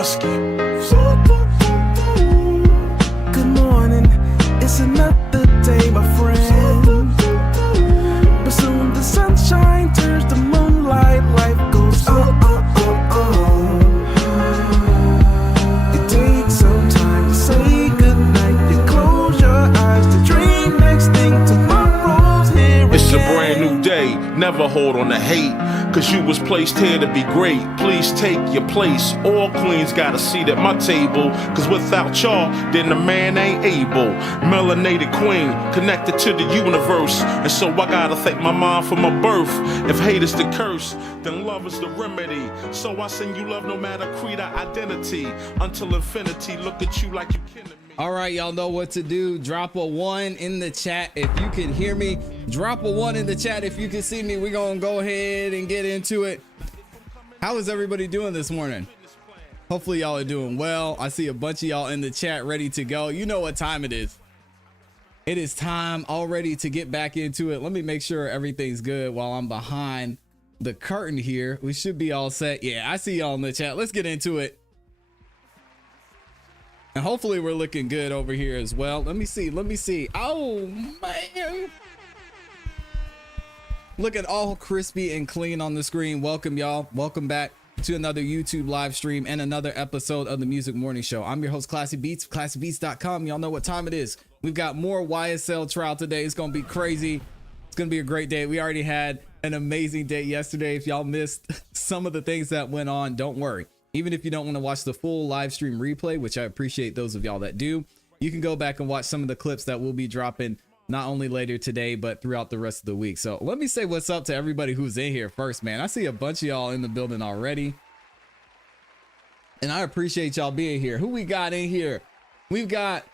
husky. Good morning, it's another day, my friend. But soon the sunshine turns to moonlight, life goes It takes some time to say goodnight. You close your eyes to dream next thing. Tomorrow's here again. It's a brand new day, never hold on to hate. Cause you was placed here to be great. Please take your place. All queens got a seat at my table. Cause without y'all, then the man ain't able. Melanated queen, connected to the universe. And so I gotta thank my mom for my birth. If hate is the curse, then love is the remedy. So I send you love no matter creed or identity. Until infinity, look at you like you kidding me. All right, y'all know what to do. Drop a 1 in the chat if you can hear me. Drop a 1 in the chat if you can see me. We're gonna go ahead and get into it. How is everybody doing this morning? Hopefully y'all are doing well. I see a bunch of y'all in the chat ready to go. You know what time it is. It is time already to get back into it. Let me make sure everything's good while I'm behind the curtain here. We should be all set. Yeah, I see y'all in the chat. Let's get into it. And hopefully we're looking good over here as well. Let me see. Oh, man. Looking all crispy and clean on the screen. Welcome, y'all. Welcome back to another YouTube live stream and another episode of the Music Morning Show. I'm your host, ClassE Beats, ClassEbeats.com. Y'all know what time it is. We've got more YSL trial today. It's going to be crazy. It's going to be a great day. We already had an amazing day yesterday. If y'all missed some of the things that went on, don't worry. Even if you don't want to watch the full live stream replay, which I appreciate those of y'all that do, you can go back and watch some of the clips that we'll be dropping not only later today, but throughout the rest of the week. So let me say what's up to everybody who's in here first, man. I see a bunch of y'all in the building already. And I appreciate y'all being here. Who we got in here? We've got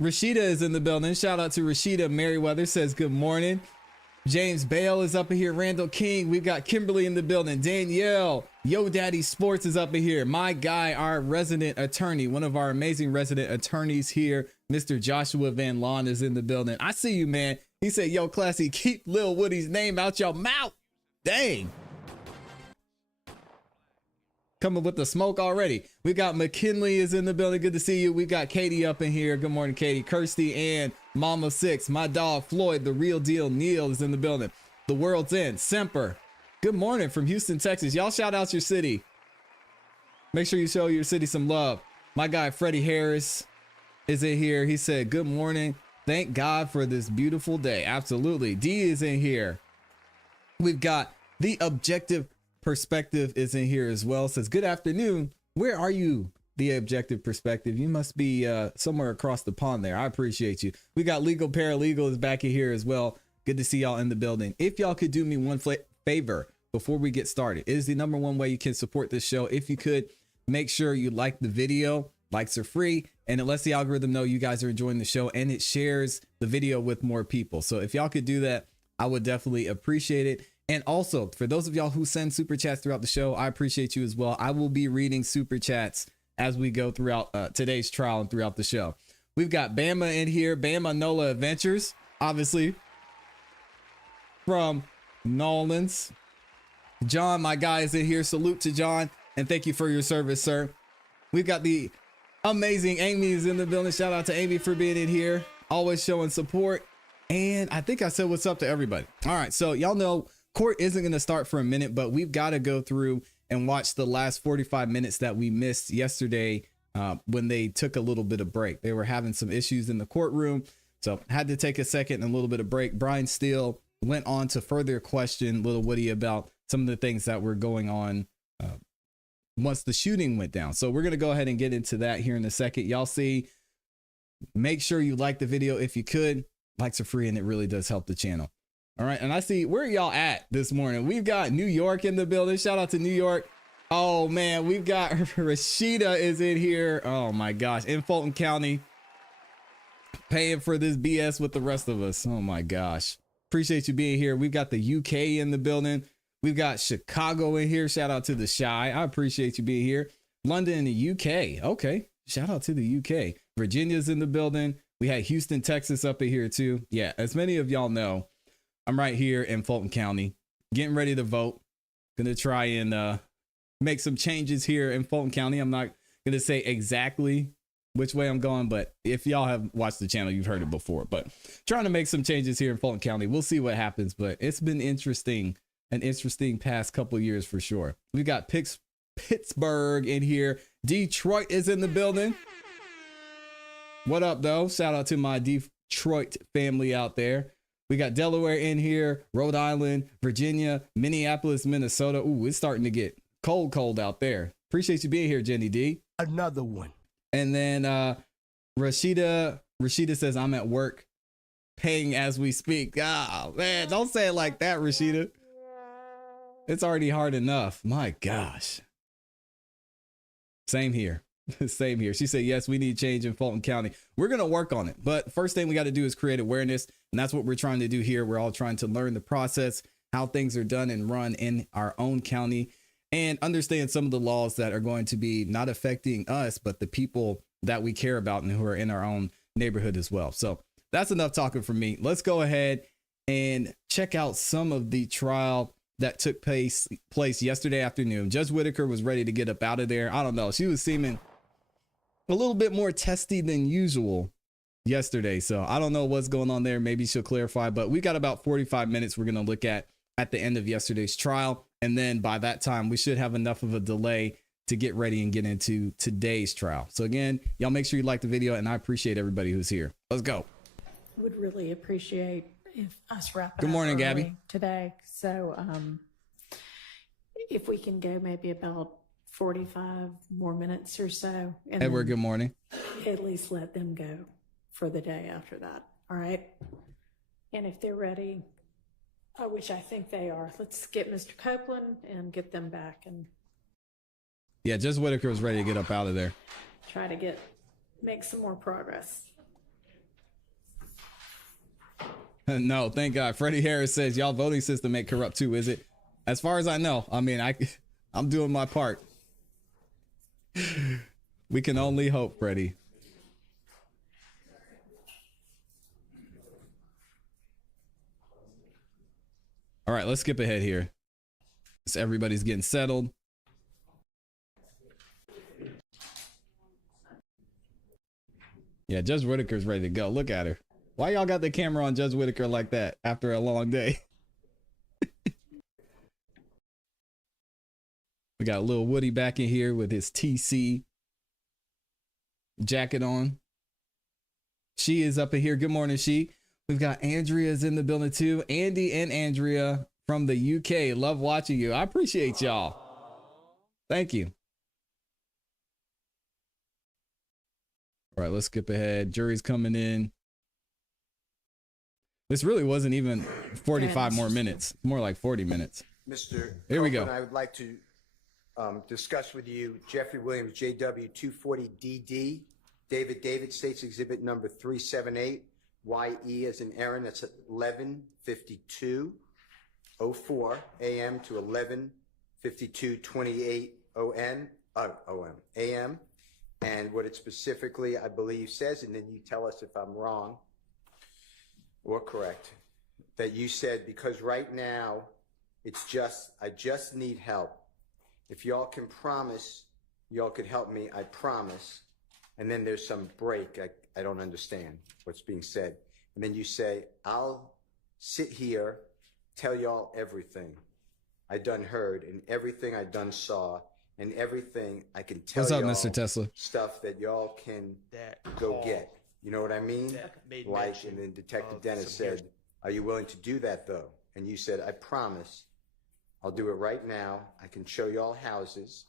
Rashida is in the building. Shout out to Rashida. Merriweather says good morning. James Bale is up in here. Randall King. We've got Kimberly in the building. Danielle. Yo Daddy Sports is up in here. My guy, our resident attorney, one of our amazing resident attorneys here, Mr. Joshua Van Lawn is in the building. I see you, man. He said, yo, ClassE, keep Lil Woody's name out your mouth. Dang. Coming with the smoke already. We got McKinley is in the building. Good to see you. We got Katie up in here. Good morning, Katie. Kirsty and Mama Six. My dog, Floyd, the real deal. Neil is in the building. The world's end. Semper. Good morning from Houston, Texas. Y'all shout out your city. Make sure you show your city some love. My guy, Freddie Harris is in here. He said, good morning. Thank God for this beautiful day. Absolutely. D is in here. We've got the objective perspective is in here as well. Says, good afternoon. Where are you? The objective perspective. You must be somewhere across the pond there. I appreciate you. We got legal paralegal is back in here as well. Good to see y'all in the building. If y'all could do me one favor before we get started, it is the #1 way you can support this show. If you could make sure you like the video. Likes are free, and it lets the algorithm know you guys are enjoying the show, and it shares the video with more people. So if y'all could do that, I would definitely appreciate it. And also, for those of y'all who send super chats throughout the show, I appreciate you as well. I will be reading super chats as we go throughout today's trial and throughout the show. We've got Bama in here, Bama Nola Adventures, obviously from Nolan's. John, my guy, is in here. Salute to John, and thank you for your service, sir. We've got the amazing Amy is in the building. Shout out to Amy for being in here, always showing support. And I think I said what's up to everybody. All right, so y'all know court isn't going to start for a minute, but we've got to go through and watch the last 45 minutes that we missed yesterday when they took a little bit of break. They were having some issues in the courtroom, so had to take a second and a little bit of break. Brian Steele went on to further question Lil Woody about some of the things that were going on once the shooting went down. So we're going to go ahead and get into that here in a second. Y'all see, make sure you like the video if you could. Likes are free and it really does help the channel. All right. And I see, where y'all at this morning? We've got New York in the building. Shout out to New York. Oh man, we've got Rashida is in here. Oh my gosh. In Fulton County, paying for this BS with the rest of us. Oh my gosh. Appreciate you being here. We've got the UK in the building. We've got Chicago in here. Shout out to the Shy. I appreciate you being here. London in the UK. Okay. Shout out to the UK. Virginia's in the building. We had Houston, Texas up in here too. Yeah. As many of y'all know, I'm right here in Fulton County, getting ready to vote. Gonna try and make some changes here in Fulton County. I'm not going to say exactly which way I'm going, but if y'all have watched the channel, you've heard it before. But trying to make some changes here in Fulton County. We'll see what happens, but it's been interesting, an interesting past couple years for sure. We got Pittsburgh in here. Detroit is in the building. What up, though? Shout out to my Detroit family out there. We got Delaware in here, Rhode Island, Virginia, Minneapolis, Minnesota. Ooh, it's starting to get cold out there. Appreciate you being here, Jenny D. Another one. And then Rashida says, I'm at work paying as we speak. Oh, man, don't say it like that, Rashida. It's already hard enough. My gosh. Same here. Same here. She said, yes, we need change in Fulton County. We're going to work on it. But first thing we got to do is create awareness. And that's what we're trying to do here. We're all trying to learn the process, how things are done and run in our own county, and understand some of the laws that are going to be not affecting us, but the people that we care about and who are in our own neighborhood as well. So that's enough talking from me. Let's go ahead and check out some of the trial that took place yesterday afternoon. Judge Whitaker was ready to get up out of there. I don't know. She was seeming a little bit more testy than usual yesterday. So I don't know what's going on there. Maybe she'll clarify, but we got about 45 minutes we're going to look at the end of yesterday's trial. And then by that time, we should have enough of a delay to get ready and get into today's trial. So again, y'all make sure you like the video, and I appreciate everybody who's here. Let's go. Would really appreciate if us wrap it Good up morning, early Gabby. today. So if we can go maybe about 45 more minutes or so, and Edward, then good morning. at least let them go for the day after that. All right. And if they're ready, which I think they are, let's get Mr. Copeland and get them back and Yeah, Judge Whitaker was ready to get up out of there. try to make some more progress. No, thank God. Freddie Harris says, y'all voting system ain't corrupt too, is it? As far as I know. I mean, I'm doing my part. We can only hope, Freddie. All right, let's skip ahead here. So everybody's getting settled. Yeah, Judge Whitaker's ready to go. Look at her. Why y'all got the camera on Judge Whitaker like that after a long day? We got Lil Woody back in here with his TC jacket on. She is up in here. Good morning, She. We've got Andrea's in the building too. Andy and Andrea from the UK. Love watching you. I appreciate y'all. Thank you. All right, let's skip ahead. Jury's coming in. This really wasn't even 45 more minutes. More like 40 minutes. Mr. Here we go. Copeland, I would like to discuss with you Jeffrey Williams, JW 240DD, David States Exhibit number 378, YE as in Aaron, that's 11:52:04 a.m. to 11:52:28 a.m. And what it specifically, I believe, says, and then you tell us if I'm wrong or correct, that you said, because right now I just need help. If y'all can promise, y'all could help me, I promise. And then there's some break. I don't understand what's being said. And then you say, I'll sit here, tell y'all everything I done heard and everything I done saw and everything I can tell What's up, y'all Mr. Tesla? stuff that y'all can go get. You know what I mean? Like, and then Detective Dennis said, are you willing to do that though? And you said, I promise. I'll do it right now. I can show y'all houses.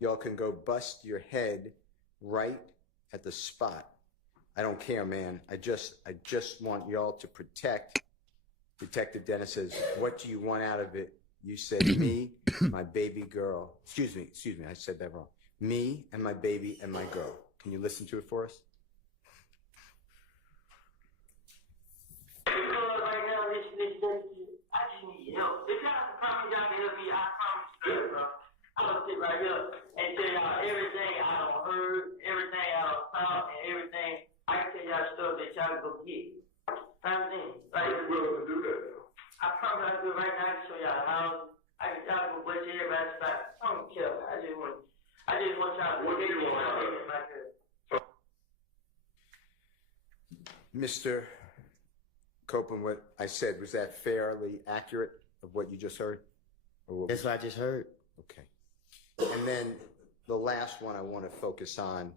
Y'all can go bust your head right at the spot. I don't care, man. I just want y'all to protect. Detective Dennis says, what do you want out of it? You said, me, my baby girl. Excuse me, I said that wrong. Me and my baby and my girl. Can you listen to it for us? I just need help. If y'all can promise y'all can help me, I promise you, bro. I'm gonna sit right here and tell y'all everything I done heard, everything I done saw, and everything. I can tell y'all stuff that y'all can go get. Time in. Like, you're willing to do that, though? I promise I'll do it right now. I can show y'all the house. I can y'all go butcher everybody's spot. I don't care. I just want y'all to take it back here. Mr. Copeland, what I said, was that fairly accurate of what you just heard? That's what I just heard. Okay. And then the last one I want to focus on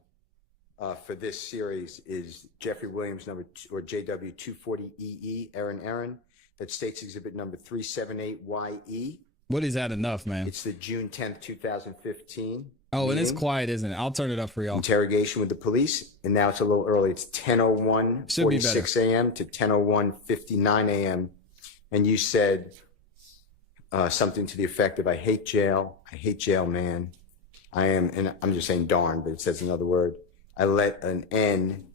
for this series is Jeffrey Williams or JW 240EE, Aaron, that states exhibit number 378YE. What is that enough, man? It's the June 10th, 2015. Oh, and it's meeting. quiet, isn't it? I'll turn it up for y'all. Interrogation with the police, and now it's a little early. It's 10:01:46 a.m. to 10:01:59 a.m. And you said something to the effect of, I hate jail, man. And I'm just saying darn, but it says another word. I let an N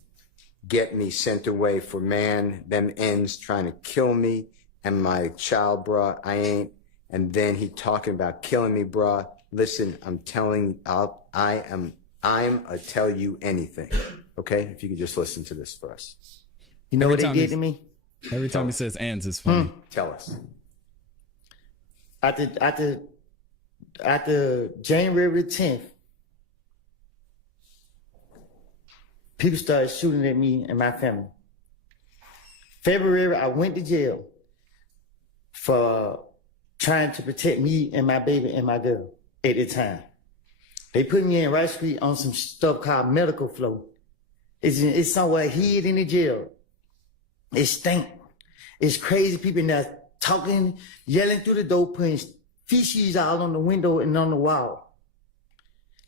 get me sent away for man, them N's trying to kill me and my child, bruh, I ain't. And then he talking about killing me, bruh. Listen, I'm a tell you anything. Okay? If you could just listen to this for us. You know what they did to me? Every time he says "ands," it's funny. Tell us. After January 10th, people started shooting at me and my family. February, I went to jail for trying to protect me and my baby and my girl at the time. They put me in Rice Street on some stuff called medical flow. It's somewhere hid in the jail. It stink. It's crazy people in there talking, yelling through the door, putting feces all on the window and on the wall.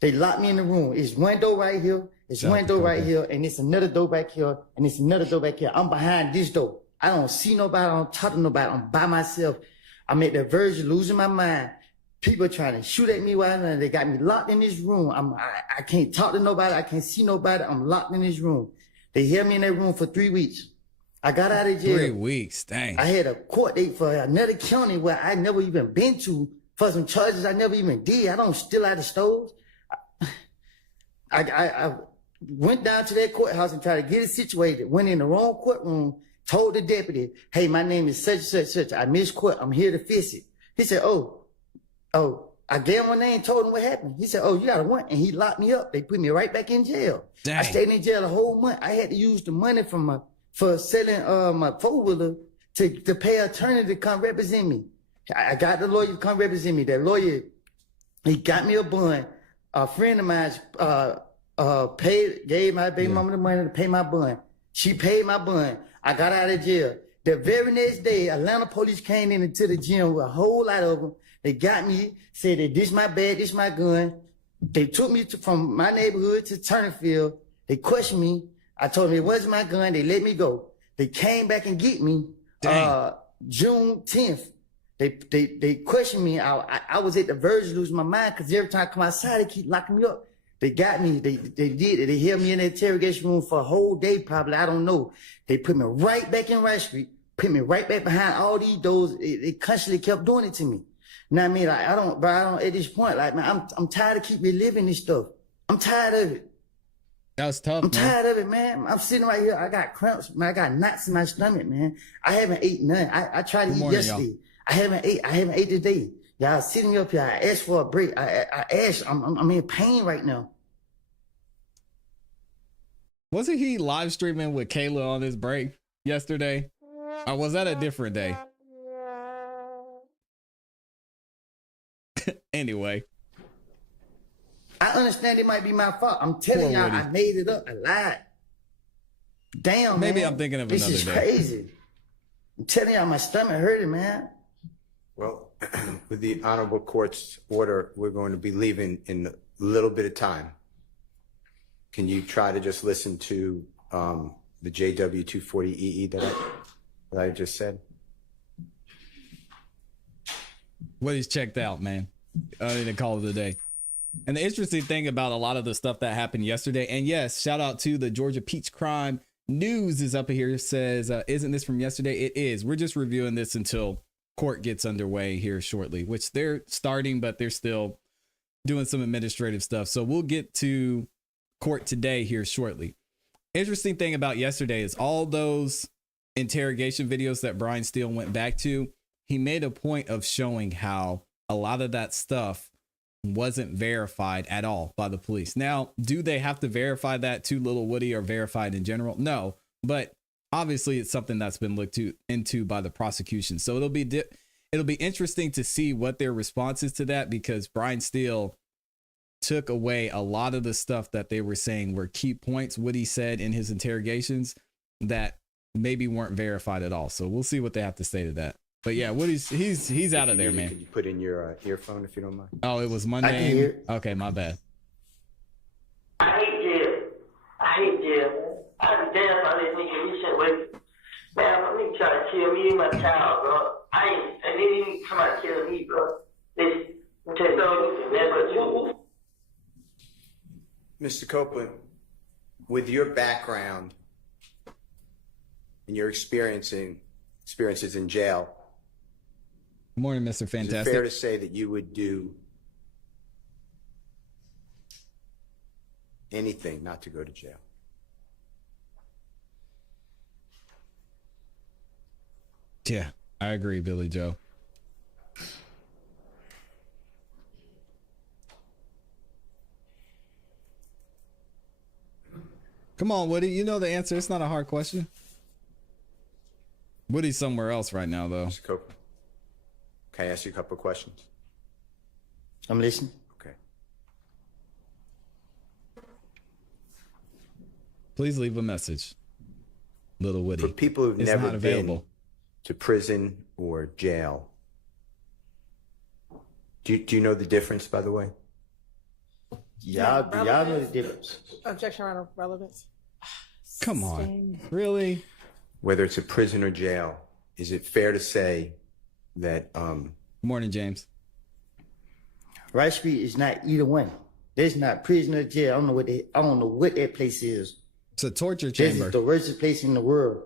They locked me in the room. It's one door right here. It's one door right here, and it's another door back here, and it's another door back here. I'm behind this door. I don't see nobody. I don't talk to nobody. I'm by myself. I'm at the verge of losing my mind. People trying to shoot at me while they got me locked in this room. I can't talk to nobody. I can't see nobody. I'm locked in this room. They held me in that room for 3 weeks. I got out of jail. 3 weeks, dang. I had a court date for another county where I never even been to for some charges I never even did. I don't steal out of stores. I went down to that courthouse and tried to get it situated. Went in the wrong courtroom, told the deputy, hey, my name is such and such, such. I missed court. I'm here to fix it. He said, oh, I gave him my name, told him what happened. He said, oh, you got a warrant. And he locked me up. They put me right back in jail. Dang. I stayed in jail a whole month. I had to use the money for selling my four-wheeler to pay an attorney to come represent me. I got the lawyer to come represent me. That lawyer, he got me a bond. A friend of mine gave my baby mama the money to pay my bond. She paid my bond. I got out of jail. The very next day, Atlanta police came into the gym with a whole lot of them. They got me, said that this my bag, this my gun. They took me from my neighborhood to Turnerfield. They questioned me. I told them it wasn't my gun. They let me go. They came back and get me June 10th. They questioned me. I was at the verge of losing my mind because every time I come outside, they keep locking me up. They got me. They did it. They held me in the interrogation room for a whole day, probably. I don't know. They put me right back in Rice Street, put me right back behind all these doors. They constantly kept doing it to me. Now I mean, I don't, at this point, like, man, I'm tired of keep reliving this stuff. I'm tired of it. That was tough. I'm tired of it, man. I'm sitting right here. I got cramps, man. I got knots in my stomach, man. I haven't ate none. I tried to eat yesterday. I haven't ate today. Y'all sitting up here. I asked for a break. I asked. I'm in pain right now. Wasn't he live streaming with Kayla on his break yesterday? Or was that a different day? Anyway. I understand it might be my fault. I'm telling y'all, I made it up. I lied. Damn, Maybe man. I'm thinking of another day. This is crazy. I'm telling y'all, my stomach hurting, man. Well, with the honorable court's order, we're going to be leaving in a little bit of time. Can you try to just listen to the JW 240EE that I just said? Well, he's checked out, man. I need to call it a day. And the interesting thing about a lot of the stuff that happened yesterday, and yes, shout out to the Georgia Peach Crime News is up here. It says, isn't this from yesterday? It is. We're just reviewing this until court gets underway here shortly, which they're starting, but they're still doing some administrative stuff. So we'll get to court today here shortly. Interesting thing about yesterday is all those interrogation videos that Brian Steele went back to, he made a point of showing how a lot of that stuff wasn't verified at all by the police. Now, do they have to verify that to Little Woody or verified in general? No, but obviously it's something that's been looked into by the prosecution. So it'll be interesting to see what their response is to that, because Brian Steele took away a lot of the stuff that they were saying were key points, Woody said in his interrogations, that maybe weren't verified at all. So we'll see what they have to say to that. But yeah, Woody's he's out of there, man. Could you put in your earphone if you don't mind? Oh, it was my I can name. hear. Okay, my bad. I hate jail. I hate jail, man. I'd be damned if I let nigga this shit with me. Man, my nigga try to kill me and my child, bro. And then he come out and kill me, bro. Listen, I'm telling you, man, but you. Mr. Copeland, with your background and your experiences in jail, Good morning, Mr. is it Fantastic. fair to say that you would do anything not to go to jail? Yeah, I agree, Billy Joe. Come on, Woody. You know the answer. It's not a hard question. Woody's somewhere else right now, though. Mr. Copeland, can I ask you a couple of questions? I'm listening. Okay. Please leave a message, Little Woody. For people who've It's never not been available. to prison or jail, do you know the difference, by the way? Y'all know the difference. Objection out of relevance. Come on. Really? Whether it's a prison or jail, is it fair to say that Good morning, James. Rice Street is not either one. There's not prison or jail. I don't know what that place is. It's a torture This chamber. is the worst place in the world.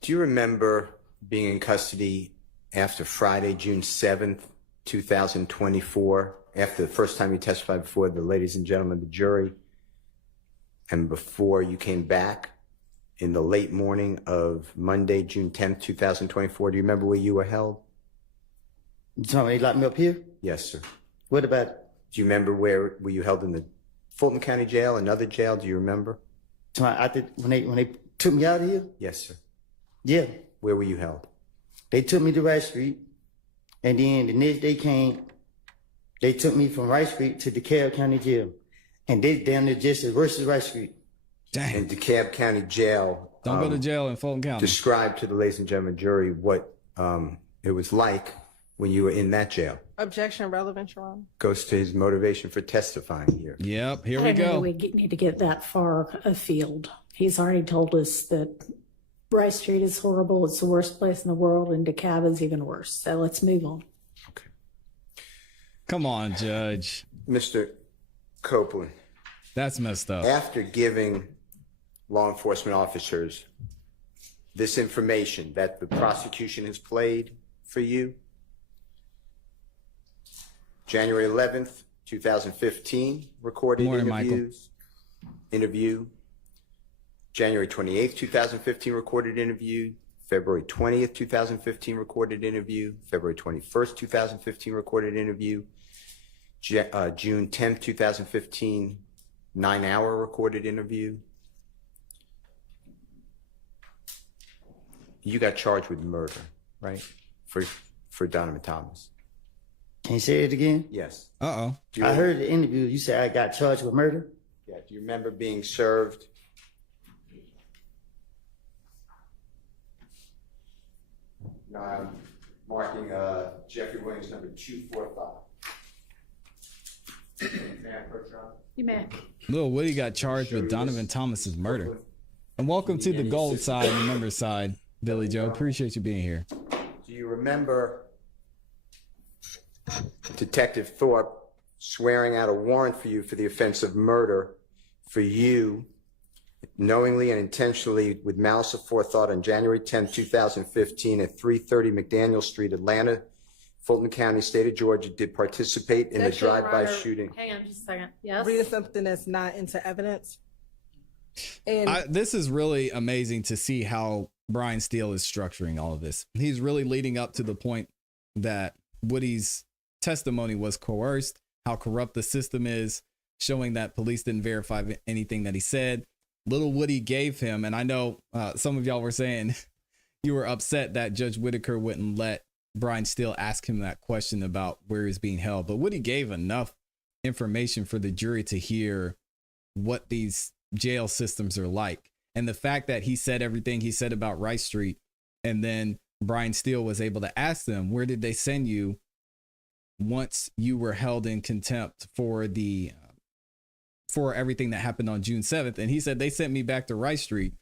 do you remember being in custody after Friday, June 7th, 2024, after the first time you testified before the ladies and gentlemen of the jury, and before you came back in the late morning of Monday, June 10th, 2024? Do you remember where you were held? You talking about they locked me up here? Yes, sir. What about it? Do you remember where were you held in the Fulton County Jail, another jail? Do you remember? When they took me out of here? Yes, sir. Yeah. Where were you held? They took me to Rice Street, and then the next day came, they took me from Rice Street to DeKalb County Jail. And they down there just as worse as Rice Street. Dang. In DeKalb County Jail. Don't go to jail in Fulton County. Describe to the ladies and gentlemen jury what it was like when you were in that jail. Objection relevant, Your Honor. Goes to his motivation for testifying here. Yep, here I we don't know go. that we need to get that far afield. He's already told us that Rice Street is horrible. It's the worst place in the world, and DeKalb is even worse. So let's move on. Okay. Come on, Judge. Mr. Copeland, That's messed up. after giving law enforcement officers this information that the prosecution has played for you, January 11th, 2015, recorded Morning, interview. January 28th, 2015, recorded interview. February 20th, 2015, recorded interview. February 21st, 2015, recorded interview. June 10th, 2015, 9-hour recorded interview. You got charged with murder, right? For Donovan Thomas. Can you say it again? Yes. Uh-oh. I heard the interview. You said I got charged with murder? Yeah. Do you remember being served? No, I'm marking Jeffrey Williams number 245. May I approach, Your Honor? You may. Little Woody got charged with Donovan Thomas's murder. And welcome to the gold side and member side, Billy Joe. Appreciate you being here. Do you remember Detective Thorpe swearing out a warrant for you for the offense of murder for you knowingly and intentionally with malice aforethought on January 10, 2015 at 330 McDaniel Street, Atlanta, Fulton County, state of Georgia, did participate in the Objection, Your drive-by Honor. shooting? Hang on just a second. Yes? Reading something that's not into evidence. And This is really amazing to see how Brian Steele is structuring all of this. He's really leading up to the point that Woody's testimony was coerced, how corrupt the system is, showing that police didn't verify anything that he said. Little Woody gave him, and I know some of y'all were saying you were upset that Judge Whitaker wouldn't let Brian Steele ask him that question about where he's being held, but Woody gave enough information for the jury to hear what these jail systems are like. And the fact that he said everything he said about Rice Street, and then Brian Steele was able to ask them, where did they send you once you were held in contempt for everything that happened on June 7th? And he said, they sent me back to Rice Street.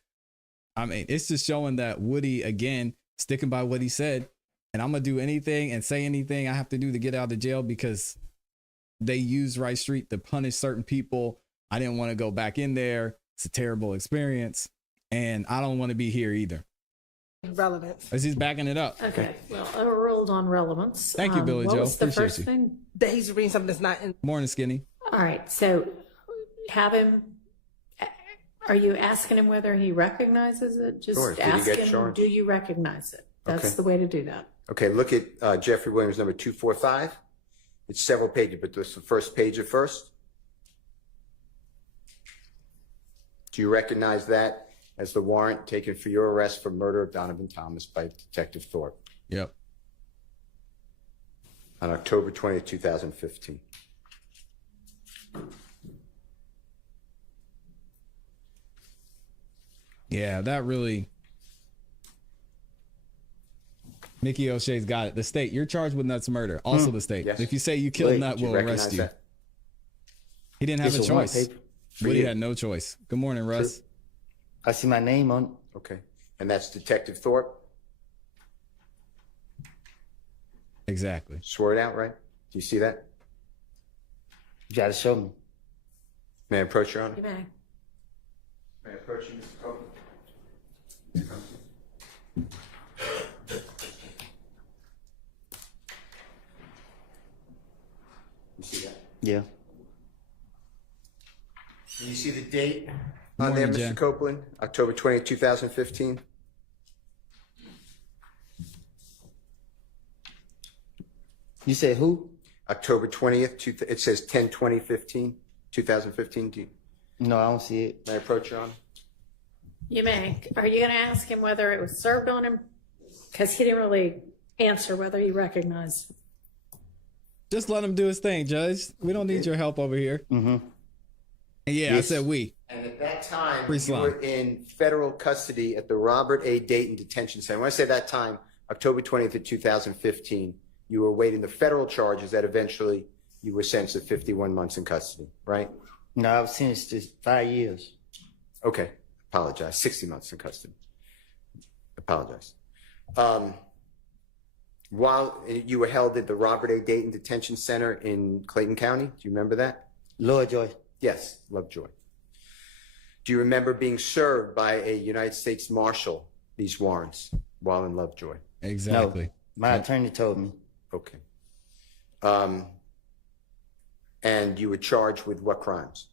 I mean, it's just showing that Woody, again, sticking by what he said. And I'm going to do anything and say anything I have to do to get out of jail because they use Rice Street to punish certain people. I didn't want to go back in there. It's a terrible experience. And I don't want to be here either. Relevance. As he's backing it up. Okay, well, overruled on relevance. Thank you, Billy what Joe. Was the Appreciate first you. thing? That he's reading something that's not in. Morning, Skinny. All right, so have him. Are you asking him whether he recognizes it? Just Sure. Did he ask get him, charged? do you recognize it? That's Okay. the way to do that. Okay, look at Jeffrey Williams, number 245. It's several pages, but this is the first page at first. Do you recognize that as the warrant taken for your arrest for murder of Donovan Thomas by Detective Thorpe Yep. on October 20th, 2015? Yeah, that really. Mickey O'Shea's got it. The state, you're charged with Nuts murder. Also the state. Yes. If you say you killed Wait, Nut, Did you we'll recognize arrest you. that? He didn't have It's a a warrant choice. paper Woody you. had no choice. Good morning, Russ. I see my name on it. Okay, and that's Detective Thorpe? Exactly. Swore it out, right? Do you see that? You gotta show me. May I approach your honor? You may. May I approach you, Mr. Copeland? You see that? Yeah. You see the date on Morning, there, Mr. Jen. Copeland? October 20th, 2015? You said who? October 20th, it says 10/20/15, 2015. No, I don't see it. May I approach your honor? You may. Are you going to ask him whether it was served on him? Because he didn't really answer whether he recognized. Just let him do his thing, Judge. We don't need your help over here. Mm-hmm. And yeah, Yes. I said we. And at that time, Free you slime. were in federal custody at the Robert A. Dayton Detention Center. When I say that time, October 20th of 2015, you were awaiting the federal charges that eventually you were sentenced to 51 months in custody, right? No, I was sentenced to 5 years. Okay, apologize. 60 months in custody. Apologize. While you were held at the Robert A. Dayton Detention Center in Clayton County, do you remember that? Lovejoy. Yes, Lovejoy. Do you remember being served by a United States Marshal these warrants while in Lovejoy? Exactly. No, my attorney told me. Okay. And you were charged with what crimes?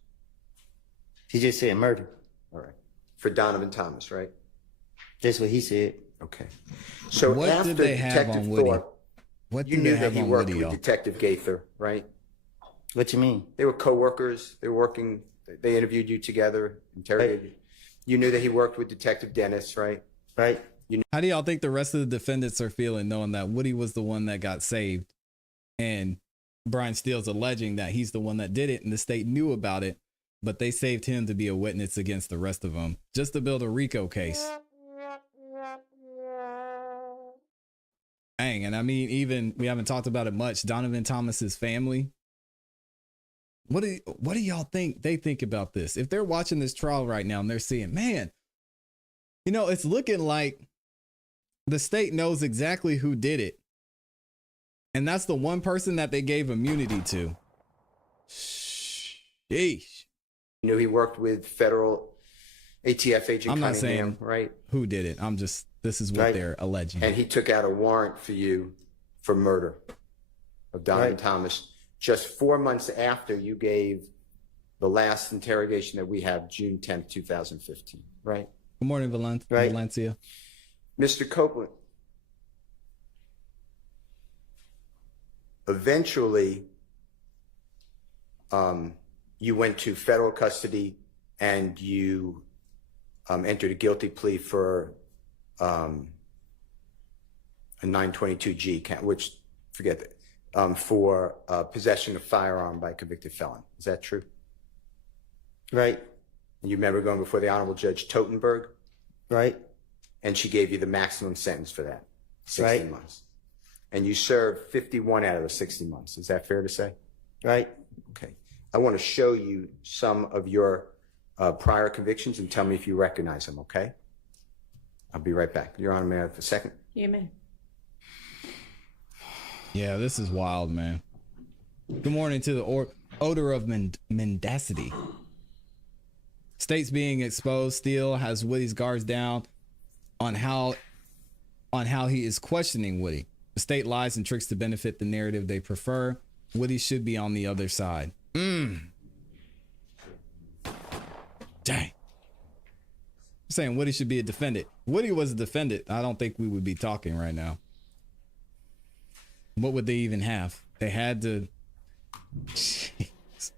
He just said murder. All right. For Donovan Thomas, right? That's what he said. Okay. So What after did they have Detective on Woody? Thorpe, What you do knew they that have he on worked Woody, with y'all? Detective Gaither, right? What you mean? They were co-workers. They were working. They interviewed you together, interrogated you. You knew that he worked with Detective Dennis, right? Right? How do y'all think the rest of the defendants are feeling knowing that Woody was the one that got saved and Brian Steele's alleging that he's the one that did it and the state knew about it, but they saved him to be a witness against the rest of them just to build a RICO case? Dang, and I mean, even we haven't talked about it much. Donovan Thomas's family. What do y'all think they think about this? If they're watching this trial right now and they're seeing, man, you know, it's looking like the state knows exactly who did it. And that's the one person that they gave immunity to. Sheesh. You knew he worked with federal ATF agent I'm not Cunningham, saying right? who did it. This is what Right. they're alleging. And he took out a warrant for you for murder of Donovan Right. Thomas just 4 months after you gave the last interrogation that we have, June 10th, 2015, right? Good morning, Right. Valencia. Mr. Copeland, eventually, you went to federal custody and you entered a guilty plea for a 922G count, which, forget that, for possession of firearm by a convicted felon. Is that true? Right. And you remember going before the Honorable Judge Totenberg? Right. And she gave you the maximum sentence for that, 60 Right. months. And you served 51 out of the 60 months. Is that fair to say? Right. Okay. I want to show you some of your prior convictions and tell me if you recognize them, okay? I'll be right back. Your Honor, may I have a second? You may. Yeah, this is wild, man. Good morning to the odor of mendacity. States being exposed still has Woody's guards down on how he is questioning Woody. The state lies and tricks to benefit the narrative they prefer. Woody should be on the other side. Dang. I'm saying Woody should be a defendant. Woody was a defendant. I don't think we would be talking right now. What would they even have? They had to. Jeez.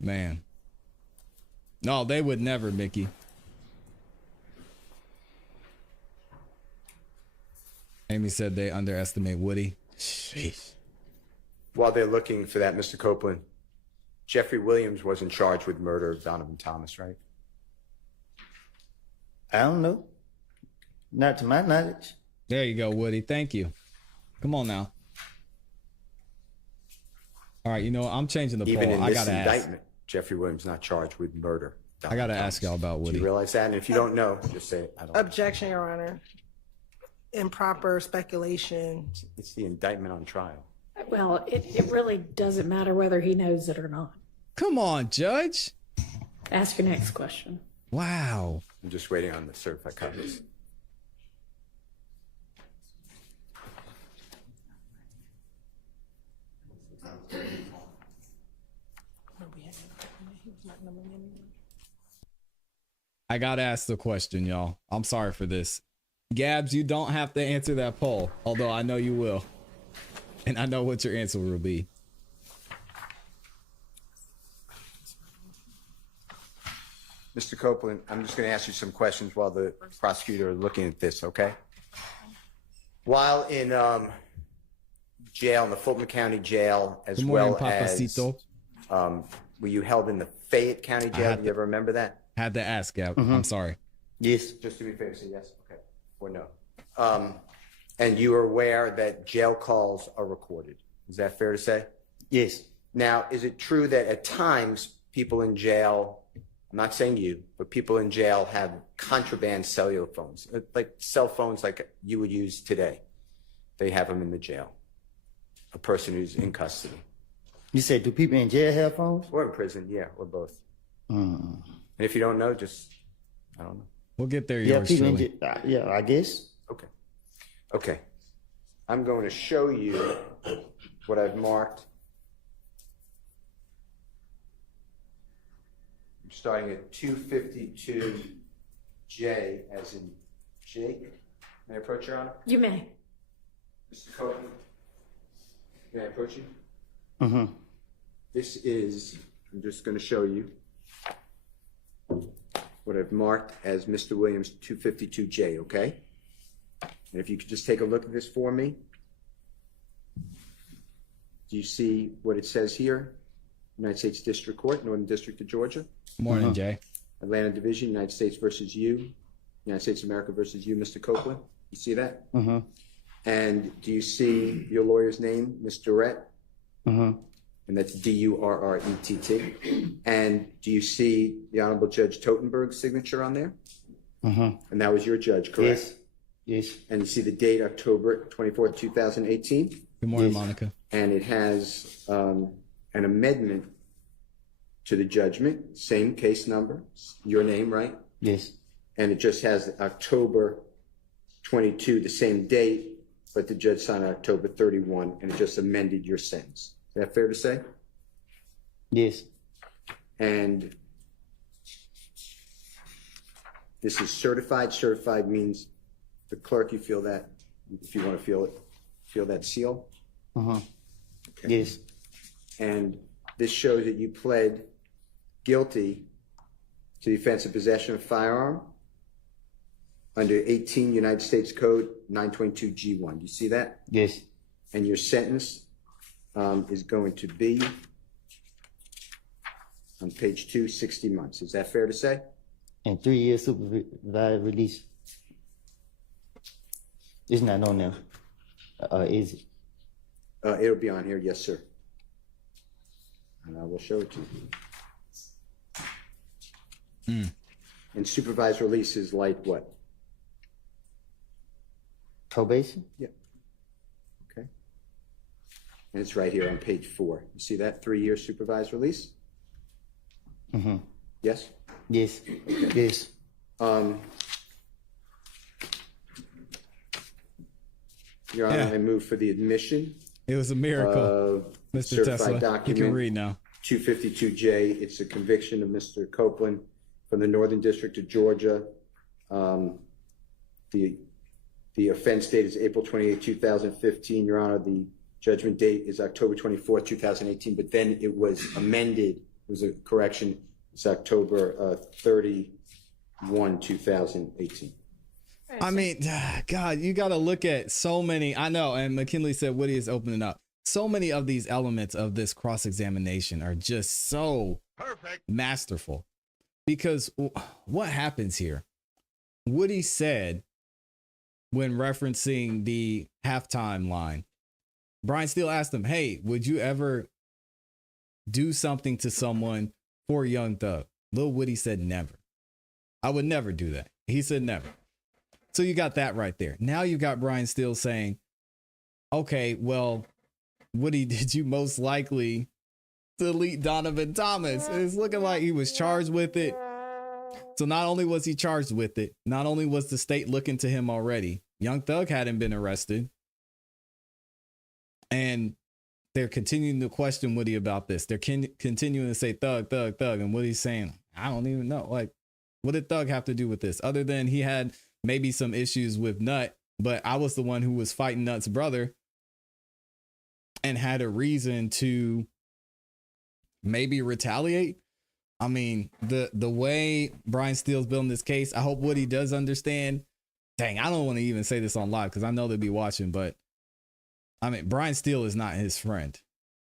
Man. No, they would never, Mickey. Amy said they underestimate Woody. Sheesh. While they're looking for that, Mr. Copeland, Jeffrey Williams wasn't charged with murder of Donovan Thomas, right? I don't know. Not to my knowledge. There you go, Woody. Thank you. Come on now. All right, you know what? I'm changing the Even poll. in I this gotta indictment, ask. Jeffrey Williams not charged with murder. I gotta ask y'all about Do Woody. you realize that? And if you don't know, just say it. I don't know. Objection, Your Honor. Improper speculation. It's the indictment on trial. Well, it really doesn't matter whether he knows it or not. Come on, Judge. Ask your next question. Wow. I'm just waiting on the certified copies. I gotta ask the question, y'all. I'm sorry for this. Gabs, you don't have to answer that poll, although I know you will. And I know what your answer will be. Mr. Copeland, I'm just going to ask you some questions while the prosecutor is looking at this, okay? While in jail, in the Fulton County Jail, as Good morning, well as, Papacito. were you held in the Fayette County Jail? Do you ever remember that? Had to ask, Gab. I'm sorry. Yes. Just to be fair, say yes, okay, or no. And you are aware that jail calls are recorded. Is that fair to say? Yes. Now, is it true that at times people in jail, I'm not saying you, but people in jail have contraband cellular phones, like cell phones like you would use today? They have them in the jail. A person who's in custody. You said, do people in jail have phones? Or in prison, yeah, or both. Mm. And if you don't know, just, I don't know. We'll get there, Yeah, yours people in truly. jail. Yeah, I guess. Okay. Okay. I'm going to show you what I've marked. I'm starting at 252J as in Jake. May I approach, Your Honor? You may. Mr. Copeland, may I approach you? Mm-hmm. This is, I'm just going to show you what I've marked as Mr. Williams 252J, okay? And if you could just take a look at this for me. Do you see what it says here? United States District Court, Northern District of Georgia. Morning, Jay. Atlanta Division, United States versus you. United States of America versus you, Mr. Copeland. You see that? Mm-hmm. And do you see your lawyer's name, Ms. Durrett? Mm-hmm. And that's Durrett. And do you see the Honorable Judge Totenberg's signature on there? Mm-hmm. And that was your judge, correct? Yes. Yes. And you see the date, October 24th, 2018? Good morning, Yes. Monica. And it has an amendment to the judgment, same case number, your name, right? Yes. And it just has October 22, the same date, but the judge signed October 31, and it just amended your sentence. Is that fair to say? Yes. And this is certified. Certified means the clerk, you feel that, if you want to feel it. Feel that seal? Uh-huh. Okay. Yes. And this shows that you pled guilty to the offense of possession of firearm under 18 United States Code 922G1. Do you see that? Yes. And your sentence is going to be on page 2, 60 months. Is that fair to say? And 3 years supervised release. It's not on there. Is it? It'll be on here, yes, sir. And I will show it to you. And supervised release is like what? Probation? Yeah. Okay. And it's right here on page 4. You see that? 3 year supervised release? Mm-hmm. Yes? Yes. Yes. Your Honor, Yeah. I move for the admission It was a miracle, of Mr. certified Tesla. You document can read now. 252J. It's a conviction of Mr. Copeland from the Northern District of Georgia. The offense date is April 28, 2015. Your Honor, the judgment date is October 24, 2018, but then it was amended. It was a correction. It's October 31, 2018. I mean, God, you got to look at so many. I know. And McKinley said Woody is opening up. So many of these elements of this cross-examination are just so masterful. Because what happens here? Woody said, when referencing the halftime line, Brian Steele asked him, hey, would you ever do something to someone for Young Thug? Lil Woody said, never. I would never do that. He said, never. So you got that right there. Now you got Brian Steele saying, okay, well, Woody, did you most likely delete Donovan Thomas? It's looking like he was charged with it. So not only was he charged with it, not only was the state looking to him already, Young Thug hadn't been arrested. And they're continuing to question Woody about this. They're continuing to say Thug, Thug, Thug. And Woody's saying, I don't even know. Like, what did Thug have to do with this? Other than he had maybe some issues with Nut, but I was the one who was fighting Nut's brother and had a reason to maybe retaliate. I mean, the way Brian Steele's building this case, I hope Woody does understand. Dang, I don't want to even say this on live because I know they'll be watching, but I mean, Brian Steele is not his friend.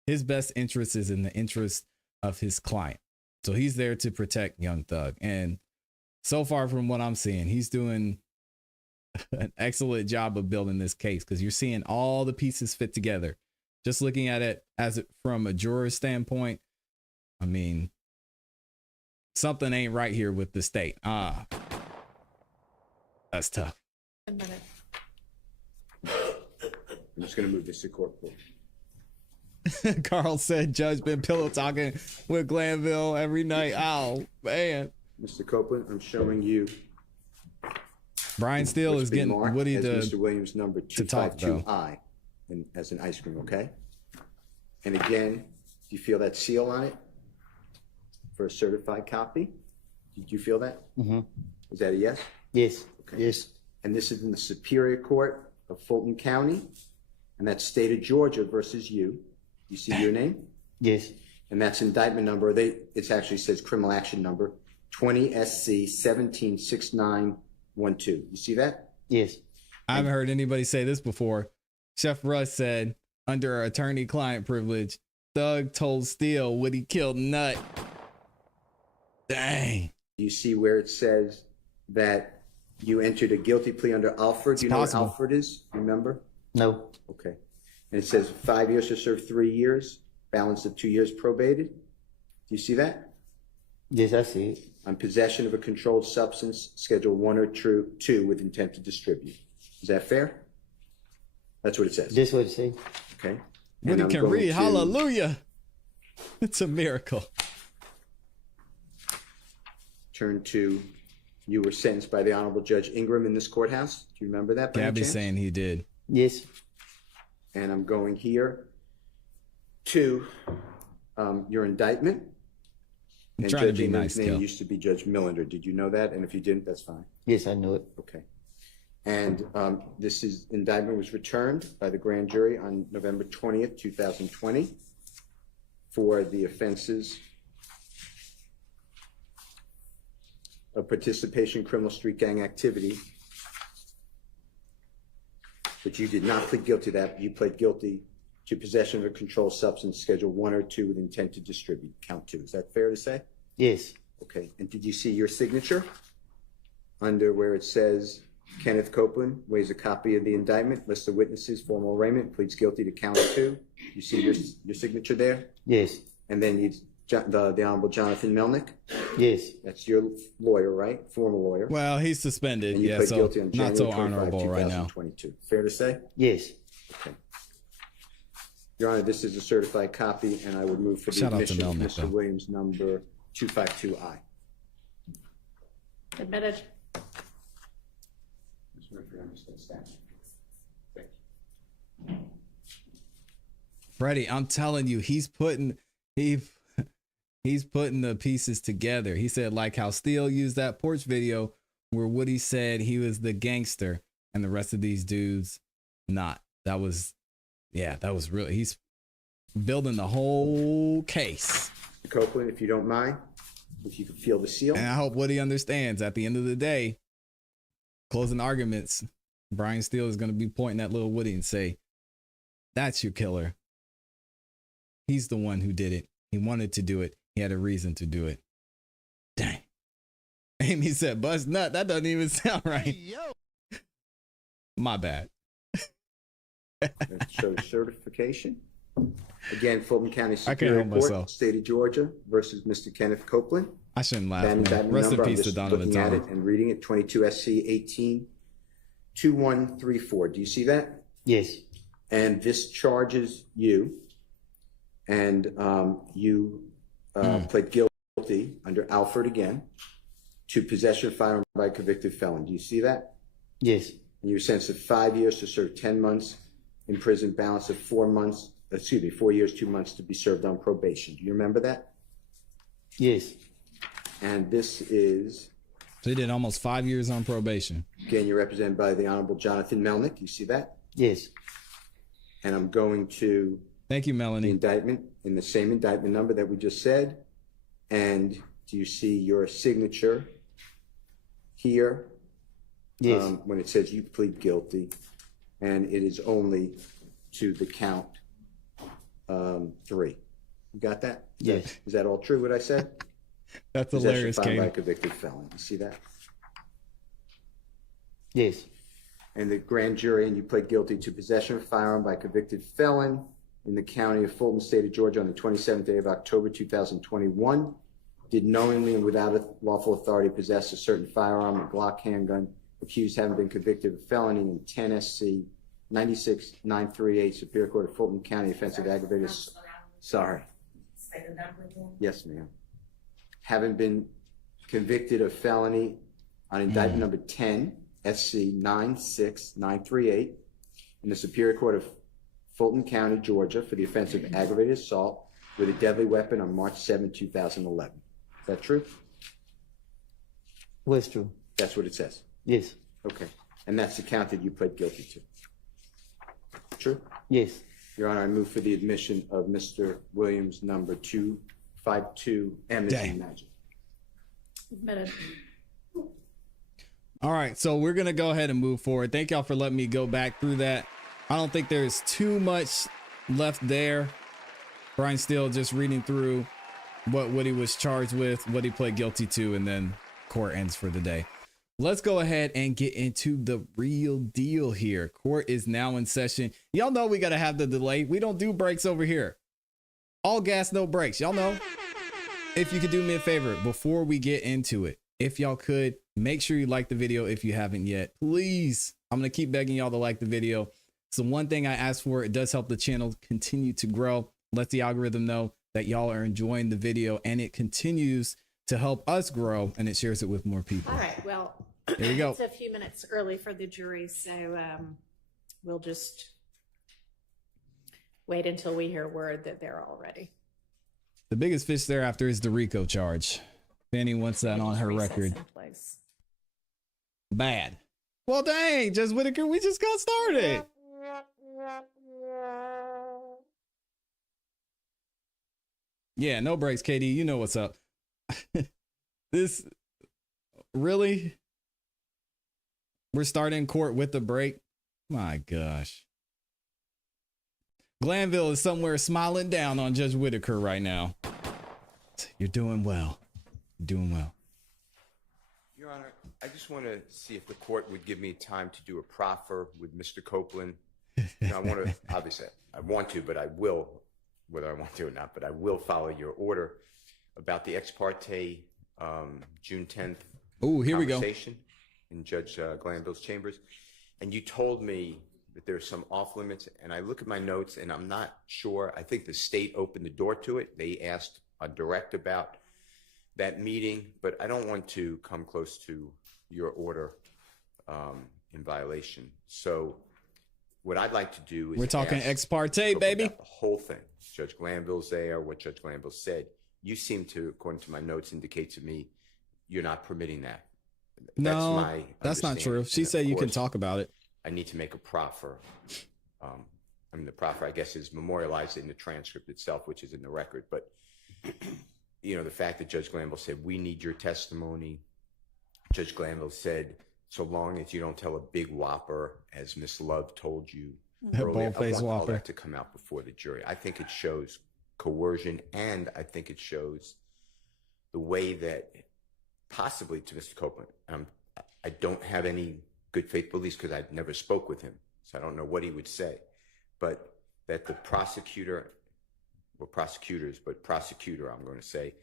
His best interest is in the interest of his client. So he's there to protect Young Thug. And so far from what I'm seeing, he's doing an excellent job of building this case because you're seeing all the pieces fit together. Just looking at it from a juror's standpoint, I mean, something ain't right here with the state. That's tough. A minute. I'm just going to move this to court. Carl said Judge been pillow talking with Glanville every night. Oh, man. Mr. Copeland, I'm showing you Brian Steele what's is been getting marked Woody as to Mr. Williams number talk, though. 252I and as an ice cream, okay? And again, do you feel that seal on it for a certified copy? Did you feel that? Mm-hmm. Is that a yes? Yes. Okay. Yes. And this is in the Superior Court of Fulton County, and that's state of Georgia versus you. You see your name? Yes. And that's indictment number. It actually says criminal action number 20 SC 176912. You see that? Yes. I haven't heard anybody say this before. Chef Russ said, under attorney-client privilege, Thug told Steele Woody killed Nut. Dang. You see where it says that you entered a guilty plea under Alford? Do you know what possible. Alford is? Remember? No. Okay. And it says 5 years to serve 3 years, balance of 2 years probated. Do you see that? Yes, I see it. On possession of a controlled substance, Schedule 1 or 2 with intent to distribute. Is that fair? That's what it says. This what it say. Okay. Woody I'm can going read. to Hallelujah. It's a miracle. Turn to, you were sentenced by the Honorable Judge Ingram in this courthouse. Do you remember that? by any Gabby's chance? saying he did. Yes. And I'm going here to your indictment. I'm And trying to Judge be Ingram's nice, name Kel. used to be Judge Millender. Did you know that? And if you didn't, that's fine. Yes, I know it. Okay. And this indictment was returned by the grand jury on November 20th, 2020 for the offenses of participation in criminal street gang activity. But you did not plead guilty to that. You pled guilty to possession of a controlled substance, Schedule 1 or 2, with intent to distribute, count 2. Is that fair to say? Yes. Okay. And did you see your signature under where it says Kenneth Copeland waives a copy of the indictment, list of witnesses, formal arraignment, pleads guilty to count 2? You see your signature there? Yes. And then the Honorable Jonathan Melnick? Yes. That's your lawyer, right? Former lawyer. Well, he's suspended. And you Yeah, pled so guilty on not January so 25, honorable right now. 2022. Fair to say? Yes. Okay. Your Honor, this is a certified copy, and I would move for the Shout out to admission of Melnick, Mr. though. Williams, number 252I. Admitted. Mr. Murphy, I understand statute. Thank you. Freddie, I'm telling you, he's putting the pieces together. He said, like how Steele used that porch video where Woody said he was the gangster and the rest of these dudes not. That was really, he's building the whole case. Mr. Copeland, if you don't mind, if you could feel the seal. And I hope Woody understands at the end of the day, closing arguments, Brian Steele is going to be pointing at little Woody and say, that's your killer. He's the one who did it. He wanted to do it. He had a reason to do it. Dang. Amy said, bust nut. That doesn't even sound right. My bad. That shows certification. Again, Fulton County I can't Superior help Court, myself. State of Georgia versus Mr. Kenneth Copeland. I shouldn't laugh, That man. indictment Rest in number, I'm peace to just Donovan looking at it Thomas. and reading it, 22 SC 182134. Do you see that? Yes. And this charges you, and you pled guilty under Alford again to possession of firearm by a convicted felon. Do you see that? Yes. And you're sentenced to 5 years to serve 10 months in prison, balance of 4 years, 2 months to be served on probation. Do you remember that? Yes. And this is, So he did almost 5 years on probation. again, you're represented by the Honorable Jonathan Melnick. You see that? Yes. And I'm going to Thank you, the Melanie. indictment in the same indictment number that we just said. And do you see your signature here? Yes. When it says you plead guilty, and it is only to the count 3. You got that? Yes. Is that all true, what I said? That's Possession hilarious, of firearm by a Kate. convicted felon. You see that? Yes. And the grand jury, and you pled guilty to possession of a firearm by a convicted felon in the county of Fulton, state of Georgia, on the 27th day of October 2021. Did knowingly and without lawful authority possess a certain firearm, a Glock handgun, accused having been convicted of felony in 10 SC 96938, Superior Court of Fulton County, offensive aggravated. Sorry. Yes, ma'am. Having been convicted of felony on indictment number 10 SC 96938 in the Superior Court of Fulton County, Georgia, for the offense of aggravated assault with a deadly weapon on March 7, 2011. Is that true? What's true? That's what it says. Yes. Okay. And that's the count that you pled guilty to. True? Yes. Your Honor, I move for the admission of Mr. Williams, number 252M as Dang. you imagine. Admitted. All right, so we're going to go ahead and move forward. Thank y'all for letting me go back through that. I don't think there's too much left there. Brian Steele just reading through what Woody was charged with, what he pled guilty to, and then court ends for the day. Let's go ahead and get into the real deal here. Court is now in session. Y'all know we got to have the delay. We don't do breaks over here. All gas, no breaks. Y'all know. If you could do me a favor before we get into it, if y'all could, make sure you like the video if you haven't yet. Please, I'm going to keep begging y'all to like the video. So one thing I ask for, it does help the channel continue to grow. Let the algorithm know that y'all are enjoying the video, and it continues to help us grow, and it shares it with more people. All right, well, There you go. it's a few minutes early for the jury, so we'll just wait until we hear word that they're all ready. The biggest fish thereafter is the RICO charge. Fanny wants that on her Recess record. in place. Bad. Well, dang, Judge Whitaker, we just got started. Yeah, no breaks, Katie. You know what's up. This really? We're starting court with the break. My gosh. Glanville is somewhere smiling down on Judge Whitaker right now. You're doing well. You're doing well. Your Honor, I just want to see if the court would give me time to do a proffer with Mr. Copeland. I want to, obviously, I want to, but I will, whether I want to or not, but I will follow your order about the ex parte June 10th conversation in Judge Glanville's chambers. And you told me that there's some off limits, and I look at my notes and I'm not sure. I think the state opened the door to it. They asked a direct about that meeting, but I don't want to come close to your order in violation. So what I'd like to do is we're talking ex parte, baby. The whole thing. Judge Glanville's there, what Judge Glanville said. You seem to, according to my notes, indicate to me you're not permitting that. No, that's not true. She said you can talk about it. I need to make a proffer. I mean, the proffer, I guess, is memorialized in the transcript itself, which is in the record. But, you know, the fact that Judge Glanville said, we need your testimony. Judge Glanville said, so long as you don't tell a big whopper, as Miss Love told you earlier, I want all that to come out before the jury. I think it shows coercion, and I think it shows the way that possibly to Mr. Copeland, I don't have any good faith beliefs because I never spoke with him, so I don't know what he would say, but that the prosecutor, well, prosecutors, but prosecutor, I'm going to say,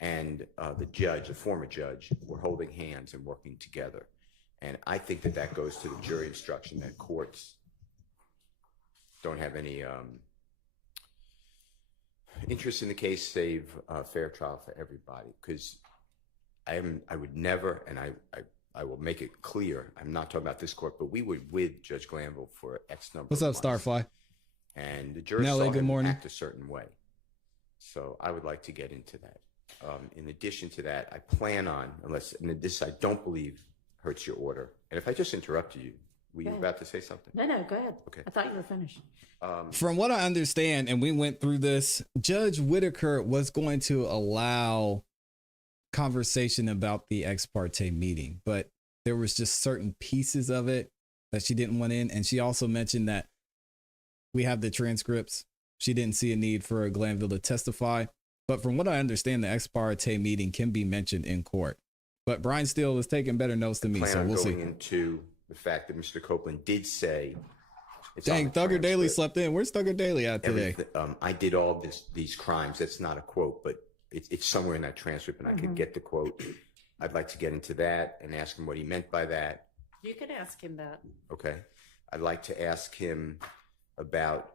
and the judge, the former judge, were holding hands and working together. And I think that that goes to the jury instruction that courts don't have any interest in the case, save a fair trial for everybody. Because I would never, and I will make it clear, I'm not talking about this court, but we were with Judge Glanville for X number What's of up, months. Starfly? And the jury saw him act a certain way. So I would like to get into that. In addition to that, I plan on, unless, and this I don't believe hurts your order. And if I just interrupted you, were you about to say something? No, go ahead. Okay. I thought you were finished. From what I understand, and we went through this, Judge Whitaker was going to allow conversation about the ex parte meeting, but there was just certain pieces of it that she didn't want in. And she also mentioned that we have the transcripts. She didn't see a need for Glanville to testify. But from what I understand, the ex parte meeting can be mentioned in court. But Brian Steele was taking better notes than me, so we'll see. Going into the fact that Mr. Copeland did say, dang, Thugger Daly slept in. Where's Thugger Daly at today? I did all these crimes. That's not a quote, but it's somewhere in that transcript, and I could get the quote. I'd like to get into that and ask him what he meant by that. You can ask him that. Okay. I'd like to ask him about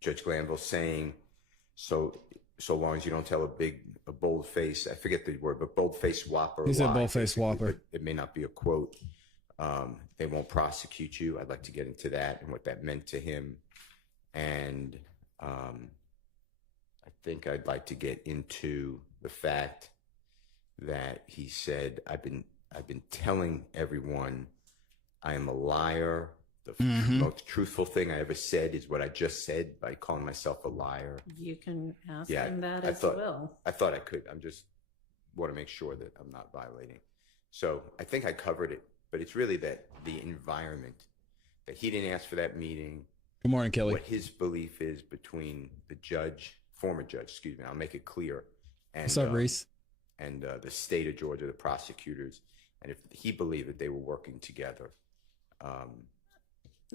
Judge Glanville saying, so long as you don't tell a bold face, I forget the word, but bold face whopper. He said bold face whopper. It may not be a quote. They won't prosecute you. I'd like to get into that and what that meant to him. And I think I'd like to get into the fact that he said, I've been telling everyone I am a liar. The most truthful thing I ever said is what I just said by calling myself a liar. You can ask him that as well. I thought I could. I'm just want to make sure that I'm not violating. So I think I covered it, but it's really that the environment that he didn't ask for that meeting. Good morning, Kelly. What his belief is between the former judge, I'll make it clear. And, what's up, Reese? And the state of Georgia, the prosecutors, and if he believed that they were working together.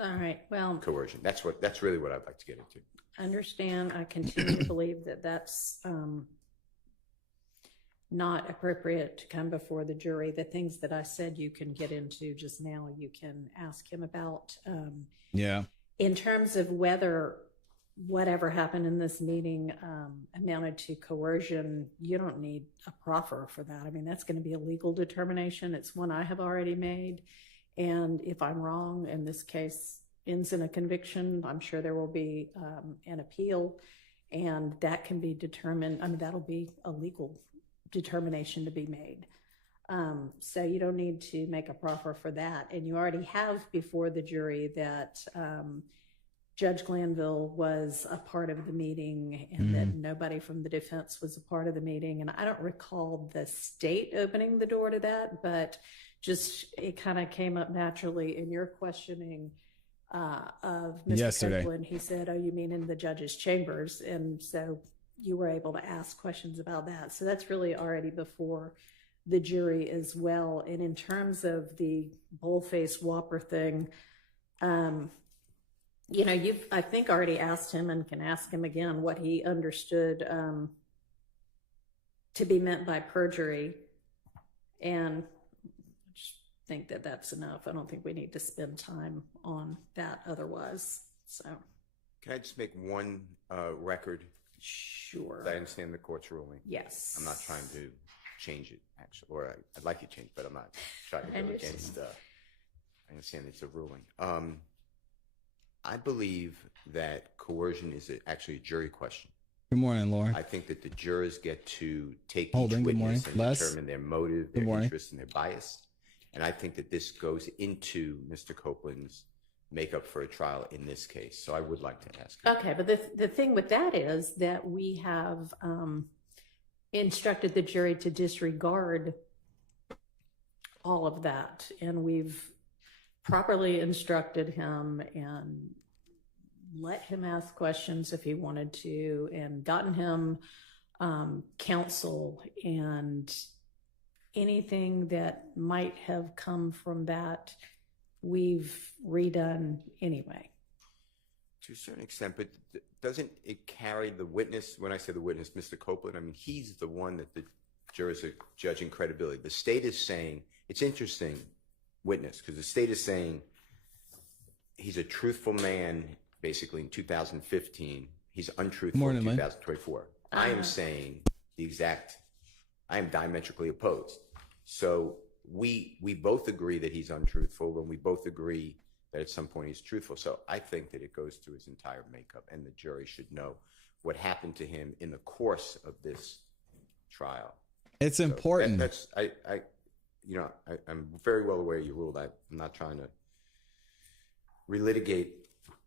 All right. Well, coercion. That's really what I'd like to get into. Understand. I continue to believe that that's not appropriate to come before the jury. The things that I said you can get into just now, you can ask him about. Yeah. In terms of whether whatever happened in this meeting amounted to coercion, you don't need a proffer for that. I mean, that's going to be a legal determination. It's one I have already made. And if I'm wrong and this case ends in a conviction, I'm sure there will be an appeal. And that can be determined, I mean, that'll be a legal determination to be made. So you don't need to make a proffer for that. And you already have before the jury that Judge Glanville was a part of the meeting and that nobody from the defense was a part of the meeting. And I don't recall the state opening the door to that, but just it kind of came up naturally in your questioning of Mr. Yesterday. Copeland. He said, oh, you mean in the judge's chambers? And so you were able to ask questions about that. So that's really already before the jury as well. And in terms of the bullface whopper thing, you know, you've, I think, already asked him and can ask him again what he understood to be meant by perjury. And I just think that that's enough. I don't think we need to spend time on that otherwise. So, Can I just make one record? sure. I understand the court's ruling. Yes. I'm not trying to change it, actually, or I'd like you to change, but I'm not trying to go against. I understand it's a ruling. I believe that coercion is actually a jury question. Good morning, Lauren. I think that the jurors get to take Holden, each good morning. witness and Les? determine their motive, Good their morning. interest, and their bias. And I think that this goes into Mr. Copeland's makeup for a trial in this case. So I would like to ask him. Okay, but the thing with that is that we have instructed the jury to disregard all of that, and we've properly instructed him and let him ask questions if he wanted to, and gotten him counsel, and anything that might have come from that we've redone anyway. To a certain extent, but doesn't it carry the witness? When I say the witness, Mr. Copeland, I mean, he's the one that the jurors are judging credibility. The state is saying, it's interesting, witness, because the state is saying he's a truthful man, basically, in 2015. He's untruthful in 2024. I am saying I am diametrically opposed. So we both agree that he's untruthful, and we both agree that at some point he's truthful. So I think that it goes to his entire makeup, and the jury should know what happened to him in the course of this trial. It's important. I'm very well aware you ruled. I'm not trying to relitigate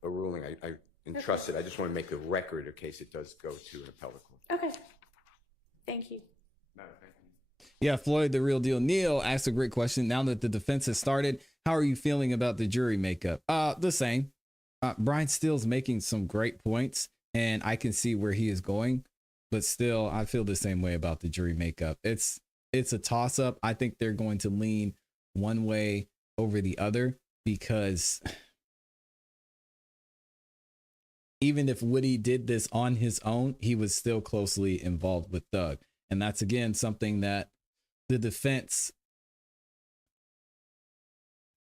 a ruling. I entrust it. I just want to make a record in case it does go to an appellate court. Okay. Thank you. No, thank you. Yeah, Floyd, the real deal. Neil asked a great question. Now that the defense has started, how are you feeling about the jury makeup? The same. Brian Steele's making some great points, and I can see where he is going, but still, I feel the same way about the jury makeup. It's a toss-up. I think they're going to lean one way over the other, because even if Woody did this on his own, he was still closely involved with Doug. And that's, again, something that the defense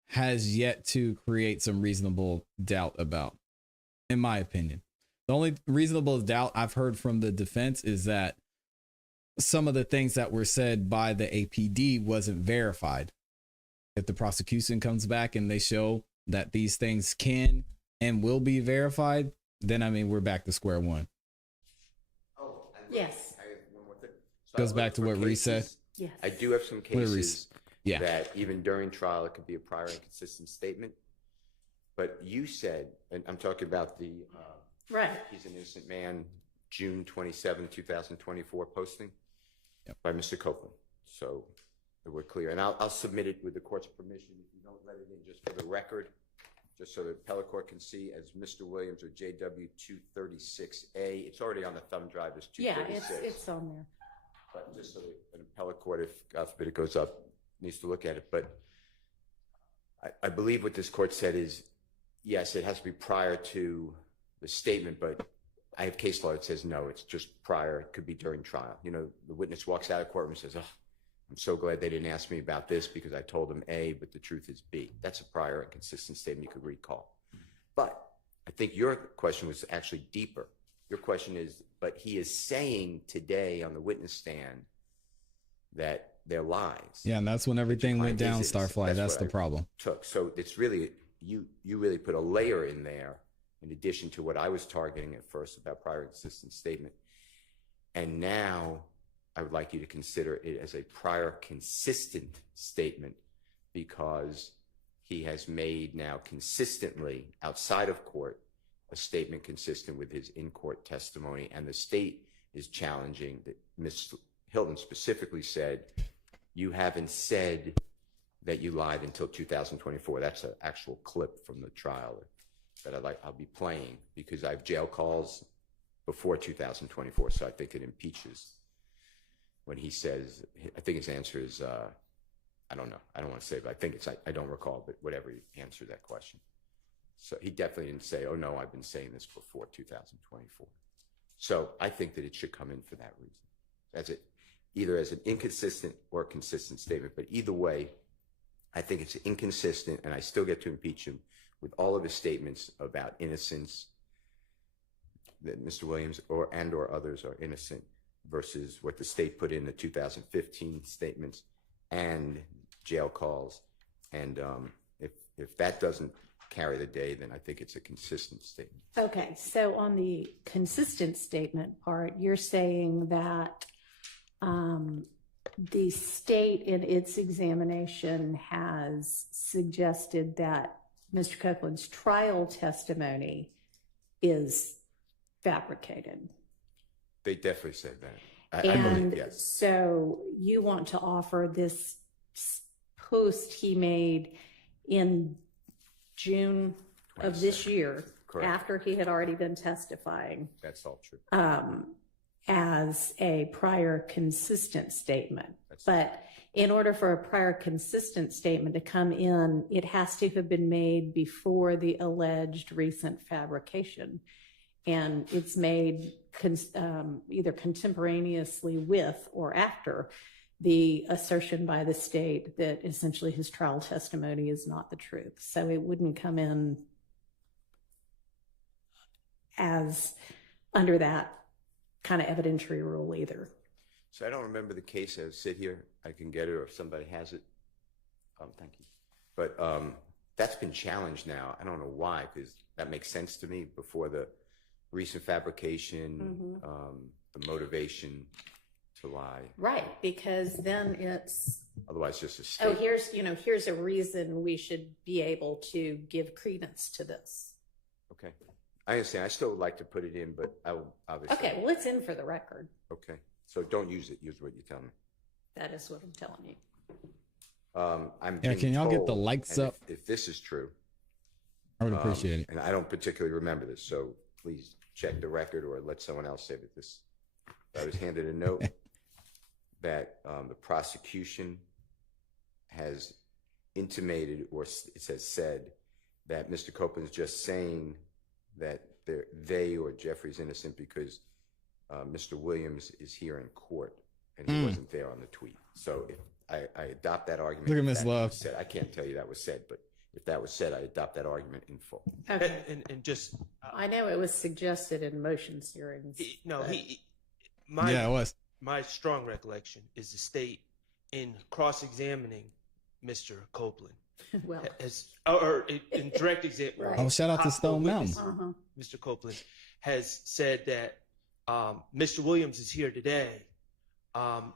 has yet to create some reasonable doubt about, in my opinion. The only reasonable doubt I've heard from the defense is that some of the things that were said by the APD wasn't verified. If the prosecution comes back and they show that these things can and will be verified, then, I mean, we're back to square one. Oh, Yes. I have one more thing. So Goes back to what Reese said. Yes. I do have some cases Yeah. that even during trial, it could be a prior inconsistent statement. But you said, and I'm talking about the Right. he's an innocent man, June 27, 2024 posting by Mr. Copeland. So that we're clear. And I'll submit it with the court's permission if you don't let it in, just for the record, just so the appellate court can see as Mr. Williams or JW 236A. It's already on the thumb drive as 236. Yeah, it's on there. But just so that an appellate court, if God forbid it goes up, needs to look at it. But I believe what this court said is, yes, it has to be prior to the statement, but I have case law that says no, it's just prior. It could be during trial. You know, the witness walks out of courtroom and says, oh, I'm so glad they didn't ask me about this because I told them A, but the truth is B. That's a prior and consistent statement you could recall. But I think your question was actually deeper. Your question is, but he is saying today on the witness stand that they're lies. Yeah, and that's when everything went down, Is it? Starfly. That's what the I problem. took. So it's really, you really put a layer in there in addition to what I was targeting at first about prior consistent statement. And now I would like you to consider it as a prior consistent statement, because he has made now consistently outside of court a statement consistent with his in-court testimony, and the state is challenging that Ms. Hilton specifically said, you haven't said that you lied until 2024. That's an actual clip from the trial that I'll be playing, because I have jail calls before 2024, so I think it impeaches when he says, I think his answer is, I don't know, I don't want to say, but I think it's, I don't recall, but whatever, he answered that question. So he definitely didn't say, oh no, I've been saying this before 2024. So I think that it should come in for that reason, either as an inconsistent or consistent statement. But either way, I think it's inconsistent, and I still get to impeach him with all of his statements about innocence, that Mr. Williams or others are innocent, versus what the state put in the 2015 statements and jail calls. And if that doesn't carry the day, then I think it's a consistent statement. Okay, so on the consistent statement part, you're saying that the state in its examination has suggested that Mr. Copeland's trial testimony is fabricated. They definitely said that. I believe, yes. So you want to offer this post he made in June of this year, Correct. after he had already been testifying, That's all true. as a prior consistent statement. But in order for a prior consistent statement to come in, it has to have been made before the alleged recent fabrication. And it's made either contemporaneously with or after the assertion by the state that essentially his trial testimony is not the truth. So it wouldn't come in as under that kind of evidentiary rule either. So I don't remember the case. I sit here, I can get it, or if somebody has it. Thank you. But that's been challenged now. I don't know why, because that makes sense to me. Before the recent fabrication, the motivation to lie. Right, because then it's, otherwise just a statement. oh, here's a reason we should be able to give credence to this. Okay. I understand. I still would like to put it in, but I will obviously. Okay, well, it's in for the record. Okay. So don't use it. Use what you tell me. That is what I'm telling you. Can y'all get the lights up? If this is true, I would appreciate it. And I don't particularly remember this, so please check the record or let someone else say that this. I was handed a note that the prosecution has intimated, or it says said, that Mr. Copeland's just saying that they or Jeffrey's innocent because Mr. Williams is here in court and he wasn't there on the tweet. So if I adopt that argument. Look at Miss Love. Said, I can't tell you that was said, but if that was said, I adopt that argument in full. Okay. And just I know it was suggested in motions hearings. It was. My strong recollection is the state in cross-examining Mr. Copeland. Well, or in direct exam. Right. Oh, shout out to Stone Mountain. Mr. Copeland has said that Mr. Williams is here today.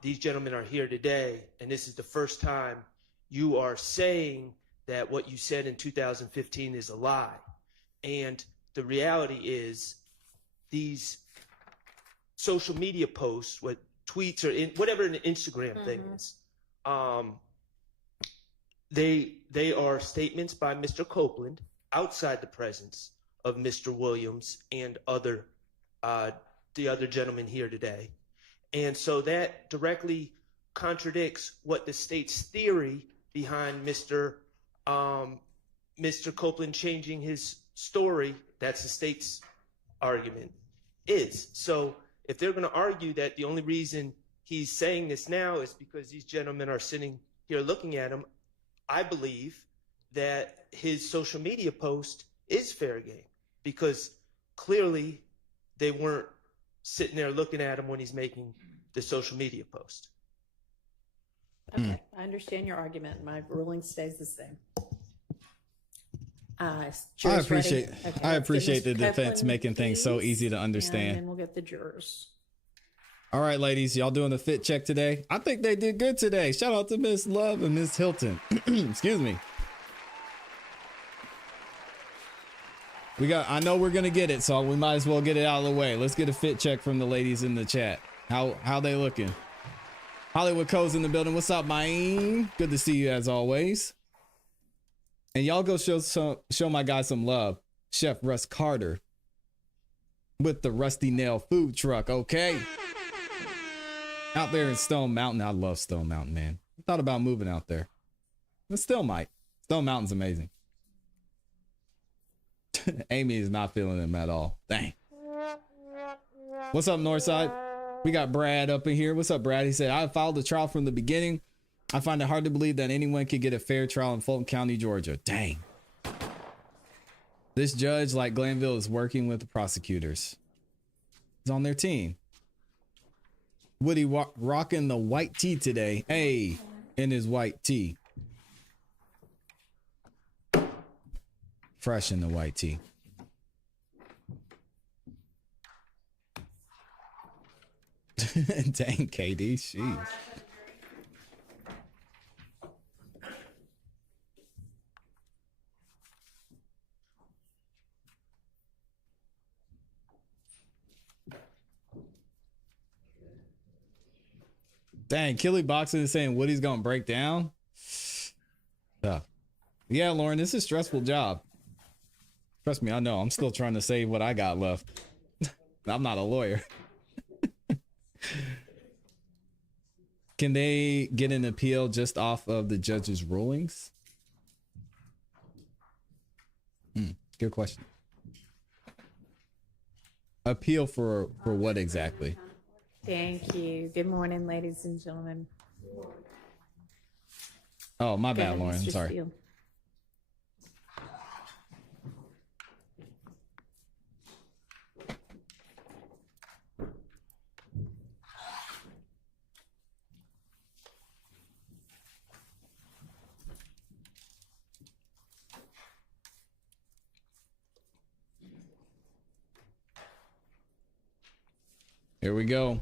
These gentlemen are here today, and this is the first time you are saying that what you said in 2015 is a lie. And the reality is these social media posts, what tweets or whatever an Instagram thing is, they are statements by Mr. Copeland outside the presence of Mr. Williams and the other gentlemen here today. And so that directly contradicts what the state's theory behind Mr. Copeland changing his story, that's the state's argument, is. So if they're going to argue that the only reason he's saying this now is because these gentlemen are sitting here looking at him, I believe that his social media post is fair game, because clearly they weren't sitting there looking at him when he's making the social media post. Okay, I understand your argument. My ruling stays the same. I appreciate the defense Copeland, making things so please. easy to And understand. then we'll get the jurors. All right, ladies, y'all doing the fit check today? I think they did good today. Shout out to Miss Love and Miss Hilton. Excuse me. I know we're gonna get it, so we might as well get it out of the way. Let's get a fit check from the ladies in the chat. How they looking? Hollywood Co's in the building. What's up, man? Good to see you as always. And y'all go show my guy some love. Chef Russ Carter with the Rusty Nail food truck, okay? Out there in Stone Mountain. I love Stone Mountain, man. I thought about moving out there. But still might. Stone Mountain's amazing. Amy is not feeling them at all. Dang. What's up, Northside? We got Brad up in here. What's up, Brad? He said, I filed the trial from the beginning. I find it hard to believe that anyone could get a fair trial in Fulton County, Georgia. Dang. This judge, like Glanville, is working with the prosecutors. He's on their team. Woody rocking the white tee today. Hey, in his white tee. Fresh in the white tee. Dang, KD, jeez. Dang, Killy Boxing is saying Woody's gonna break down. Yeah, Lauren, this is a stressful job. Trust me, I know. I'm still trying to save what I got left. I'm not a lawyer. Can they get an appeal just off of the judge's rulings? Good question. Appeal for what exactly? Thank you. Good morning, ladies and gentlemen. Oh, my Go bad, ahead, Lauren. I'm Mr. sorry. Steele. Here we go.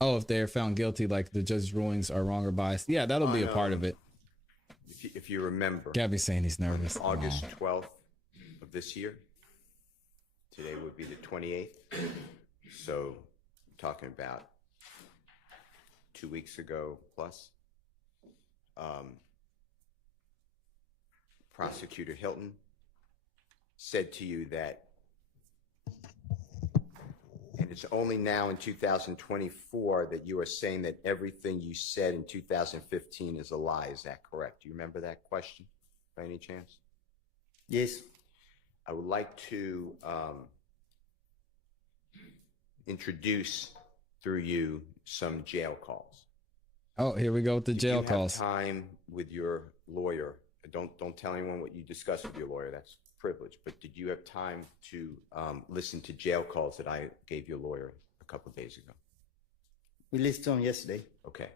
Oh, if they're found guilty, like the judge's rulings are wrong or biased. Yeah, that'll be a part of it. If you remember, Gabby's saying he's nervous. August 12th of this year, today would be the 28th. So I'm talking about 2 weeks ago plus. Prosecutor Hilton said to you that, and it's only now in 2024 that you are saying that everything you said in 2015 is a lie. Is that correct? Do you remember that question by any chance? Yes. I would like to introduce through you some jail calls. Oh, here we go with the jail Did you calls. have time with your lawyer? Don't tell anyone what you discussed with your lawyer. That's privilege. But did you have time to listen to jail calls that I gave your lawyer a couple of days ago? We listened to them yesterday. Okay.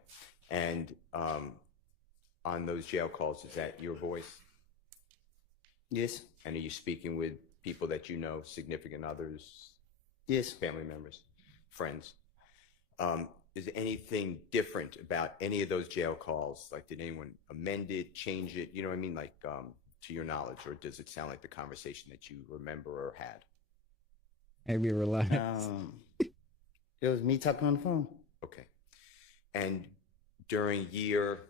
And on those jail calls, is that your voice? Yes. And are you speaking with people that you know, significant others? Yes. Family members, friends? Is anything different about any of those jail calls? Like, did anyone amend it, change it? You know what I mean? Like, to your knowledge, or does it sound like the conversation that you remember or had? Maybe relax. It was me talking on the phone. Okay. And during year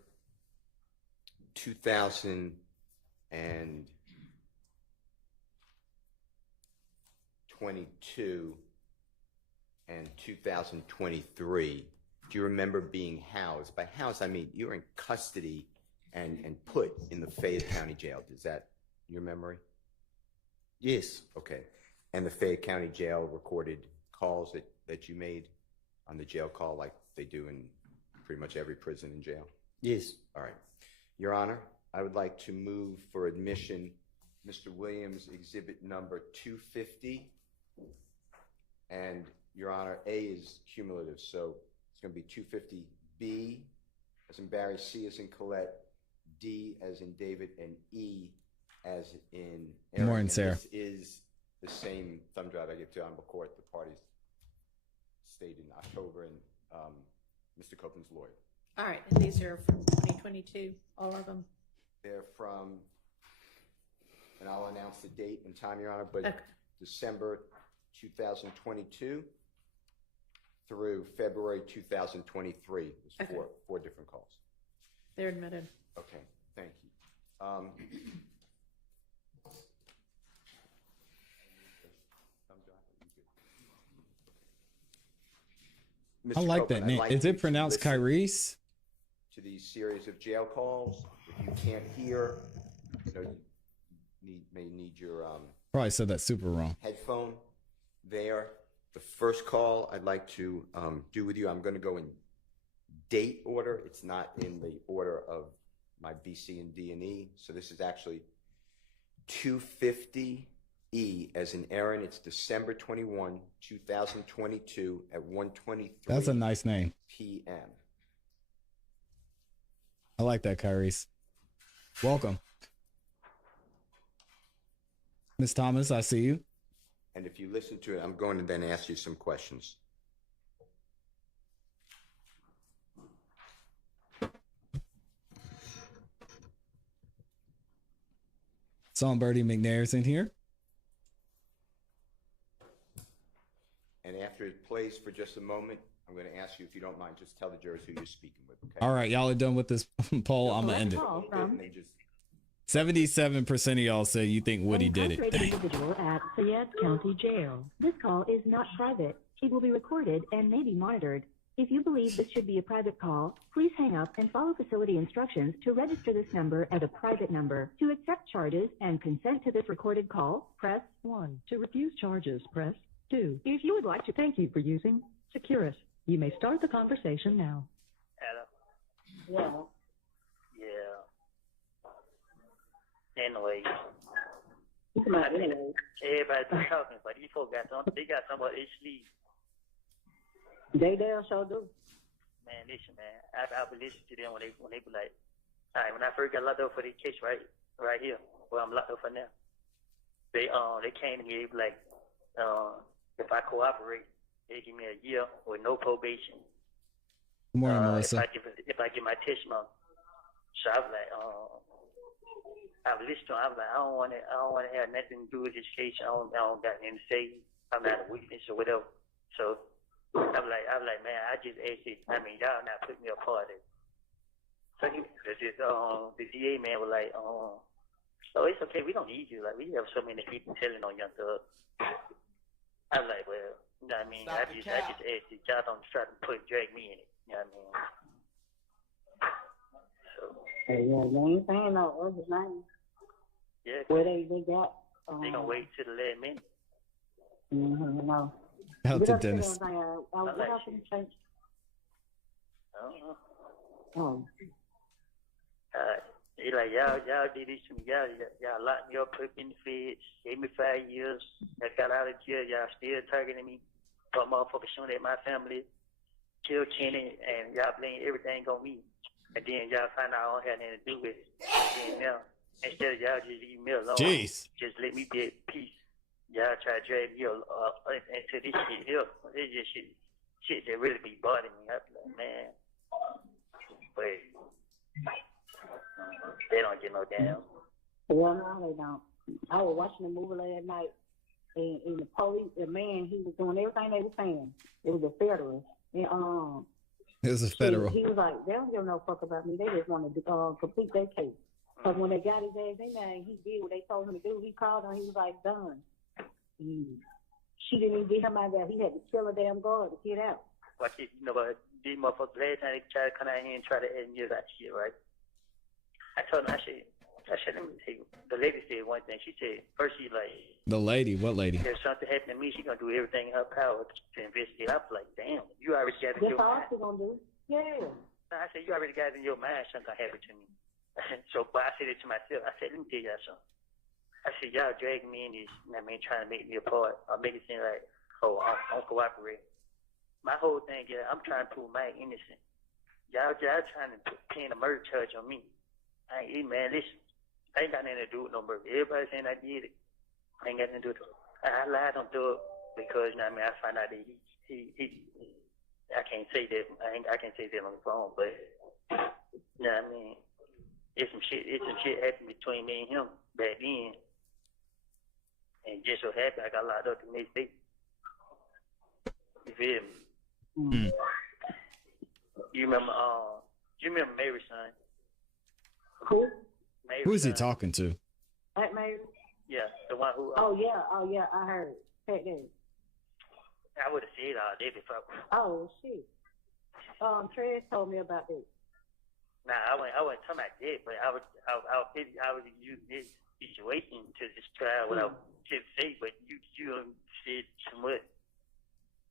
2022 and 2023, do you remember being housed? By housed, I mean you were in custody and put in the Fayette County Jail. Is that your memory? Yes. Okay. And the Fayette County Jail recorded calls that you made on the jail call like they do in pretty much every prison and jail? Yes. All right. Your Honor, I would like to move for admission Mr. Williams' exhibit number 250 And Your Honor, A is cumulative, so it's going to be 250B as in Barry, C as in Colette, D as in David, and E as in Aaron. Morning, And Sarah. This is the same thumb drive I gave to Honorable Court. The parties stayed in October, and Mr. Copeland's lawyer. All right, and these are from 2022, all of them? They're from, and I'll announce the date and time, Your Honor, but Okay. December 2022 through February 2023. There's Okay. four different calls. They're admitted. Okay, thank you. I Mr. like Copeland, that name. I'd like Is you it to pronounced listen Kyrese? to these series of jail calls. If you can't hear, you may need your Probably said that super wrong. headphone there. The first call I'd like to do with you, I'm going to go in date order. It's not in the order of my B, C, and D, and E. So this is actually 250E as in Aaron. It's December 21, 2022 at 1:23 That's a nice name. p.m. I like that, Kyrese. Welcome. Miss Thomas, I see you. And if you listen to it, I'm going to then ask you some questions. Songbirdy McNair's in here. And after it plays for just a moment, I'm going to ask you, if you don't mind, just tell the jurors who you're speaking with, okay? All right, y'all are done with this poll. I'm going to end it. A little bit, and then just 77% of y'all say you think Woody did it. Incarcerated individual at Fayette County Jail. This call is not private. It will be recorded and may be monitored. If you believe this should be a private call, please hang up and follow facility instructions to register this number as a private number. To accept charges and consent to this recorded call, press 1. To refuse charges, press 2. If you would like to, thank you for using Securus. You may start the conversation now. Hello? Yeah. Anyway. Everybody's talking, but these folks got something. They got something about their sleeve. They damn sure do. Man, listen, man. I be listening to them when they be like, all right, when I first got locked up for this case right here, where I'm locked up for now, they came to me, they be like, if I cooperate, they give me a year with no probation. Good morning, Melissa. If I get my testimony. So I was like, I was listening to him, I was like, I don't want to have nothing to do with this case. I don't got anything to say. I'm not a witness or whatever. So I was like, man, I just asked it. I mean, y'all not putting me a part of it. So the DA man was like, oh, it's okay. We don't need you. Like, we have so many people telling on Young Thug. I was like, well, you know what I mean? I just asked it. Y'all don't try to drag me in it. You know what I mean? So. Hey, yeah, they ain't saying no other name. Yeah. Where they got. They gonna wait till the last minute. No. Out to Dennis. What happened to church? Oh. They like, y'all did this to me. Y'all locked me up, put me in the feds, gave me 5 years. I got out of jail. Y'all still targeting me. But motherfuckers shooting at my family, killed Kenny, and y'all blame everything on me. And then y'all find out I don't have anything to do with it. And now, instead of y'all just leave me alone, Jeez. just let me be at peace. Y'all try to drag me into this shit here. It's just shit that really be bothering me. I be like, man, but they don't get no damn. Well, no, they don't. I was watching a movie last night, and the police, the man, he was doing everything they were saying. It was a federal. And, It was a federal. He was like, they don't give no fuck about me. They just want to complete their case. Because when they got his ass in there and he did what they told him to do, he called her and he was like, done. She didn't even get him out there. He had to kill a damn guard to get out. Watch it, you know, but these motherfuckers, last time they tried to come out here and try to add me that shit, right? I told him, I said, let me tell you. The lady said one thing. She said, first she like, The lady, what lady? if something happened to me, she gonna do everything in her power to investigate. I was like, damn, you already got it in That's your all mind. she gonna do. Yeah. I said, you already got it in your mind something gonna happen to me. So, but I said it to myself. I said, let me tell y'all something. I said, y'all dragging me in this, trying to make me a part, or make it seem like, oh, I don't cooperate. My whole thing is, I'm trying to prove my innocence. Y'all trying to pin a murder charge on me. Man, listen, I ain't got nothing to do with no murder. Everybody saying I did it. I ain't got nothing to do with it. I lied on do it because, I found out that he I can't say that. I can't say that on the phone, but, it's some shit happened between me and him back then. And just so happy I got locked up the next day. You feel me? You remember Mary's son? Who? Who is he talking to? That Mary? Yeah, the one who. Oh yeah, I heard. Take that. I would have said all day before. Oh shit. Trez told me about this. Nah, I wasn't talking about that, but I was using this situation to describe what I was to say, but you said too much.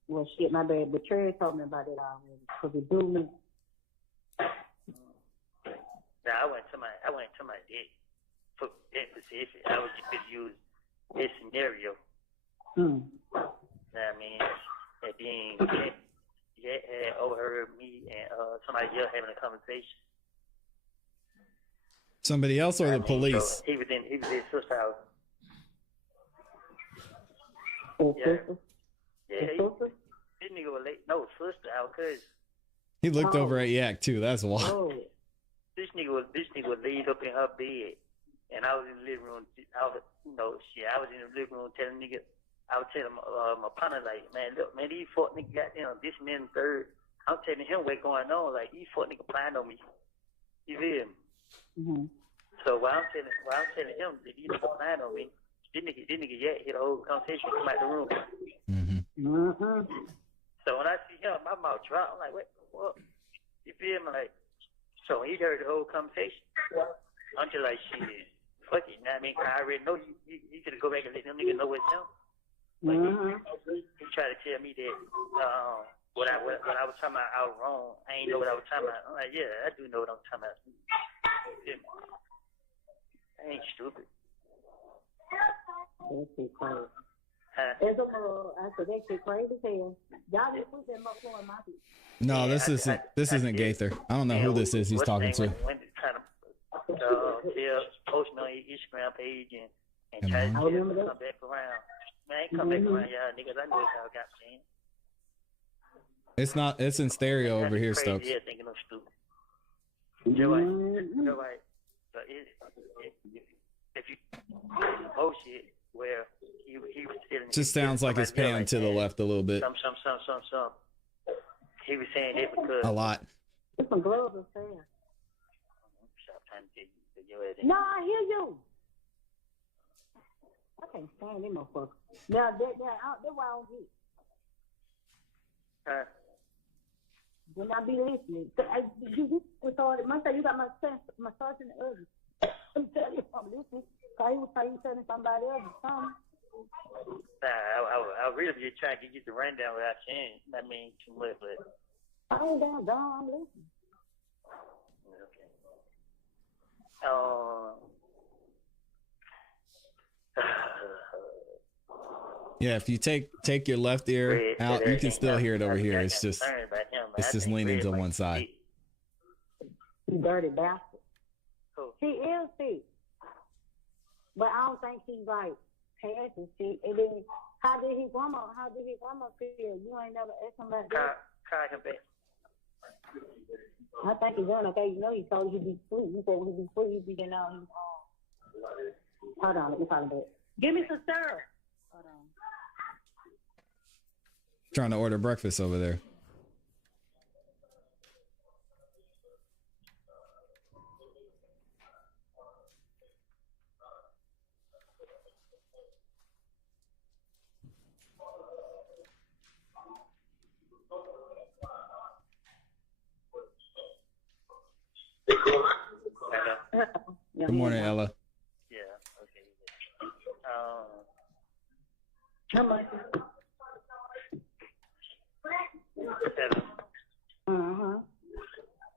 Well, shit, my bad. But Trez told me about it already. Cause it blew me. Nah, I wasn't talking about that. For that specific, I was just use this scenario. And then had overheard me and somebody else having a conversation. Somebody else or the police? So he was in his sister's house. This nigga was late. No, sister, our cousin. He looked over at Yak too. That's why. This nigga was laid up in her bed, and I was in the living room. I was in the living room telling nigga. I was telling my partner, like, man, look, man, these fuck niggas got this and then third. I'm telling him what's going on. Like, these fuck niggas playing on me. You feel me? So while I'm telling him that these niggas playing on me, this nigga hit the whole conversation, come out the room. So when I see him, my mouth dropped. I'm like, what? You feel me? Like, so he heard the whole conversation. I'm just like, shit, fuck it. You know what I mean? I already know he could go back and let them niggas know what's him. But he tried to tell me that what I was talking about, I was wrong. I ain't know what I was talking about. I'm like, yeah, I do know what I'm talking about. I ain't stupid. That shit crazy. I said that shit crazy as hell. Y'all just put that up for my feet. No, this isn't Gaither. I don't know who this is he's talking to. When trying to post me on your Instagram page and try to come back around. Man, I ain't come back around y'all niggas. I know what y'all got saying. It's not. It's in stereo over here, Stokes. Yeah, thinking I'm stupid. You're right. But if you bullshit where he was sitting, Just sounds like it's panning to the left a little bit. Some. He was saying that because a lot. It's some gloves up there. Stop trying to get your ass in. No, I hear you. I can't stand them motherfuckers. Now that's why I don't get. When I be listening, you started. You got my thoughts in the oven. I'm telling you, I'm listening. Cause you telling somebody else something. I really be trying to get the rundown without saying. I mean, too much, but I ain't down. I'm listening. Okay. Yeah, if you take your left ear out, you can still hear it over here. It's just leaning to one side. You dirty bastard. He is sick, but I don't think he's like past his sick. And then how did his grandma feel? You ain't never asked him about that. Call him back. I think he's done okay. You know, he told he'd be free. He said when he'd be free, he'd be getting out. Hold on, let me call him back. Give me some syrup. Hold on. Trying to order breakfast over there. Good morning, Ella. Yeah, okay. How much?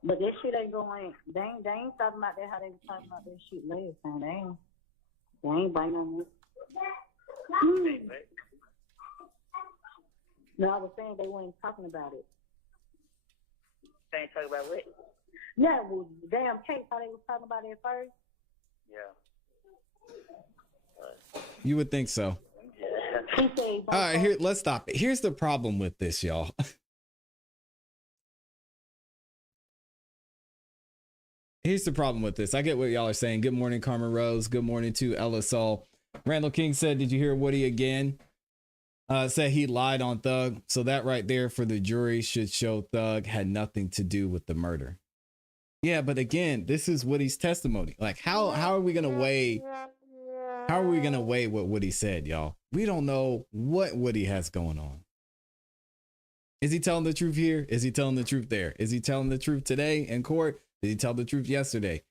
But that shit ain't going. They ain't talking about that how they was talking about that shit last time. They ain't biting on me. No, I was saying they weren't talking about it. They ain't talking about what? Yeah, well, damn case how they was talking about it first. Yeah. You would think so. He said, All right, here, let's stop it. Here's the problem with this, y'all. Here's the problem with this. I get what y'all are saying. Good morning, Carmen Rose. Good morning to LSL. Randall King said, did you hear Woody again? Said he lied on Thug. So that right there for the jury should show Thug had nothing to do with the murder. Yeah, but again, this is Woody's testimony. Like, how are we gonna weigh? How are we gonna weigh what Woody said, y'all? We don't know what Woody has going on. Is he telling the truth here? Is he telling the truth there? Is he telling the truth today in court? Did he tell the truth yesterday?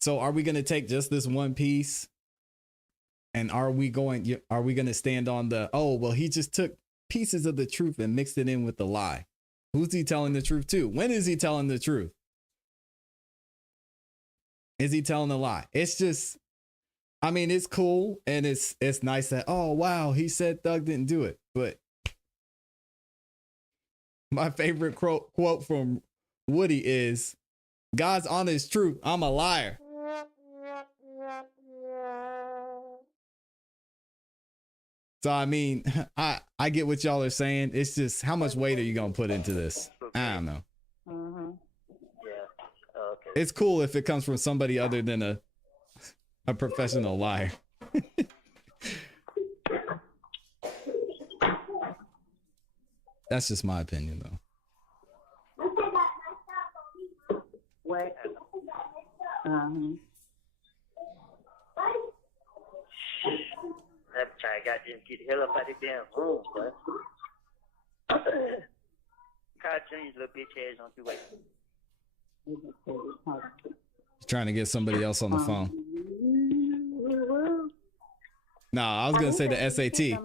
So are we gonna take just this one piece? And are we going to stand on the, oh, well, he just took pieces of the truth and mixed it in with the lie? Who's he telling the truth to? When is he telling the truth? Is he telling a lie? It's just, I mean, it's cool and it's nice that, oh, wow, he said Thug didn't do it. But my favorite quote from Woody is, God's honest truth, I'm a liar. So, I mean, I get what y'all are saying. It's just, how much weight are you going to put into this? I don't know. Mm-hmm. Yeah. Okay. It's cool if it comes from somebody other than a professional liar. That's just my opinion, though. What? That child got to get the hell up out of the damn room, boy. Kyle Jr.'s little bitch ass on 2-way. He's trying to get somebody else on the phone. Nah, I was going to say the SAT.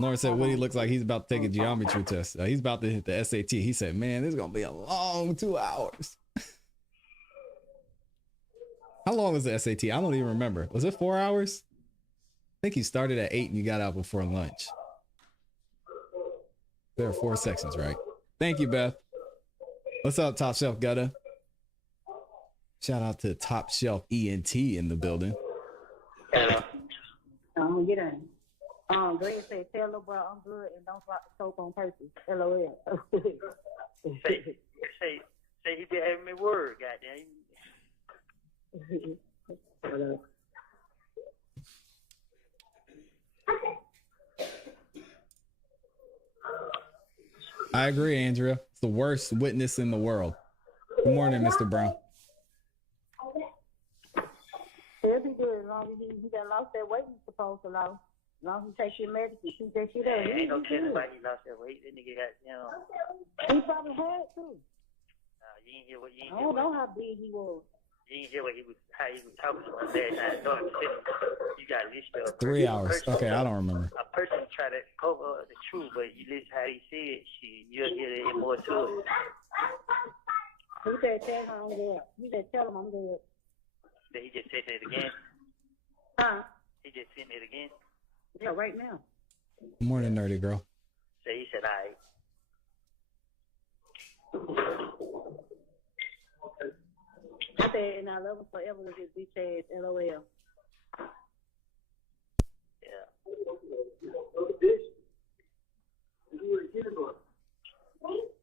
Lauren said Woody looks like he's about to take a geometry test. He's about to hit the SAT. He said, man, this is going to be a long 2 hours. How long was the SAT? I don't even remember. Was it 4 hours? I think you started at 8 and you got out before lunch. There are 4 sections, right? Thank you, Beth. What's up, Top Shelf Gutta? Shout out to Top Shelf ENT in the building. Get in. Greg said, tell little bro I'm good and don't drop the soap on purpose. LOL. Say he been having me word, goddamn. I agree, Andrea. It's the worst witness in the world. Good morning, Mr. Brown. He'll be good as long as he done lost that weight he's supposed to lose. As long as he takes your medicine, keep that shit up. Ain't no telling why he lost that weight. That nigga got, He probably had to. you ain't hear what you ain't I don't know how big he was. You didn't hear how he was talking to us last night. No, you got to listen to 3 hours. Okay, I don't remember. A person try to cover the truth, but you listen how he said, you'll hear it more to it. He said, tell him I'm good. He said, tell him I'm good. Did he just sent it again? Huh? He just sent it again? Yeah, right now. Good morning, nerdy girl. So he said, all right. I said, and I love him forever with his bitch ass, LOL. Yeah.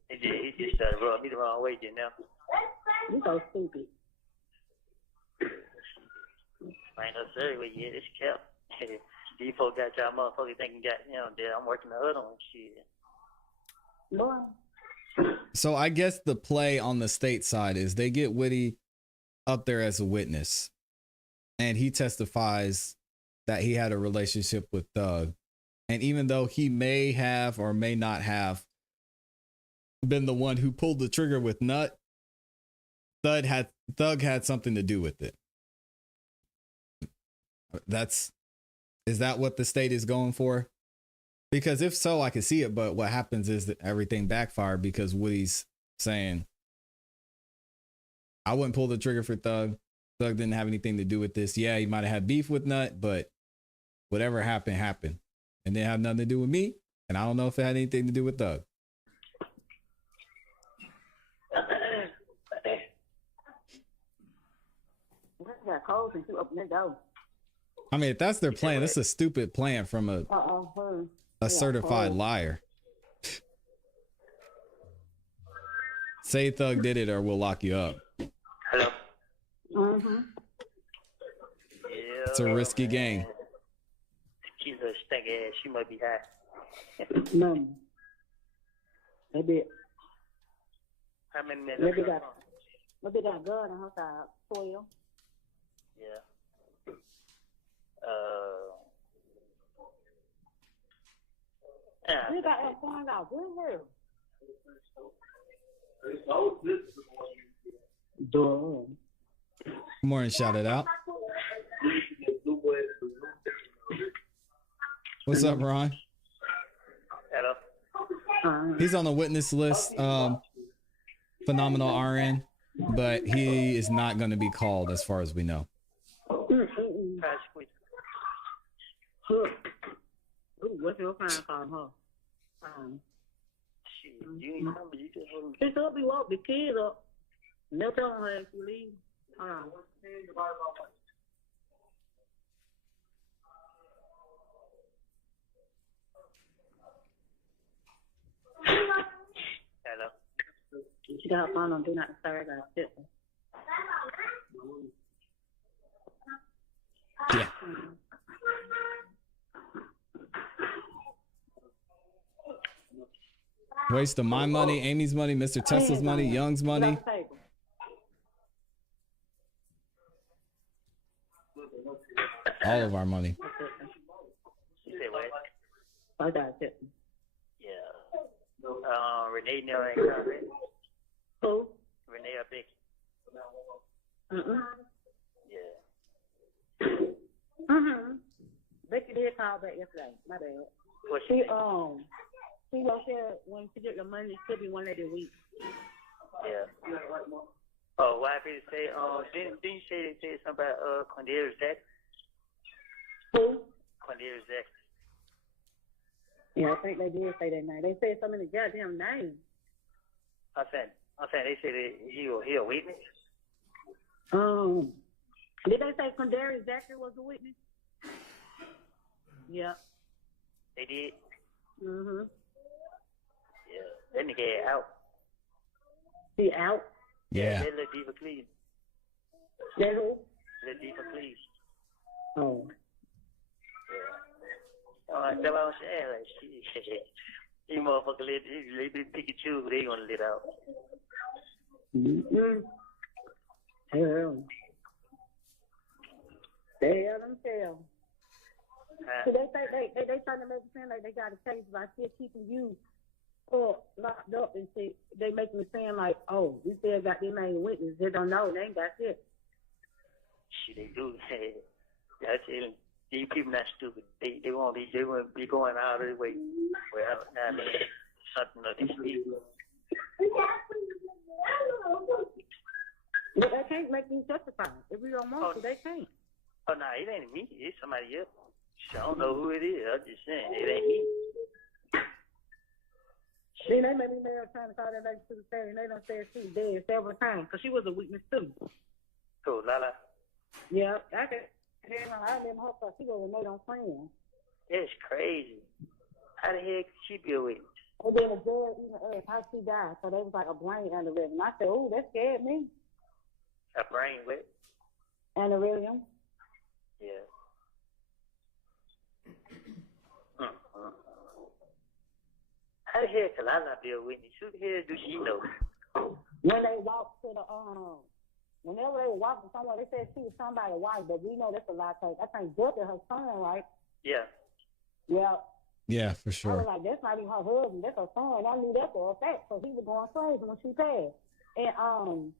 He just started rubbing me the wrong way just now. You so stupid. I ain't no sorry with you. This cap. These folks got y'all motherfuckers thinking, that I'm working the other one. Shit. Lord. So I guess the play on the state side is they get Woody up there as a witness, and he testifies that he had a relationship with Thug. And even though he may have or may not have been the one who pulled the trigger with Nut, Thug had something to do with it. Is that what the state is going for? Because if so, I can see it. But what happens is that everything backfired because Woody's saying, I wouldn't pull the trigger for Thug. Thug didn't have anything to do with this. Yeah, he might have had beef with Nut, but whatever happened, happened. And didn't have nothing to do with me. And I don't know if it had anything to do with Thug. Got cold since you opened the door. I mean, if that's their plan, that's a stupid plan from a certified liar. Say Thug did it or we'll lock you up. Hello. Mm-hmm. It's a risky game. She's a stank ass. She might be high. No. Maybe How many minutes? maybe got a gun on her side. 12. Yeah. You got that phone out. Good here. Good morning, shout it out. What's up, Ron? Hello. He's on the witness list. Phenomenal RN, but he is not going to be called as far as we know. What's your crime called, huh? You ain't number. You just want It's up, you woke the kids up. And they'll tell her if you leave. Hello. She got her phone on, do not disturb her. Yeah. Waste of my money, Amy's money, Mr. Tesla's money, Young's money. All of our money. You say what? I got it. Yeah. Renee never ain't got it. Who? Renee or Becky? Mm-mm. Yeah. Mm-hmm. Becky did call back yesterday. My bad. What She was there when she get your money. It could be one day a week. Yeah. Oh, why did it say? Didn't you say they said something about Cornelius Zach? Who? Cornelius Zach. Yeah, I think they did say that name. They said so many goddamn names. I'm saying they said that he a witness. Did they say Condarius Zachary was a witness? Yeah. They did. Mm-hmm. Yeah. That nigga out. He out? Yeah. They let Diva Cleveland. They who? Let Diva Cleveland. Oh. That's what I'm saying. Like, shit. You motherfucker let me pick and choose who they gonna let out. Mm-hmm. Hell. They hell themselves. So they think they trying to make it seem like they got a case by still keeping you locked up and shit. They making it seem like, oh, we still got their main witness. They don't know. They ain't got shit. Shit, they do. That's it. These people not stupid. They won't be going out of the way. Well, I mean, something that they speak. But they can't make you testify. If we don't want to, they can't. Oh, no, it ain't me. It's somebody else. I don't know who it is. I'm just saying, it ain't me. Then they made me mad trying to call that lady to the stand, and they done said she was dead several times, because she was a witness too. Cool, Lala. Yeah, I remember her because she was a made on friend. That's crazy. How the heck could she be a witness? And then the judge even asked how she died, so they was like a brain aneurysm. I said, ooh, that scared me. A brain what? Aneurysm. Yeah. How the hell can I not be a witness? Who the hell do she know? When they walked to the whenever they were walking somewhere, they said she was somebody's wife, but we know that's a lie. I think Guthrie, her son, right? Yeah. Yeah. Yeah, for I sure. was like, that's not even her husband, that's her son. I knew that for a fact, so he was going crazy when she passed. And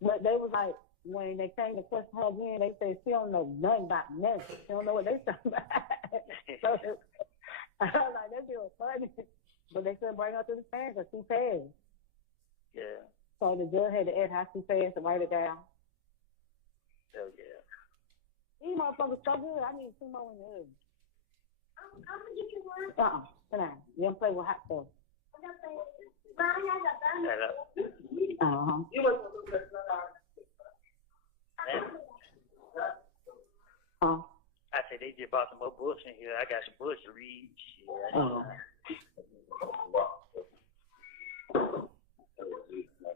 but they was like, when they came to question her again, they said she don't know nothing about nothing. She don't know what they talking about. So I was like, that was funny. But they couldn't bring her to the stand because she passed. Yeah. So the judge had to ask how she passed to write it down. Hell yeah. These motherfuckers so good. I need 2 more in the oven. I'm gonna get you one. Sit down. You don't play with hot stuff. I said they just bought some more books in here. I got some books to read. Shit.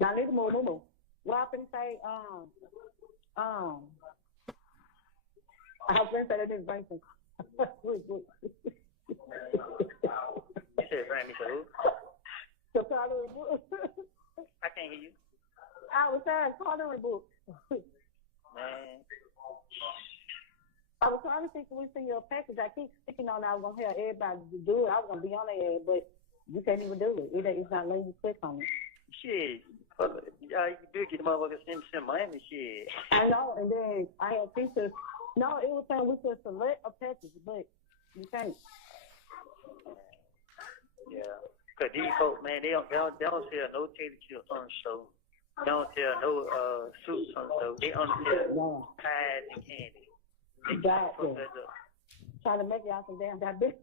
Now, little more. What I'm finna say, I was gonna say that didn't bring some. You said bring me some who? So coloring book. I can't hear you. I was saying coloring book. Man. I was trying to think when we see your package. I keep sticking on. I was gonna have everybody to do it. I was gonna be on there, but you can't even do it. It's not letting you click on it. Shit. You do get the motherfuckers send Miami shit. I know, and then I had pictures. No, it was saying we could select a package, but you can't. Yeah. Cause these folks, man, they don't sell no tater chips on the show. They don't sell no soups on the show. They only sell pies and candy. Exactly. Trying to make y'all some damn diabetes.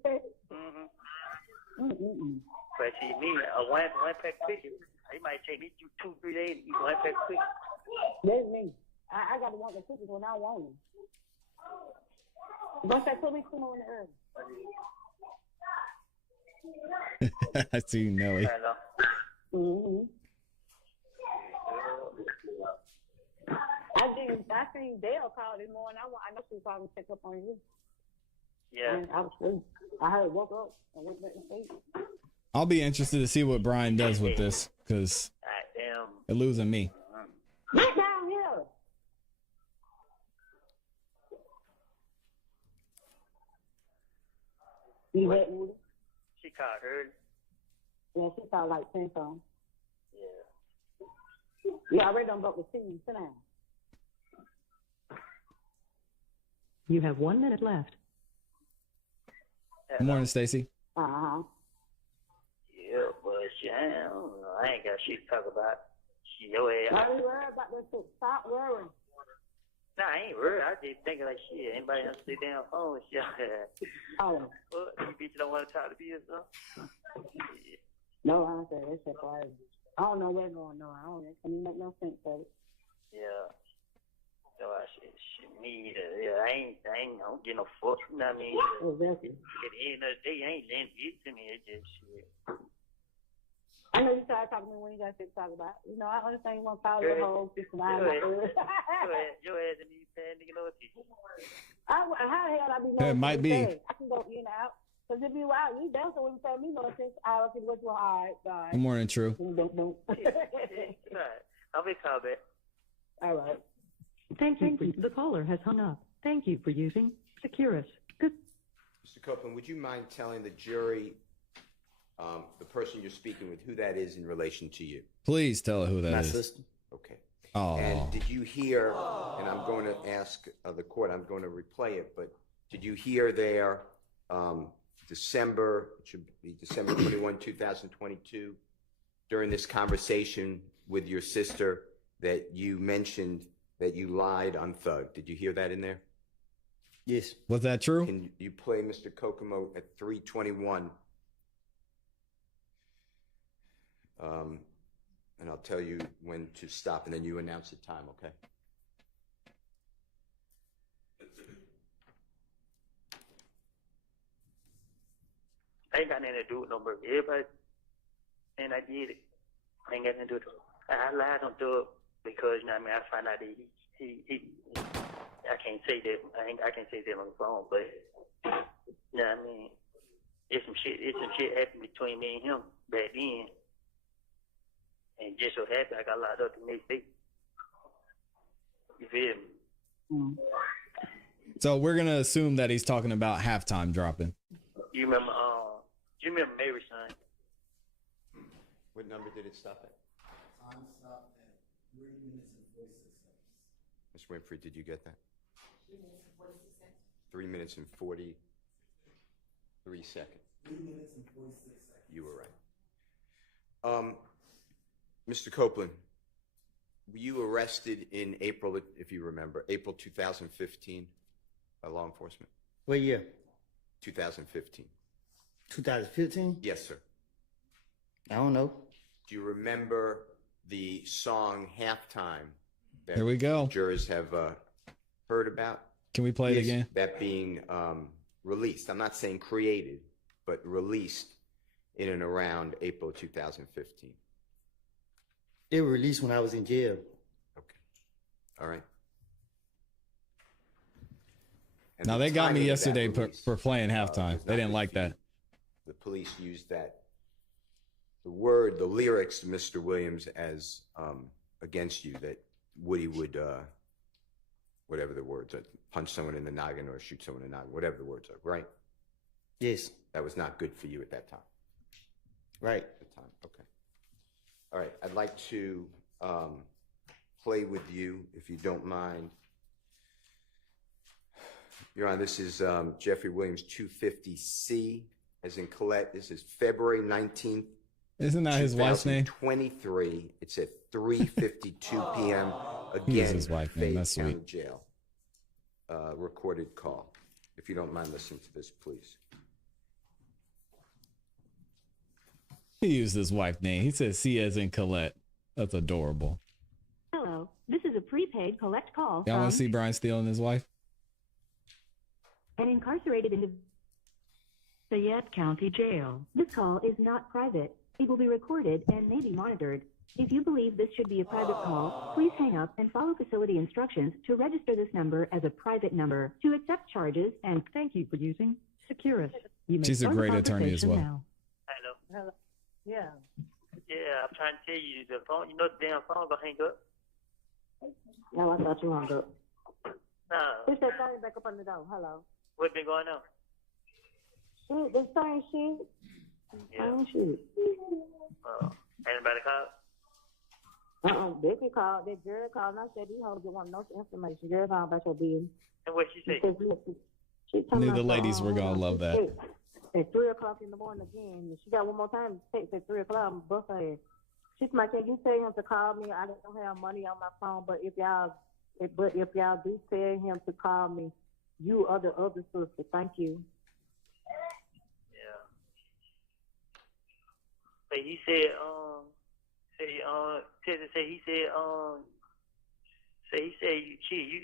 But see, me, one pack of cookies, it might take me 2-3 days to eat one pack of cookies. That's me. I got to want the cookies when I want them. Once I put me 2 more in the oven. I see Nelly. I seen Dale call this morning. I know she was calling to check up on you. Yeah. And I was asleep. I had woke up and went back to sleep. I'll be interested to see what Brian does with this, because they're losing me. Get down here. You wet, Woody? She called early. Yeah, she called like 10 songs. Yeah. Yeah, I already done got the tea. Sit down. You have 1 minute left. Good morning, Stacy. Uh-huh. Yeah, but shit, I don't know. I ain't got shit to talk about. Shit, your ass. Why you worried about that shit? Stop worrying. Nah, I ain't worried. I just thinking like shit. Anybody else sit down phone? Shit. Oh. What? You bitch don't want to talk to me or something? Shit. No, I don't say that shit for I don't know what's going on. I don't know. It doesn't make no sense, baby. Yeah. So I said, shit, me either. Yeah, I don't get no fuck. You know what I mean? Exactly. At the end of the day, I ain't letting it to me. It's just shit. I know you started talking to me when you got shit to talk about. You know, I understand you want to call your whole system out. Your ass and these bad nigga know what to do. How the hell I be knowing? It might be. I can go in and out. Because if you out, you definitely wouldn't tell me no sense. I don't think what's all right, guys. Good morning, True. Don't. Right. I'll be called back. All right. Thank you. The caller has hung up. Thank you for using Securus. Good. Mr. Copeland, would you mind telling the jury, the person you're speaking with, who that is in relation to you? Please tell her who that My is. sister. Okay. Oh. And did you hear, and I'm going to ask the court, I'm going to replay it, but did you hear their December 21, 2022, during this conversation with your sister that you mentioned that you lied on Thug? Did you hear that in there? Yes. Was that true? Can you play Mr. Kokomo at 3:21? And I'll tell you when to stop, and then you announce the time, okay? I ain't got nothing to do with no murder. Everybody, and I did it. I ain't got nothing to do with it. I lied on Thug because, you know what I mean, I found out that he I can't say that. I can't say that on the phone, but, you know what I mean, it's some shit happened between me and him back then. And just so happened I got locked up the next day. You feel me? So we're gonna assume that he's talking about halftime dropping. You remember Mary's son? What number did it stop at? Time stopped at 3 minutes and 46 seconds. Ms. Winfrey, did you get that? 3 minutes and 43 seconds. 3 minutes and 46 seconds. You were right. Mr. Copeland, Were you arrested in April, if you remember, April 2015 by law enforcement? What year? 2015. 2015? Yes, sir. I don't know. Do you remember the song Halftime that Here we go. jurors have heard about? Can we play it Yes, again? that being released. I'm not saying created, but released in and around April 2015. It was released when I was in jail. Okay. All right. And Now the they got me timing of that yesterday release, for playing halftime. was not They didn't good like for you. that. The police used that, the lyrics, Mr. Williams, as against you, that Woody would, whatever the words are, punch someone in the noggin or shoot someone in the noggin, whatever the words are, right? Yes. That was not good for you at that time. Right. At the time, okay. All right, I'd like to play with you, if you don't mind. Your Honor, this is Jeffrey Williams 250C, as in Colette. This is February 19th. Isn't that his wife's name? 2023. It's at 3:52 p.m. He is Again, his wife name. Fayette That's County sweet. Jail. Recorded call. If you don't mind listening to this, please. He used his wife's name. He said C as in Colette. That's adorable. Hello, this is a prepaid collect call Y'all want from to see Brian Steele and his wife? an incarcerated individual. Fayette County Jail. This call is not private. It will be recorded and may be monitored. If you believe this should be a private call, please hang up and follow facility instructions to register this number as a private number. To accept charges and thank you for using Securus. You may She's a start the great attorney as conversation well. now. Hello. Hello. Yeah. Yeah, I'm trying to tell you, the phone, the damn phone gonna hang up. No, I thought you hung up. No. Push that thing back up on the door. Hello. What been going on? Shit, the same shit. Yeah. Same shit. Anybody call? Becky called. That girl called and I said, these hoes don't want no information. Girl called about your business. And what she say? She Knew the ladies were gonna love that. At 3 o'clock in the morning again. She got one more time to text at 3 o'clock. I'm bust her ass. She's like, can you tell him to call me? I don't have money on my phone, but if y'all do tell him to call me, you are the other sister. Thank you. Yeah. But he said,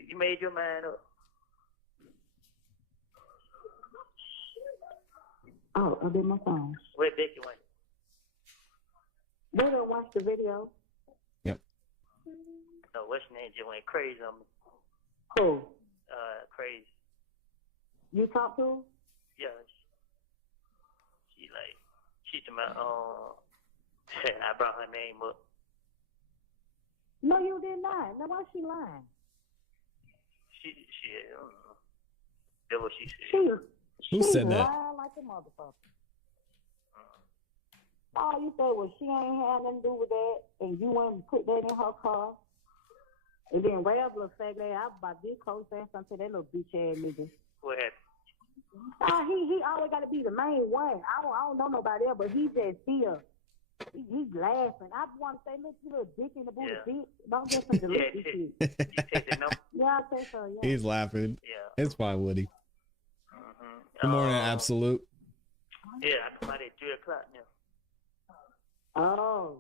you made your mind up. Oh, I did my phone. Where Becky went? They don't watch the video. No, what's her name just went crazy on me. Who? Crazy. You talk to her? Yeah. She to my I brought her name up. No, you did not. Now why she lying? She I don't know. That's what she said. Who said that? Lying like a motherfucker. All you said was she ain't had nothing to do with that, and you went and put that in her car. And then Rebel said that I was about this close saying something to that little bitch ass nigga. What happened? He always got to be the main one. I don't know nobody else, but he just here. He's laughing. I want to say, look, you little dick in the booty, bitch. Don't get some delicious shit. You take the number? Yeah, I say so, yeah. He's laughing. Yeah. It's fine, Woody. Good morning, Absolute. Yeah, I come out at 3 o'clock now. Oh.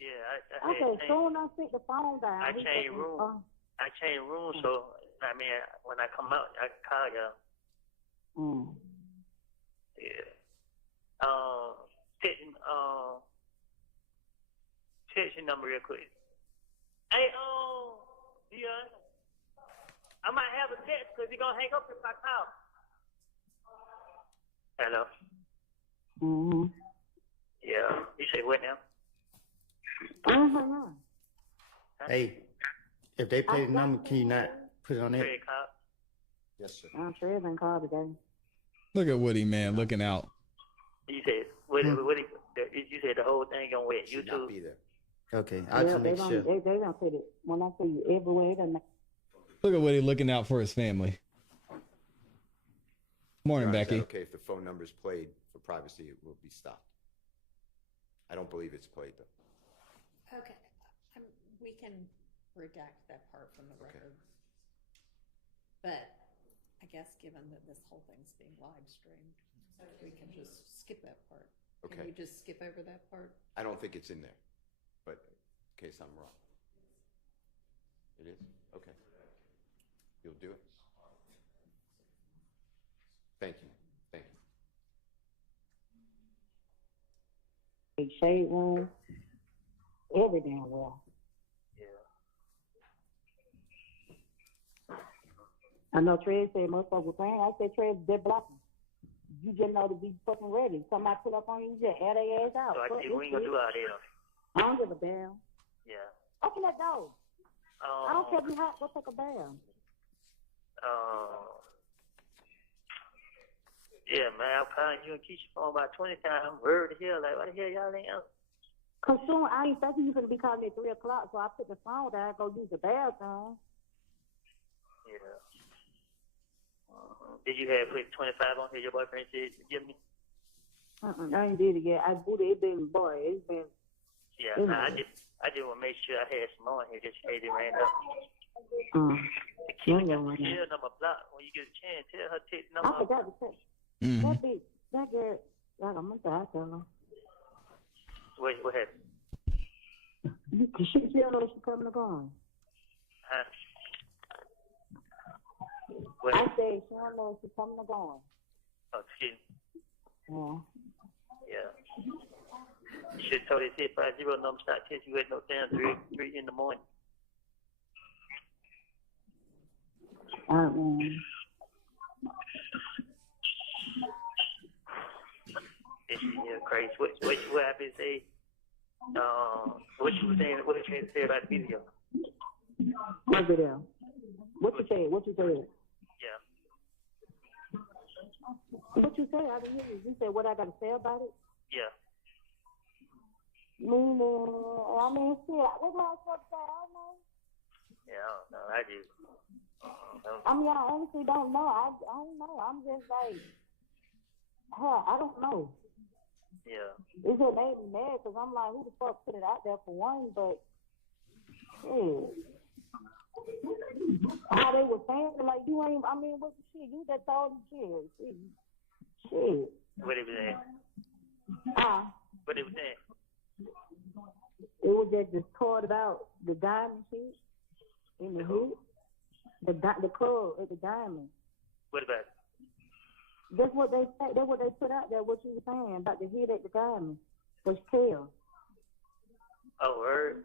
Yeah, Okay, soon I take the phone down. I changed room. I changed room, so I mean, when I come out, I can call y'all. Yeah. Text your number real quick. Hey, yeah. I might have a text because he's gonna hang up if I call. Hello. Yeah. You say what now? Hey, if they play the number, can you not put it on there? Yes, sir. I'm sure it's been called today. Look at Woody, man, looking out. You said you said the whole thing on where YouTube. Not be there. Okay, I'll just make sure. They gonna put it when I say you everywhere. Look at Woody looking out for his family. Morning, Your Honor, is that Becky. okay, if the phone number is played for privacy, it will be stopped. I don't believe it's played though. Okay, we can redact that part from the Okay. record. But I guess given that this whole thing's being live streamed, we can just skip that part. Can Okay. we just skip over that part? I don't think it's in there, but in case I'm wrong. It is? Okay. You'll do it? Thank you. Thank you. Big shade room, every damn well. I know Trey said motherfucker saying, I said Trey, they're blocking. You just know to be fucking ready. Somebody put up on you, just air their ass out. So I Fuck think we ain't this gonna do shit. all that. I don't give a damn. Yeah. Open that door. I don't care if you hot, go take a bath. Yeah, man, I'm calling you and Keisha phone about 20 times. I'm worried the hell. Like, why the hell y'all ain't answer? Cause soon I ain't thinking you gonna be calling me at 3 o'clock, so I put the phone down, go use the bathroom. Yeah. Did you have put 25 on here? Your boyfriend said to give me? I ain't did it yet. It's been, boy, it's been. Yeah, nah, I just want to make sure I had some on here just in case it ran up. The kid got the jail number blocked. When you get a chance, tell her take the number. I forgot to text. Mhm. That bitch, that girl, like I'm gonna die, tell her. What happened? She don't know she coming or going. Huh? What? I said she don't know if she coming or going. Oh, shit. Yeah. Yeah. You should have told her 650 number start text you at no damn 3 in the morning. This shit here crazy. What happened to say? What you was saying? What you had to say about the video? What video? What you said? What you said? Yeah. What you said? I didn't hear you. You said what I got to say about it? Yeah. I mean, shit. What my fuck say? I don't know. Yeah, I don't know. I just. I mean, I honestly don't know. I don't know. I'm just like, I don't know. Yeah. It just made me mad because I'm like, who the fuck put it out there for one? But, shit. How they were saying, like, you ain't, I mean, what the shit? You that told them shit. Shit. What it was saying? What it was saying? It was just talk about the diamond shit in the hood. The club at the diamond. What about it? That's what they say. That's what they put out there. What you were saying about the hit at the diamond was killed. Oh, word.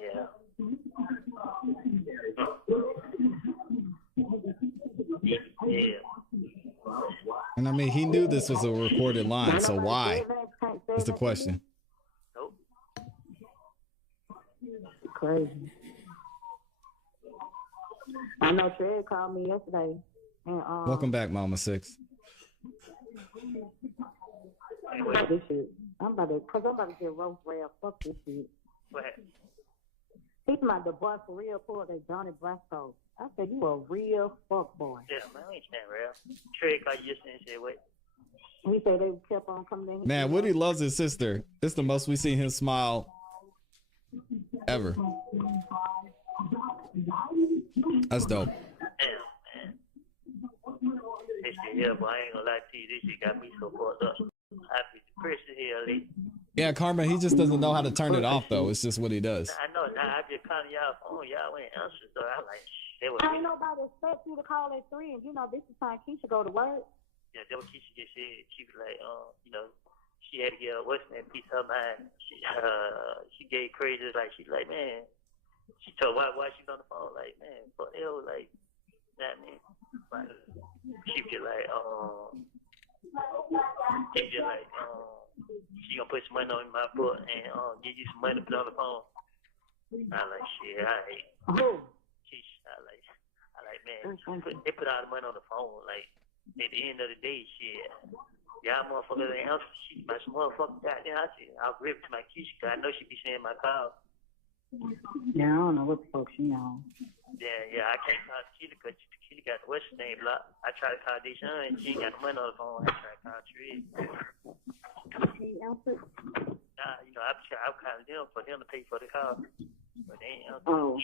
Yeah. Yeah. And I mean, he knew this was a recorded line, so why? That's the question. Nope. Crazy. I know Trey called me yesterday. And, Welcome back, Mama Six. This shit. I'm about to get roast rail. Fuck this shit. What happened? He's my the boy for real for that Johnny Brasco. I said you a real fuck boy. Yeah, man, I ain't saying real. Trey called you yesterday and said what? He said they kept on coming in. Man, Woody loves his sister. It's the most we see him smile ever. That's dope. Damn, man. This shit here, but I ain't gonna lie to you, this shit got me so fucked up. I be depressed as hell, lately. Yeah, Karma, he just doesn't know how to turn it off, though. It's just what he does. I know, now I just calling y'all phone, y'all ain't answering, so I'm like, shit, what Ain't nobody expect you to call at 3, and you know this is time Keisha go to work. Yeah, that what Keisha just said. She was like, you know, she had to get what's that piece of her mind. She gave crazy, like, she's like, man, she told why she's on the phone, like, man, fuck the hell, like, that man. Like, she was just like, she gonna put some money on my foot and give you some money to put on the phone. I like shit, I hate. Keisha, I like man, they put all the money on the phone. Like at the end of the day, shit, y'all motherfuckers ain't answer shit. My motherfucker goddamn, I'll rip to my Keisha 'cause I know she be saying my call. Yeah, I don't know what the fuck she on. Yeah, I can't call Keely because Keely got what's her name blocked. I try to call Deshaun and she ain't got the money on the phone. I try to call Tree. He answered. Nah, you know, I'm calling them for them to pay for the car. But they ain't answered. Oh.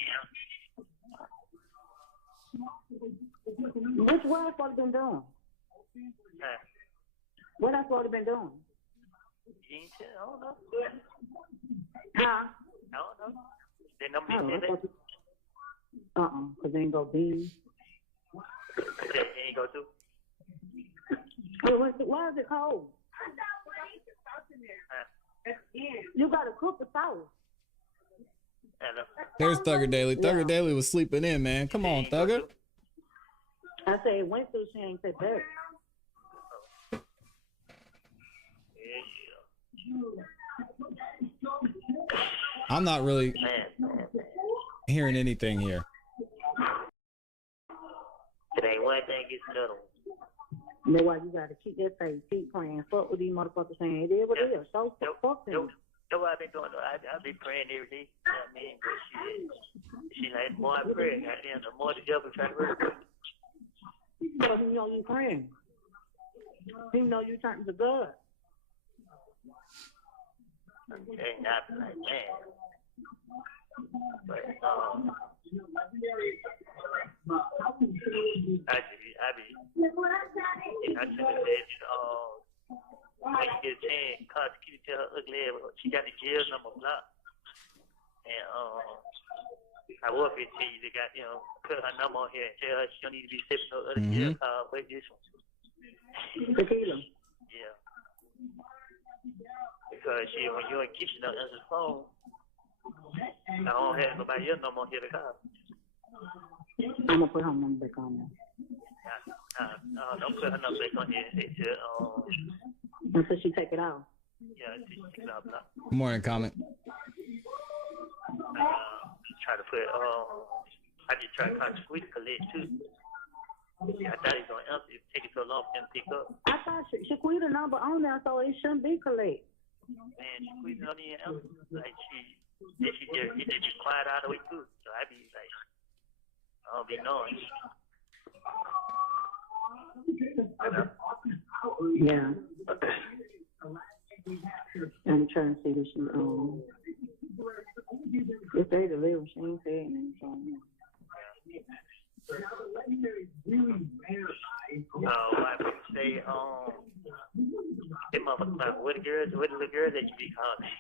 What I supposed to been doing? Huh? What I supposed to been doing? You ain't tell, I don't know. Huh? I don't know. They know me said that. Cause they ain't go be. They ain't go through. Why is it cold? Huh? You gotta cook the sauce. Hello. There's Thugger Daily. Thugger Daily was sleeping in, man. Come on, Thugger. I say it went through, she ain't said that. I'm not really hearing anything here. It ain't one thing, it's another one. That's why you gotta keep that face, keep praying. Fuck with these motherfuckers saying it is what it is. So fuck them. That's what I've been doing. I've been praying every day. You know what I mean? But she like, the more I pray, goddamn, the more the devil try to work with me. Because you know you praying. You know you turning to God. Okay, I be like, man. But, I should have said, when you get a chance, call the kid, tell her ugly ass, she got the jail number blocked. And, I was going to tell you, they got, put her number on here and tell her she don't need to be sipping no other jail call, but this one. Tequila. Yeah. Because when you're in the kitchen, don't answer the phone, I don't have nobody else no more here to call. I'm gonna put her number back on there. Don't put her number back on here. Until she take it out. Yeah, she take it out. Good morning, comment. Try to put, I just try to kind of squeeze collect too. I thought he was going to answer. It take it so long for him to pick up. I thought Shaquita number on there, so it shouldn't be collect. Man, Shaquita don't even answer. Like, she just be quiet all the way through. So I be like, I don't be knowing. Yeah. I'm trying to see if she, if they deliver, she ain't saying anything. So, I would say, them motherfuckers, what the little girls that you be calling?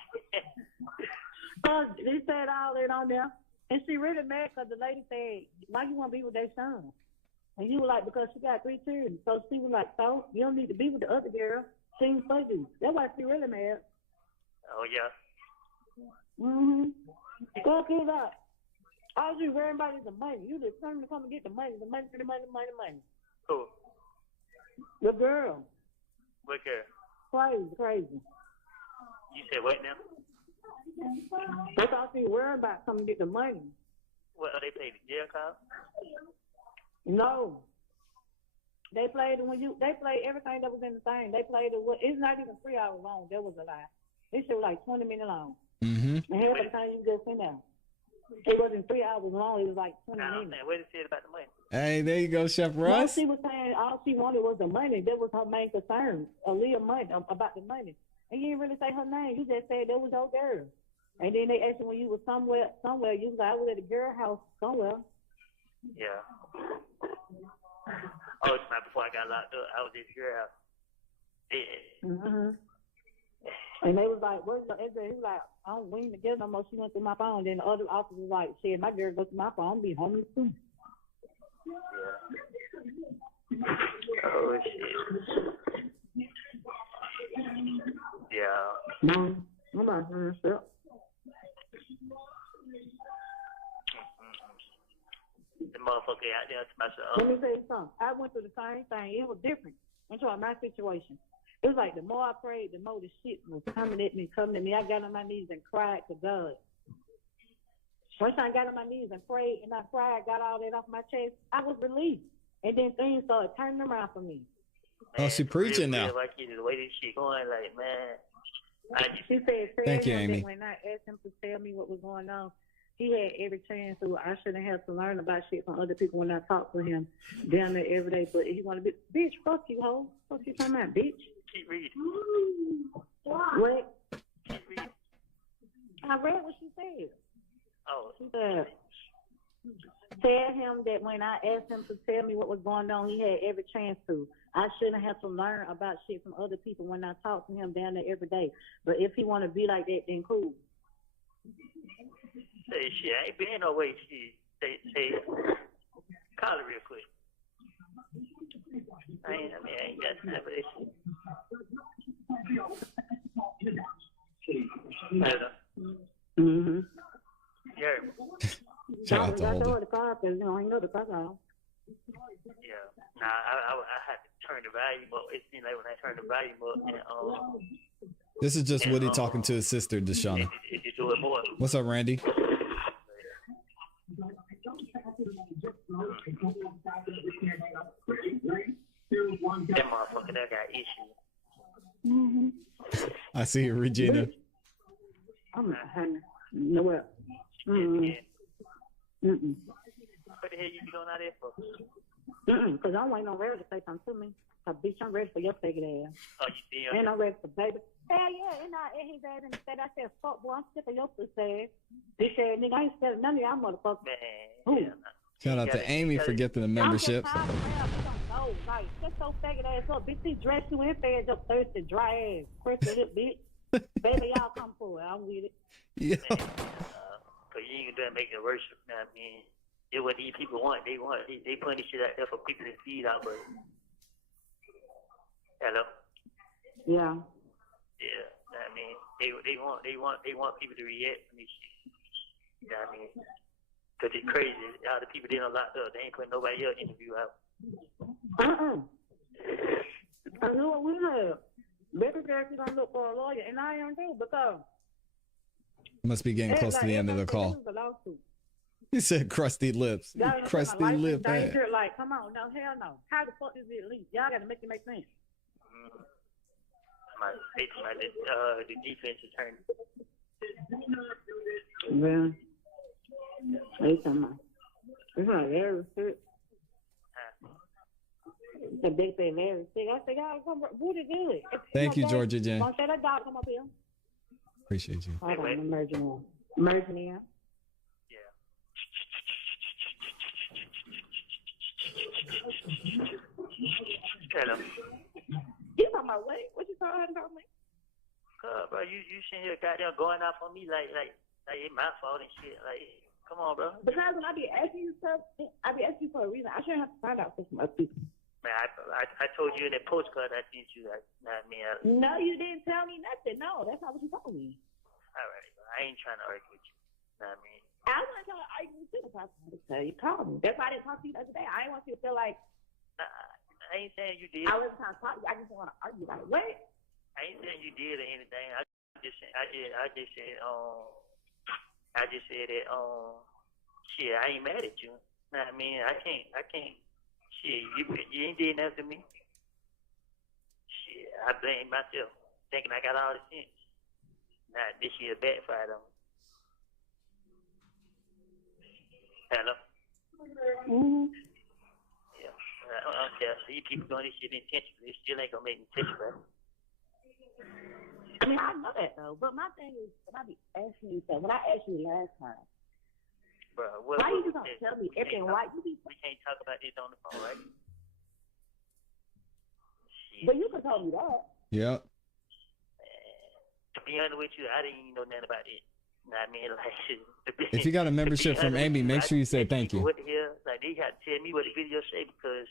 They said all that on there, and she really mad because the lady said, why you want to be with their son? And you were like, because she got 3 children. So she was like, so you don't need to be with the other girl. She ain't for you. That's why she really mad. Oh, yeah. Go get up. All you worrying about is the money. You just trying to come and get the money. The money. Who? The girl. What girl? Crazy. You said what now? That's all she worrying about, come and get the money. What, are they paying the jail call? No. They played everything that was in the thing. They played it's not even 3 hours long. That was a lie. This shit was like 20 minutes long. And half of the time you just in there. It wasn't 3 hours long. It was like 20 minutes. What did it say about the money? Hey, there you go, Chef Russ. No, she was saying all she wanted was the money. That was her main concern. Aaliyah money about the money. And you didn't really say her name. You just said that was your girl. And then they asked you when you was somewhere. You was like, I was at a girl house somewhere. Yeah. Oh, it's not before I got locked up. I was at the girl house. Yeah. And they was like, where's the he was like, we ain't together no more. She went through my phone. Then the other officer was like, shit, my girl goes to my phone. I'll be homeless too. Yeah. Oh, shit. Yeah. I'm about to mess up. The motherfucker out there to myself. Let me tell you something. I went through the same thing. It was different. I'm talking my situation. It was like the more I prayed, the more the shit was coming at me. I got on my knees and cried to God. Once I got on my knees and prayed and I cried, got all that off my chest, I was relieved. And then things started turning around for me. Man, she preaching now. Like the way this shit going, like, man. She said, thank you, Amy. When I asked him to tell me what was going on, he had every chance to. I shouldn't have to learn about shit from other people when I talk to him down there every day. But he want to be, bitch, fuck you, hoe. Fuck you talking about, bitch. Keep reading. What? Keep reading. I read what she said. Oh. She said, tell him that when I asked him to tell me what was going on, he had every chance to. I shouldn't have to learn about shit from other people when I talk to him down there every day. But if he want to be like that, then cool. Say shit, I ain't been no way. Say, call it real quick. I ain't got time for this shit. Hello. Mm-hmm. Yeah. Shout out to I Holden. told the car because, I know the car off. Yeah. Nah, I had to turn the volume up. It seemed like when I turned the volume up, and This is just Woody talking to his sister, Deshauna. it do it more. What's up, Randy? That motherfucker that got issues. Mm-hmm. I see you, Regina. I'm not having no what. Mm-mm. Mm-mm. What the hell you doing out there for? Because I'm waiting on Ray to say something to me. Bitch, I'm ready for your faggot ass. Oh, you see? And I'm ready for baby. Hell yeah, and his ass in the state. I said, fuck, boy, I'm sick of your pussy ass. He said, nigga, I ain't scared of none of y'all motherfuckers. Man, Shout out to Amy for getting the memberships. I'm just tired of rap. No, like, shut your faggot ass up. Bitch, he dressed you in fed your thirsty, dry ass. Crystal lip, bitch. Baby, y'all come for it. I'm with it. Yeah. Because you ain't gonna make it worse. You know what I mean? It's what these people want. They putting this shit out there for people to feed out, but. Hello? Yeah. Yeah, I mean, they want people to react to this shit. You know what I mean? Because it's crazy. All the people they done locked up, they ain't putting nobody else interview out. I know what we have. Baby girl, she gonna look for a lawyer, and I am too, because. Must be getting close to the end of the call. He said crusty lips. Crusty lip ass. Like, come on, no, hell no. How the fuck is it leaked? Y'all gotta make it make sense. The defense attorney. Well, it's not very sick. The big thing very sick. I said, y'all come, what is good? Thank you, Georgia Jen. Don't say that dog come up here. Appreciate you. Hold on, I'm merging in. Merging in. Yeah. Hello. You talking about what? What you talking about me? Bro, you sitting here goddamn going off on me like it's my fault and shit. Like, come on, bro. Because when I be asking you stuff, I be asking you for a reason. I shouldn't have to find out stuff from other people. Man, I told you in that postcard I sent you that. I mean, no, you didn't tell me nothing. No, that's not what you told me. All right, bro. I ain't trying to argue with you. Know what I mean? I wasn't trying to argue with you. That's why I wanted to tell you. Call me. That's why I didn't talk to you the other day. I didn't want you to feel like. I ained saying you did. I wasn't trying to talk to you. I just didn't want to argue. Like, what? I ain't saying you did or anything. I just said that shit, I ain't mad at you. Know what I mean? I can't shit, you ain't did nothing to me. Shit, I blame myself, thinking I got all the sense. Nah, this shit backfired on me. Hello? Mm-hmm. Yeah. I don't care. So you keep doing this shit intentionally, it still ain't gonna make me touch you, right? I mean, I know that though, but my thing is, when I be asking you stuff, when I asked you last time, bro, why you just don't tell me everything? Why you be? We can't talk about this on the phone, right? Shit. But you could tell me that. Yep. To be honest with you, I didn't even know nothing about it. You know what I mean? Like, if you got a membership from Amy, make sure you say thank you. What the hell? Like, they got to tell me what the video say because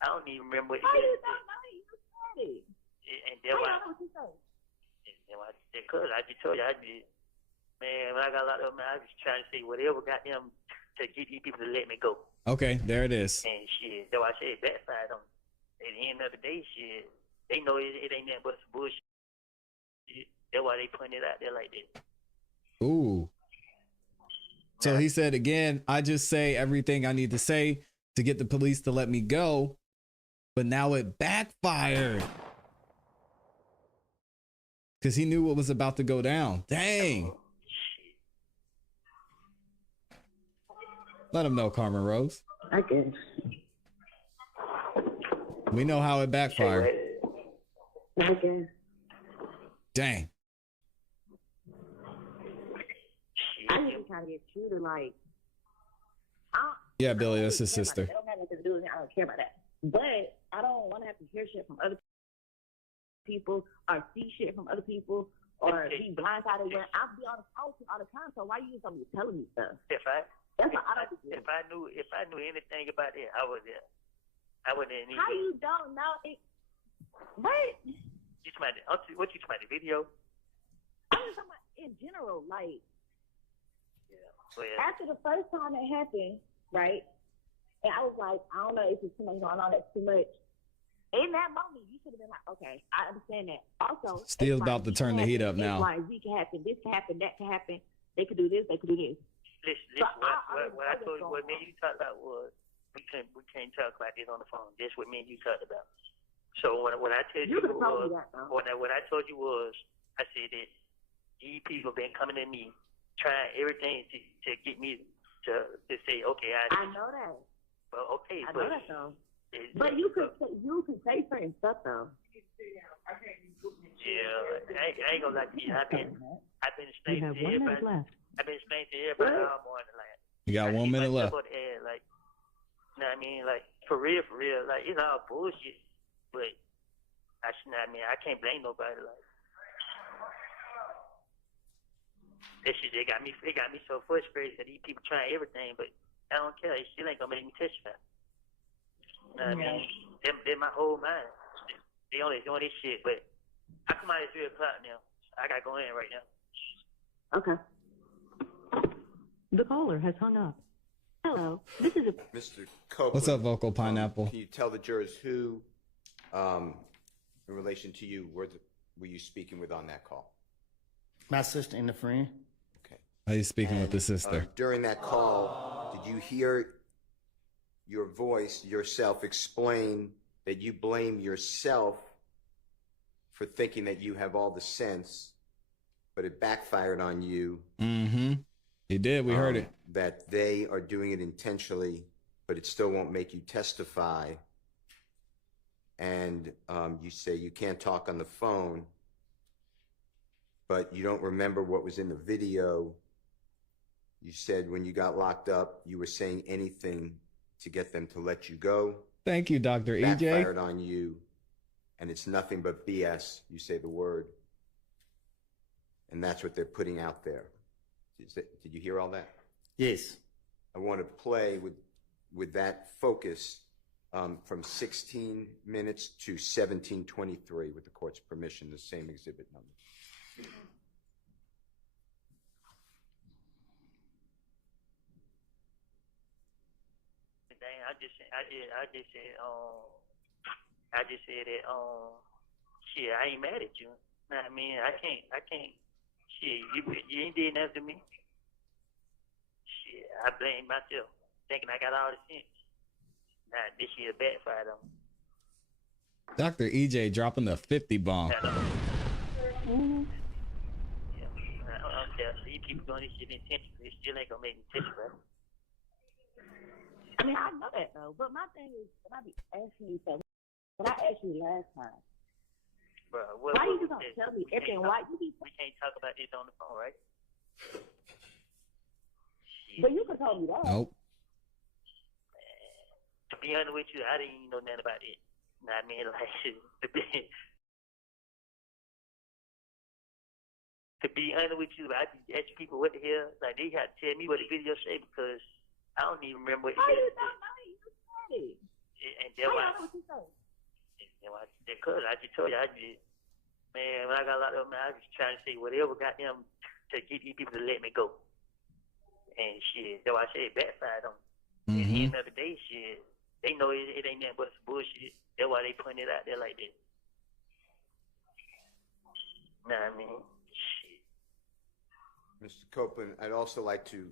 I don't even remember what the video said. You don't know? You said it. And then why? I don't know what you said. Because I just told you, man, when I got a lot of them, I was trying to say whatever got them to get these people to let me go. Okay, there it is. And shit, that's why I said backfired on. At the end of the day, shit, they know it ain't nothing but some bullshit. That's why they putting it out there like that. Ooh. So he said again, I just say everything I need to say to get the police to let me go, but now it backfired. Because he knew what was about to go down. Dang. Let them know, Carmen Rose. I guess. We know how it backfired. I guess. Dang. I need to try to get you to like. Yeah, Billy, that's his sister. That don't have nothing to do with me. I don't care about that. But I don't want to have to hear shit from other people or see shit from other people or be blindsided when I be on the phone all the time. So why you just don't be telling me stuff? If I knew anything about it, I wouldn't even. How you don't know it? What? You talking about what you talking about, the video? I'm just talking about in general, like Well, after the first time it happened, right? And I was like, I don't know if it's too much going on, that's too much. In that moment, you should have been like, okay, I understand that. Also, Steele's about to turn the heat up now. Like, Z can happen, this can happen, that can happen. They could do this, they could do this. Listen, So what I told you, what me and you talked about was we can't talk about this on the phone. That's what me and you talked about. So what I told you was, what I told you was, I said that these people been coming to me, trying everything to get me to say, okay, I know that. Well, okay, I know that though. But you could say certain stuff though. Yeah, I ain't gonna lie to you. I've been explaining to everybody. I've been explaining to everybody all morning. Like, You got 1 minute left. Like, you know what I mean? Like, for real, like, it's all bullshit. But I can't blame nobody. Like, that shit, it got me so frustrated that these people trying everything, but I don't care. It still ain't gonna make me testify. You know what I mean? They're my whole mind. They only doing this shit, but I come out at 3 o'clock now. I gotta go in right now. Okay. The caller has hung up. Hello, this is Mr. Copeland. What's up, Vocal Pineapple? Can you tell the jurors who, in relation to you, were you speaking with on that call? My sister and a friend. Okay. Are you speaking with the sister? During that call, did you hear your voice, yourself, explain that you blame yourself for thinking that you have all the sense, but it backfired on you? Mm-hmm. He did. We heard it. That they are doing it intentionally, but it still won't make you testify. And you say you can't talk on the phone, but you don't remember what was in the video. You said when you got locked up, you were saying anything to get them to let you go. Thank you, Dr. EJ. Backfired on you, and it's nothing but BS. You say the word, and that's what they're putting out there. Did you hear all that? Yes. I want to play with that focus from 16 minutes to 17:23 with the court's permission, the same exhibit number. I just said that shit, I ain't mad at you. Know what I mean? I can't shit, you ain't did nothing to me. Shit, I blame myself, thinking I got all the sense. Nah, this shit backfired on me. Dr. EJ dropping the 50 bomb. Yeah, I don't care. These people doing this shit intentionally, it still ain't gonna make me testify. I mean, I know that though, but my thing is, when I be asking you stuff, when I asked you last time, bro, why you just don't tell me everything? Why you be? We can't talk about this on the phone, right? But you can tell me that. Nope. To be honest with you, I didn't even know nothing about it. You know what I mean? Like, to be honest with you, I just ask people what the hell, like they had to tell me what the video say because I don't even remember what the video said. You said it. And that's why. What you say? Because I just told you, man, when I got locked up, man, I was just trying to say whatever got them to get these people to let me go. And shit, that's why I said it backfired on me. At the end of the day, shit, they know it ain't nothing but some bullshit. That's why they putting it out there like that. Nah, I mean, shit. Mr. Copeland, I'd also like to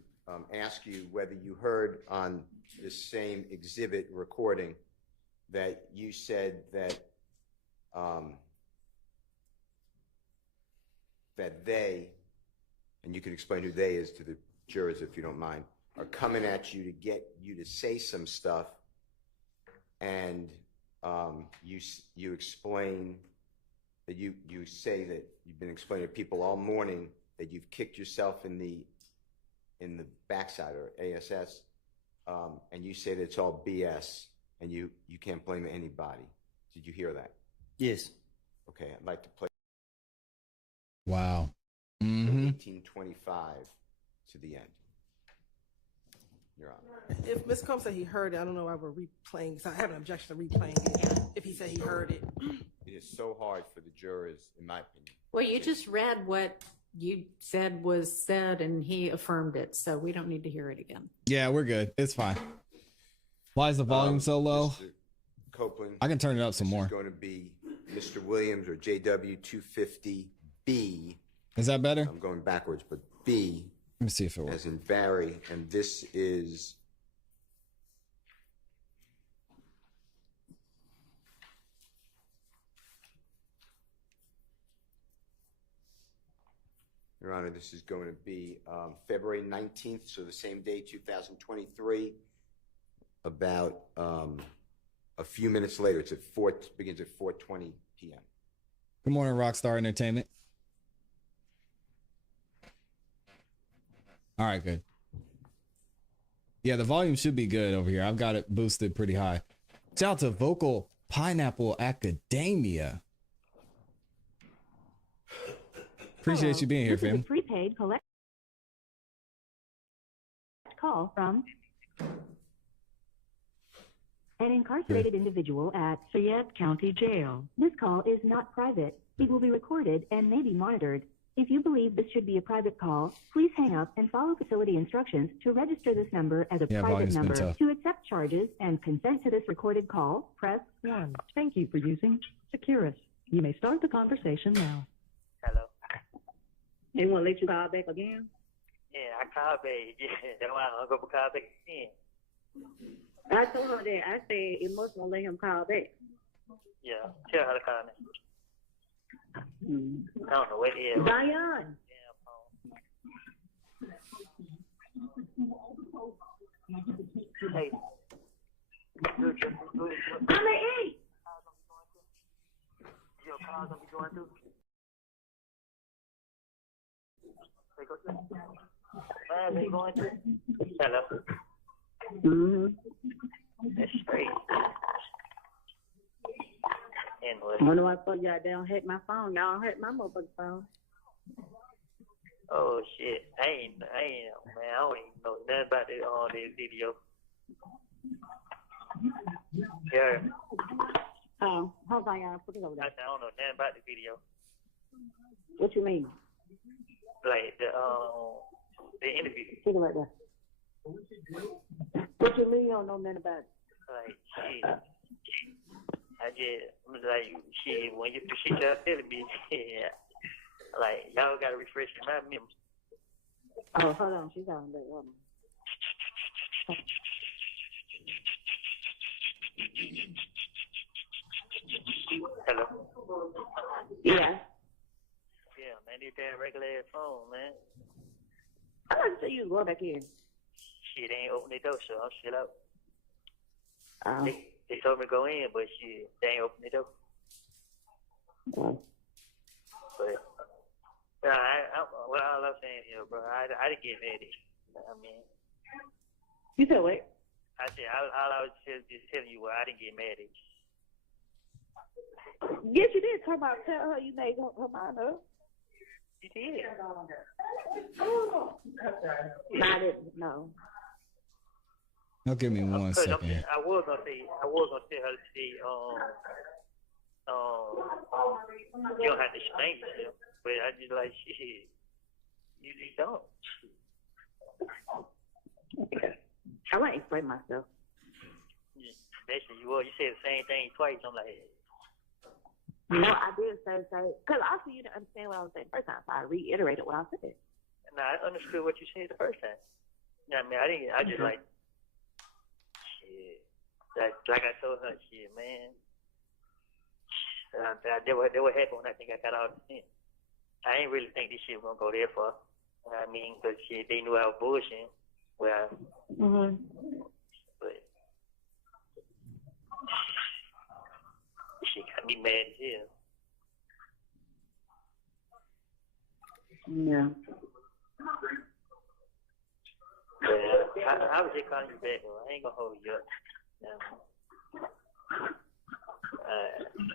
ask you whether you heard on this same exhibit recording that you said that that they, and you can explain who they is to the jurors if you don't mind, are coming at you to get you to say some stuff, and you explain that you say that you've been explaining to people all morning that you've kicked yourself in the backside, or ASS, and you say that it's all BS and you can't blame anybody. Did you hear that? Yes. Okay, I'd like to play Wow. 1825 to the end. Your Honor. If Ms. Combs said he heard it, I don't know why we're replaying, because I have an objection to replaying it if he said he heard it. It is so hard for the jurors, in my opinion. Well, you just read what you said was said, and he affirmed it, so we don't need to hear it again. Yeah, we're good. It's fine. Why is the volume so low? Mr. Copeland, I can turn it up some more. It's going to be Mr. Williams, or JW 250B. Is that better? I'm going backwards, but B. Let me see if it works. As in Barry, and this is Your Honor, this is going to be February 19th, so the same day, 2023, about a few minutes later. It's at begins at 4:20 p.m. Good morning, Rockstar Entertainment. All right, good. Yeah, the volume should be good over here. I've got it boosted pretty high. Shout out to Vocal Pineapple Academia. Appreciate you being here, This is fam. a prepaid collect call from an incarcerated individual at Fayette County Jail. This call is not private. It will be recorded and may be monitored. If you believe this should be a private call, please hang up and follow facility instructions to register this number as a private volume's been number. tough. To accept charges and consent to this recorded call, press 1. Thank you for using Securus. You may start the conversation now. Hello. They won't let you call back again? Yeah, I called back. Yeah, that's why I'm going to call back again. I told her that. I said it must won't let him call back. Yeah, tell her to call me. I don't know what it is. Zion. Hey. I'm gonna eat. Your car's gonna be going through. Hey, go through. Be going through. Hello. That's straight. Anyway. I wonder why y'all don't hack my phone. Y'all hack my motherfucking phone. Oh shit! I ain't, man. I don't even know nothing about this video. Yeah. Oh, hold on, y'all. Put it over I there. don't know nothing about the video. What you mean? Like the interview. Put it right there. What you mean you don't know nothing about it? Like shit. I just was like shit when you shit y'all telling me. Yeah. Like y'all gotta refresh my memory. Oh, hold on. She's on there. Hold on. Hello. Yeah. Yeah, man, this damn regular ass phone, man. I like to see you go back in. Shit ain't open the door, so I'm shit out. Oh. They told me to go in, but shit, they ain't open the door. Oh. But what all I'm saying here, bro, I didn't get mad at you. I mean, You said what? I said all I was just telling you, I didn't get mad at you. Yes, you did. Tell her you made her mind up. You did. Not it. No. Now give me 1 second here. I was gonna tell her to say, you don't have to explain yourself, but I just like shit. You just don't. Okay. I want to explain myself. Basically, you said the same thing twice. I'm like, No, I did say, because also you didn't understand what I was saying the first time, so I reiterated what I said. no, I understood what you said the first time. You know what I mean? I didn't. I just like, shit. Like I told her, shit, man. That what happened when I think I got out of the scene. I ain't really think this shit was gonna go there for. You know what I mean? Because shit, they knew I was bullshitting. Well, Mm-hmm. but she got me mad as hell. Yeah. But I was just calling you back, though. I ain't gonna hold you up.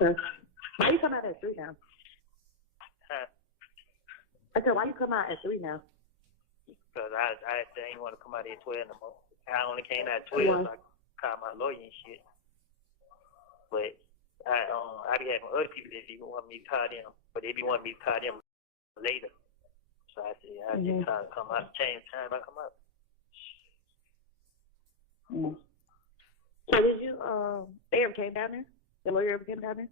Okay. Why you come out at 3 now? Huh? I said, why you come out at 3 now? Because I didn't want to come out at 12 no more. I only came out at 12, so I called my lawyer and shit. But I be having other people that be want me to call them, but they be wanting me to call them later. So I said, I just try to come out, change time I come out. Mm. So did you, they ever came down there? The lawyer ever came down there?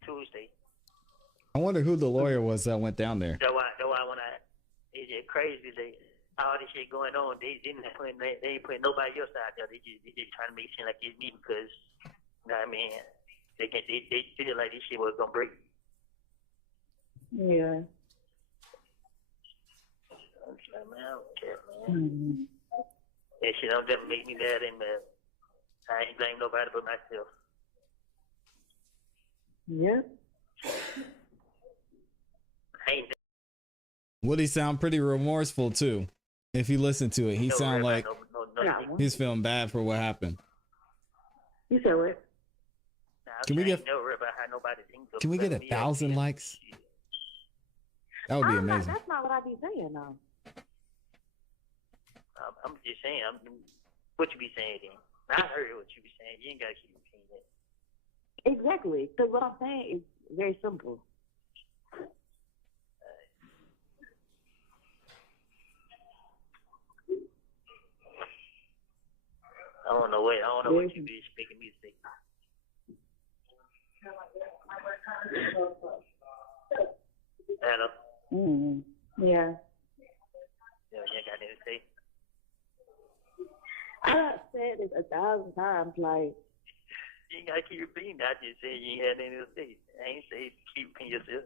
Tuesday. I wonder who the lawyer was that went down there. That's why when it's just crazy that all this shit going on, they ain't putting nobody else out there. They just trying to make it seem like it's me because, you know what I mean? They feel like this shit was gonna break. Yeah. I'm like, man, I don't care, man. Mm-hmm. That shit don't ever make me mad and mad. I ain't blame nobody but myself. Yeah. I ain't Would he sound pretty remorseful too? If you listen to it, he sound like he's feeling bad for what happened. You said what? Can we get about how nobody thinks of Can we get me 1,000 likes? That would be amazing. That's not what I be saying, though. I'm just saying, what you be saying then? I heard what you be saying. You ain't gotta keep repeating that. Exactly. Because what I'm saying is very simple. I don't know what you be speaking me to say. Hello? Mm. Yeah. You ain't got anything to say? I done said it 1,000 times, like. You ain't gotta keep repeating that. I just said you ain't had anything to say. I ain't say keep repeating yourself.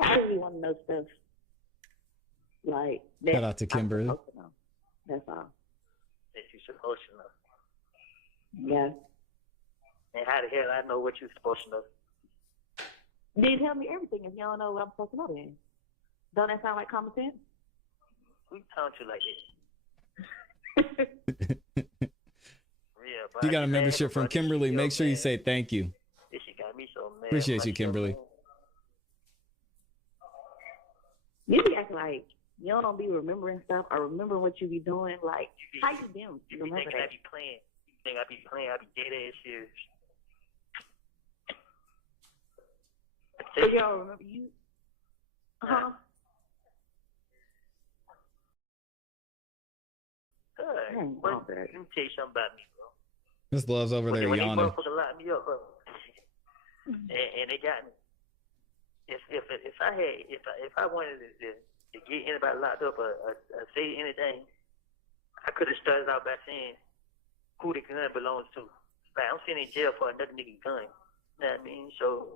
I really want to know stuff. Like, Shout out to Kimberly. That's all. That you supposed to know. Yeah. And how the hell I know what you supposed to know? Then tell me everything if you don't know what I'm supposed to know then. Don't that sound like common sense? Who taught you like this? Real, If you got a membership from Kimberly, make sure you say thank you. This shit got me so mad. Appreciate you, Kimberly. You be acting like you don't be remembering stuff or remember what you be doing. Like, how you been? You be thinking I be playing. You think I be playing. I be dead ass serious. So you don't remember you? Huh? Good. Let me tell you something about me, bro. Miss Love's over there when yawning. When they motherfucker locked me up, bro, and they got me. If I wanted to get anybody locked up or say anything, I could have started out by saying who the gun belongs to. Like, I'm sitting in jail for another nigga gun. You know what I mean? So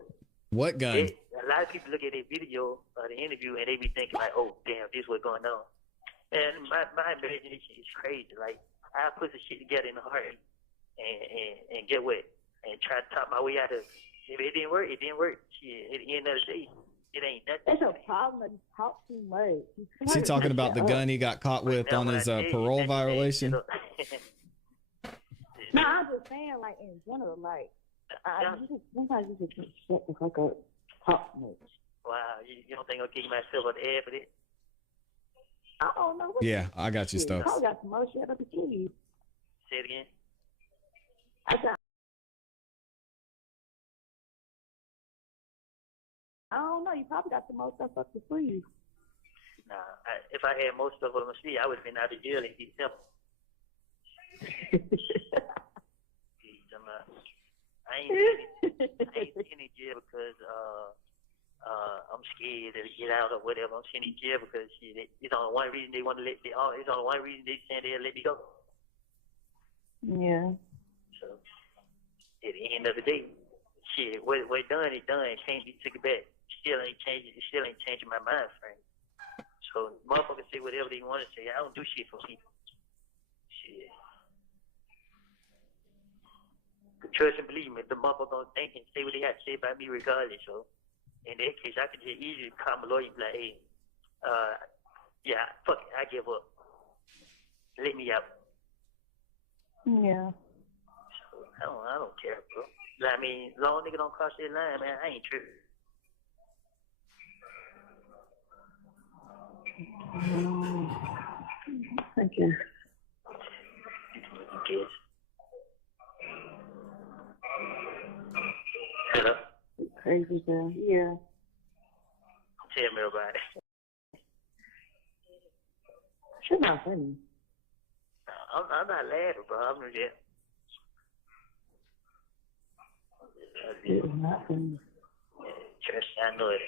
what gun? A lot of people look at their video or the interview and they be thinking like, oh damn, this what's going on. And my imagination is crazy. Like, I put the shit together in a heartbeat and get what? And try to talk my way out of it. If it didn't work, it didn't work. Shit, at the end of the day, it ain't nothing. That's a problem. You talk too much. Is he talking about the gun he got caught with on his parole violation? No, I'm just saying, like, in general, like, sometimes you just shut the fuck up, talk too much. Wow, you don't think I'll kick myself on the head for this? I don't know. Yeah, I got you, Stokes. I got some more shit up to kill you. Say it again. I don't know. You probably got some more stuff up to sleeve. Nah, if I had most stuff on my sleeve, I would have been out of jail in December. I ain't sitting in jail because I'm scared to get out or whatever. I'm sitting in jail because it's only one reason they want to it's only one reason they saying they'll let me go. Yeah. So at the end of the day, shit, what done is done. Can't be took it back. Still ain't changing my mind frame. So motherfuckers say whatever they want to say. I don't do shit for people. Shit. Trust and believe me, the motherfucker gonna think and say what they have to say about me regardless. So in that case, I could just easily call my lawyer and be like, hey, yeah, fuck it, I give up. Let me out. Yeah. So I don't care, bro. I mean, long nigga don't cross that line, man. I ain't tripping. Thank you. Yes. Hello? Crazy girl. Yeah. Tell me about it. She's not funny. I'm not laughing, bro. I'm just. She's not funny. Trust, I know it.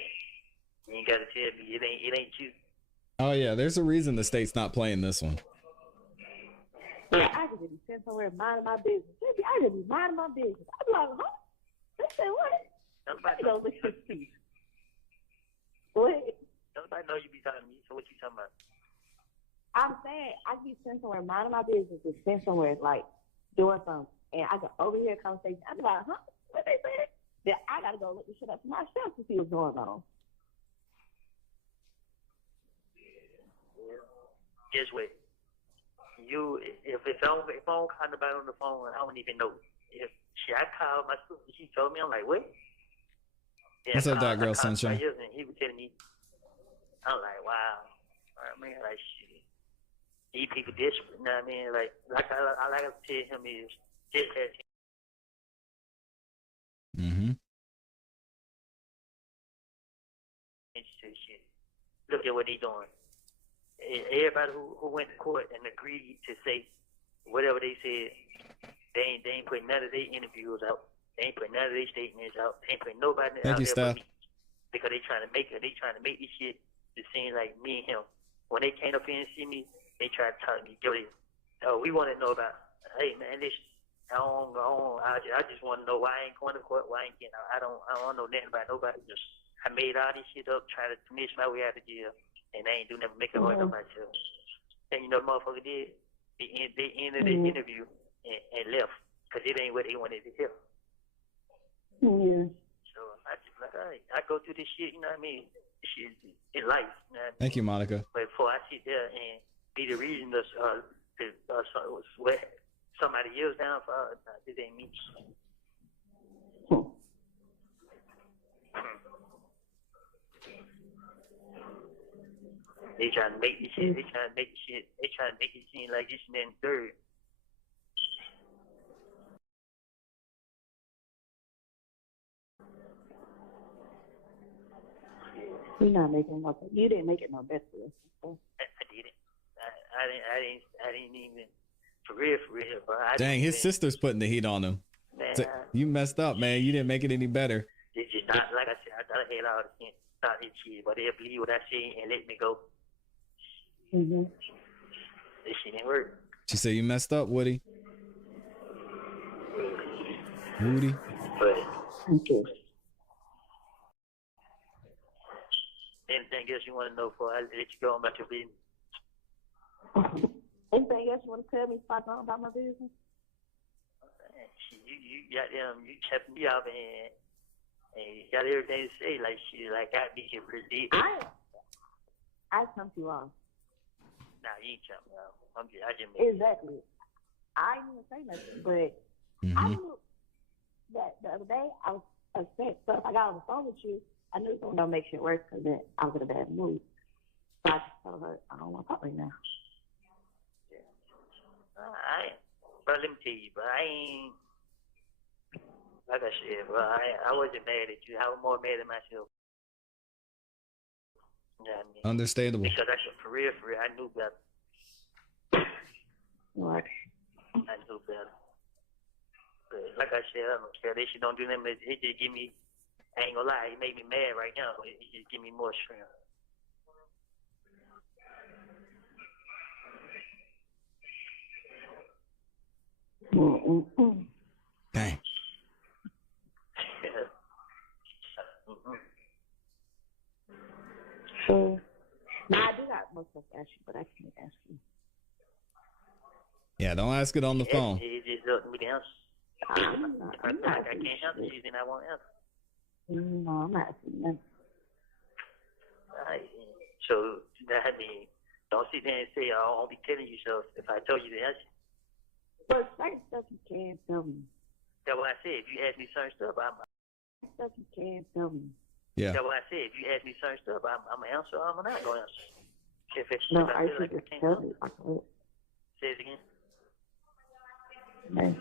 You ain't gotta tell me it ain't you. Oh yeah, there's a reason the state's not playing this one. Yeah, I could be sitting somewhere minding my business. Baby, I could be minding my business. I'm like, huh? They said what? Nobody You know, look at this. Go ahead. Nobody know you be talking to me, so what you talking about? I'm saying I could be sitting somewhere minding my business and sitting somewhere like doing something, and I can overhear a conversation. I'm like, huh? What they said? Then I gotta go look this shit up for myself to see what's going on. Guess what? If I don't call nobody on the phone, I don't even know. If I called my sister, she told me, I'm like, what? Then What's up, Dark Girl Sunshine? And he was telling me, I'm like, wow. I mean, like, shit. These people desperate, you know what I mean? Like I like to tell him is, just as shit. Look at what they doing. Everybody who went to court and agreed to say whatever they said, they ain't putting none of their interviews out. They ain't putting none of their statements out. They ain't putting nobody Thank out you, there Steph. but me. Because they trying to make this shit to seem like me and him. When they came up here and see me, they tried to tell me, Jody, we want to know about, hey man, this I just want to know why I ain't going to court, why I ain't getting out. I don't want to know nothing about nobody. I made all this shit up, trying to finish my way out of jail, and they ain't do nothing, make it hard on myself. And you know what the motherfucker did? They ended the interview and left, because it ain't what they wanted to hear. Yeah. So I just like, all right, I go through this shit, you know what I mean? This shit in life. You know what I mean? Thank you, Monica. But before I sit there and be the reason what somebody else down for, this ain't me. They trying to make this shit. They trying to make it seem like this and then third. You're not making no. You didn't make it no better. I did it. I didn't even for real. But Dang, his sister's putting the heat on him. Man, So, you messed up, man. You didn't make it any better. it's just not like I said. I thought I had all the sense, not this shit, but they'll believe what I say and let me go. This shit didn't work. She said you messed up, Woody. Woody. But Okay. anything else you want to know before I let you go about your business? Anything else you want to tell me about my business? You got them. You kept me up and you got everything to say. Like shit, like I be here pretty deep. I come to you off. Nah, you ain't jumping out. I just made Exactly. I didn't even say nothing, but I knew that the other day I was upset. So if I got on the phone with you, I knew someone don't make shit worse because then I was in a bad mood. So I just told her I don't want to talk right now. But let me tell you, bro, I ain't, like I said, bro, I wasn't mad at you. I was more mad at myself. You know what I mean? Understandable. Because I said, for real, I knew better. What? I knew better. But like I said, I don't care. They shit don't do nothing. It just give me, I ain't gonna lie, it made me mad right now. It just give me more strength. Dang. So now I do got ask you, but I can't ask you. Yeah, don't ask it on the phone. It just up to me to answer. I'm not I can't asking answer you. you, then I won't answer. No, I'm not asking you. Alright, so that means don't sit there and say, "Oh, I won't be telling you so." If I told you the answer, But certain stuff you can't tell me. that's what I said. If you ask me certain stuff, Stuff you can't tell me. Yeah. that's what I said. If you ask me certain stuff, I'm gonna answer. Or I'm not gonna answer. If it's No, if I feel should like just I tell can't me. I can't. say it again. Man.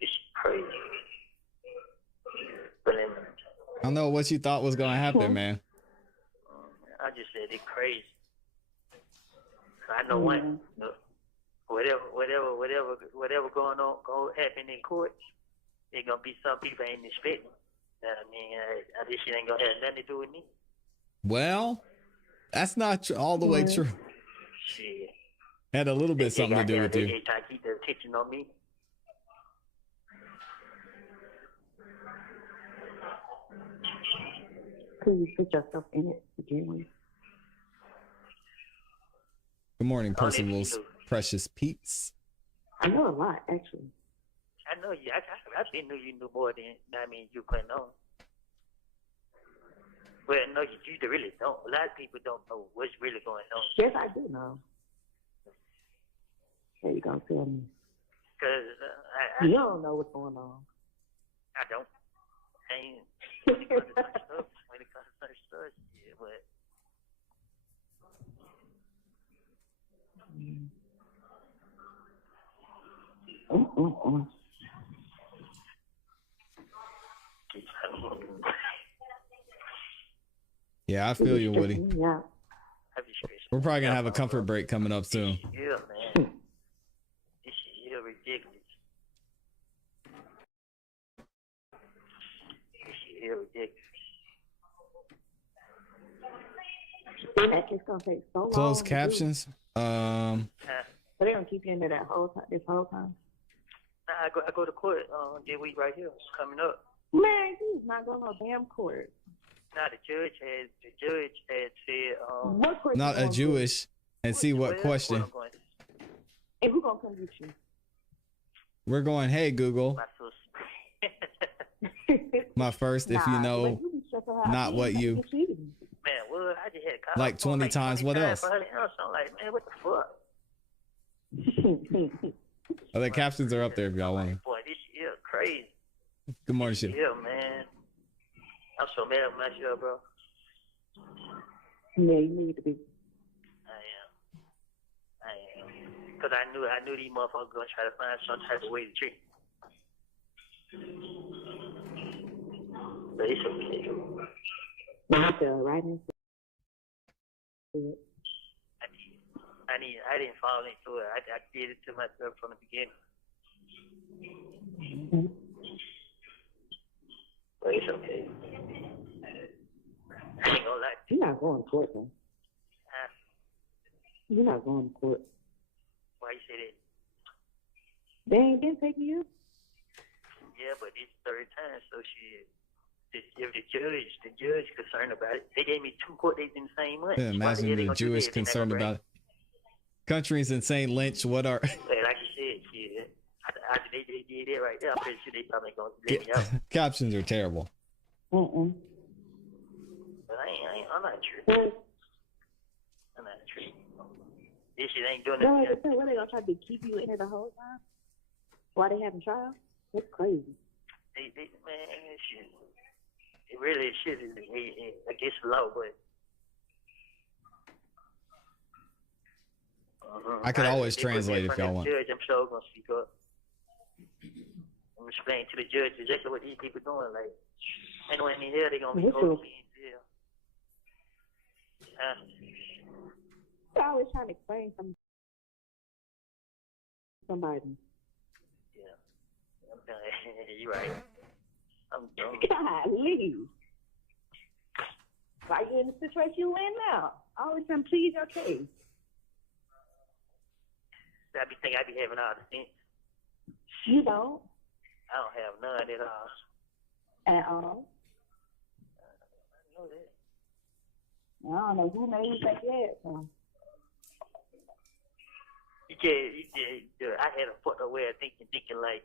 It's crazy. But then, I don't know what you thought was gonna happen, man. I just said it's crazy. I know one. Whatever going happen in court, there's gonna be some people ain't expecting. I mean, this shit ain't gonna have nothing to do with me. Well, that's not all the way true. Shit. Had a little bit something to do with you. They try to keep the attention on me. Please put yourself in it again with. Good morning, Percival's precious Pete's. I know a lot, actually. I know you. I been knew you knew more than you couldn't know. Well, no, you really don't. A lot of people don't know what's really going on. Yes, I do know. There you go, tell me. Cause You don't know what's going on. I don't. I ain't when it comes to certain stuff. When it comes to certain stuff, yeah, but. Yeah, I feel you, Woody. Yeah. We're probably gonna have a comfort break coming up soon. Yeah, man. This shit is ridiculous. This shit is ridiculous. That just gonna take so long. Closed to do. captions. So they don't keep you in there that whole time. This whole time. Nah, I go to court this week right here. It's coming up. Man, he's not going to damn court. Now the judge had said What court Not you a going Jewish, and see what question. to? And who gonna come get you? We're going. Hey Google, my my first. If you know, not what you Man, well, I just had a call like 20 times. What else? I'm like, man, what the fuck? Oh, the captions are up there if y'all want. Boy, this shit is crazy. Good morning, shit. Yeah, man. I'm so mad at myself, bro. Yeah, you need to be. I am. Because I knew these motherfuckers gonna try to find some type of way to trick me. But it's okay. I fell right into it. I didn't fall into it. I did it to myself from the beginning. Mm-hmm. But it's okay. I ain't gonna lie. You're not going to court, though. Huh? You're not going to court. Why you say that? They ain't been taking you. Yeah, but it's the third time, so shit. If the judge concerned about it, they gave me 2 court dates in the same month. Yeah, imagine the Jewish concerned about it. Countries in St. Lynch. What are? Like you said, shit. They did it right there. I'm pretty sure they probably gonna let me out. Captions are terrible. But I'm not tripping. I'm not tripping. This shit ain't doing No, nothing. what they gonna try to keep you in there the whole time? Why they having trial? That's crazy. Man, this shit. It really shit is against the law, but. I could always translate if y'all want. Judge, I'm sure gonna speak up. I'm explaining to the judge exactly what these people doing. Like, ain't no in here they gonna be holding me in jail. You're always trying to explain somebody. Yeah, I'm done. You're right. I'm done. Golly. Why you in the situation you in now? Always trying to plead your case. I be thinking I be having all the sense. You don't. I don't have none at all. At all? I know that. I don't know who made you say that. So. I had a fucked up way of thinking like,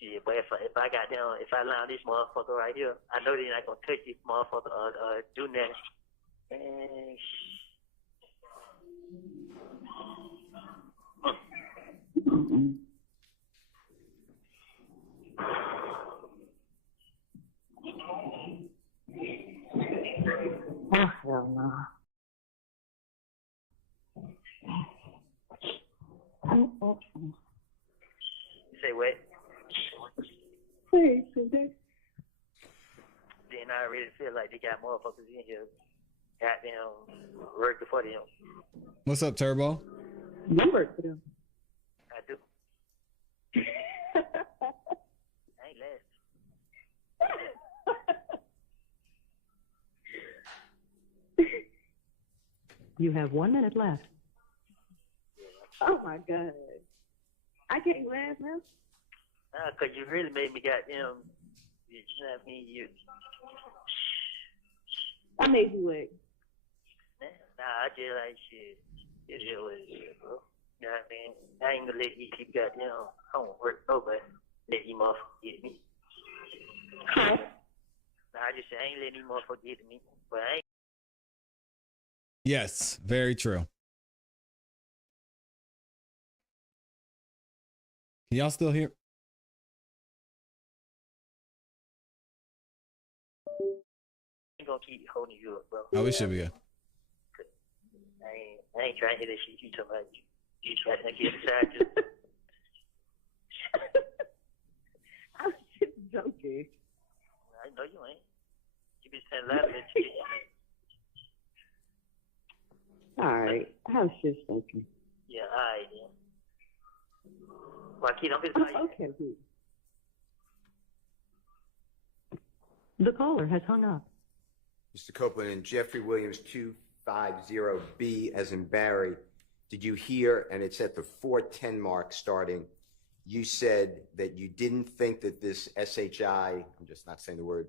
shit, but if I got down, if I allow this motherfucker right here, I know they're not gonna touch this motherfucker or do nothing. And Oh, hell no. say what? Please, today. Then I really feel like they got motherfuckers in here, goddamn, working for them. What's up, Turbo? You work for them. I do. I ain't laughing. You have 1 minute left. Oh my God. I can't laugh now. Nah, cause you really made me goddamn, you know what I mean? I made you wait. Nah, I just like shit. It is what it is, bro. You know what I mean? I ain't gonna let you keep goddamn, I don't work nobody. Let you motherfucker get me. Huh? Nah, I just say I ain't letting you motherfucker get me. But I ain't. Yes, very true. Can y'all still hear? Ain't gonna keep holding you up, bro. Oh, we should be good. I ain't trying to hear that shit you talking about. You trying to get beside you. I'm just joking. I know you ain't. You be saying loud that shit. All right. I was just joking. Yeah, all right, then. Well, kid, don't be sorry. Okay, good. The caller has hung up. Mr. Copeland and Jeffrey Williams 250B as in Barry. Did you hear, and it's at the 410 mark starting, you said that you didn't think that this SHI, I'm just not saying the word,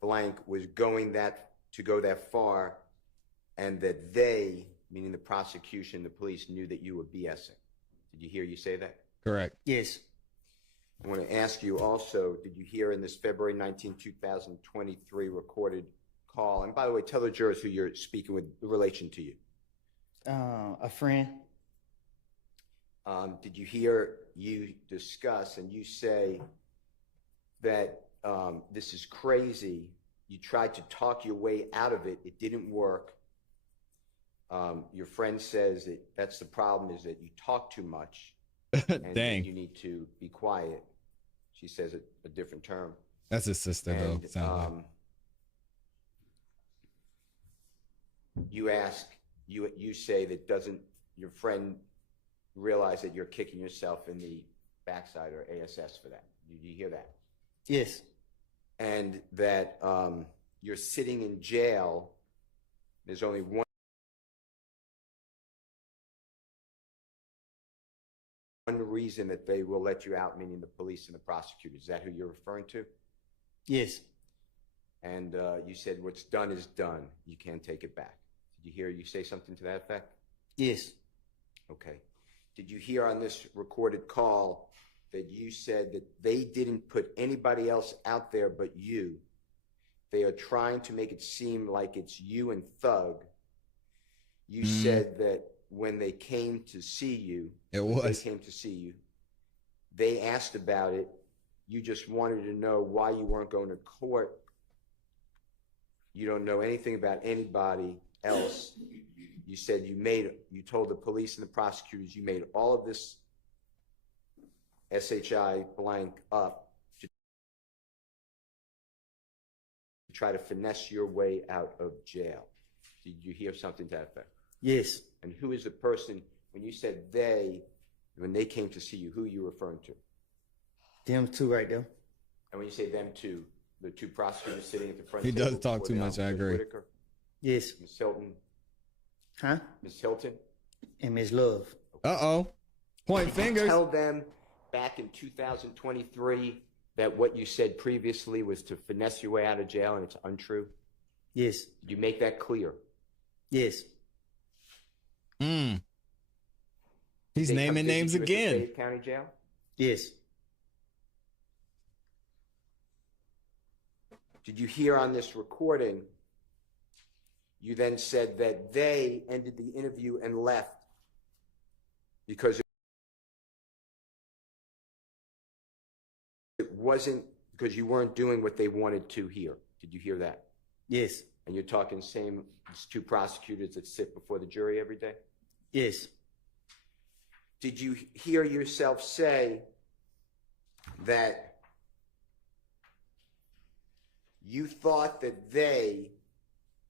blank, was going to go that far, and that they, meaning the prosecution, the police, knew that you were BSing. Did you hear you say that? Correct. Yes. I want to ask you also, did you hear in this February 19, 2023 recorded call, and by the way, tell the jurors who you're speaking with in relation to you. A friend. Did you hear you discuss and you say that this is crazy, you tried to talk your way out of it, it didn't work. Your friend says that that's the problem, is that you talk too much and Dang. you need to be quiet. She says it a different term. That's his sister, though. Sounds like. You ask, you say that doesn't your friend realize that you're kicking yourself in the backside or ASS for that? Did you hear that? Yes. And that you're sitting in jail. There's only one reason that they will let you out, meaning the police and the prosecutors. Is that who you're referring to? Yes. And you said what's done is done. You can't take it back. Did you hear you say something to that effect? Yes. Okay. Did you hear on this recorded call that you said that they didn't put anybody else out there but you? They are trying to make it seem like it's you and Thug. You said that when they came to see you, they asked about it. You just wanted to know why you weren't going to court. You don't know anything about anybody else. You said you told the police and the prosecutors you made all of this SHI blank up to try to finesse your way out of jail. Did you hear something to that effect? Yes. And who is the person, when you said when they came to see you, who are you referring to? Them two right there. And when you say them two, the two prosecutors sitting at the front He table does talk too much, I agree. Whitaker, Yes. Ms. Hilton. Huh? Ms. Hilton. And Ms. Love. Uh-oh. Point Did fingers. you tell them back in 2023 that what you said previously was to finesse your way out of jail and it's untrue? Yes. Did you make that clear? Yes. He's Did they come naming visit names you at the again. Fayette County Jail? Yes. Did you hear on this recording, you then said that they ended the interview and left because it wasn't, because you weren't doing what they wanted to hear. Did you hear that? Yes. And you're talking same as two prosecutors that sit before the jury every day? Yes. Did you hear yourself say that you thought that they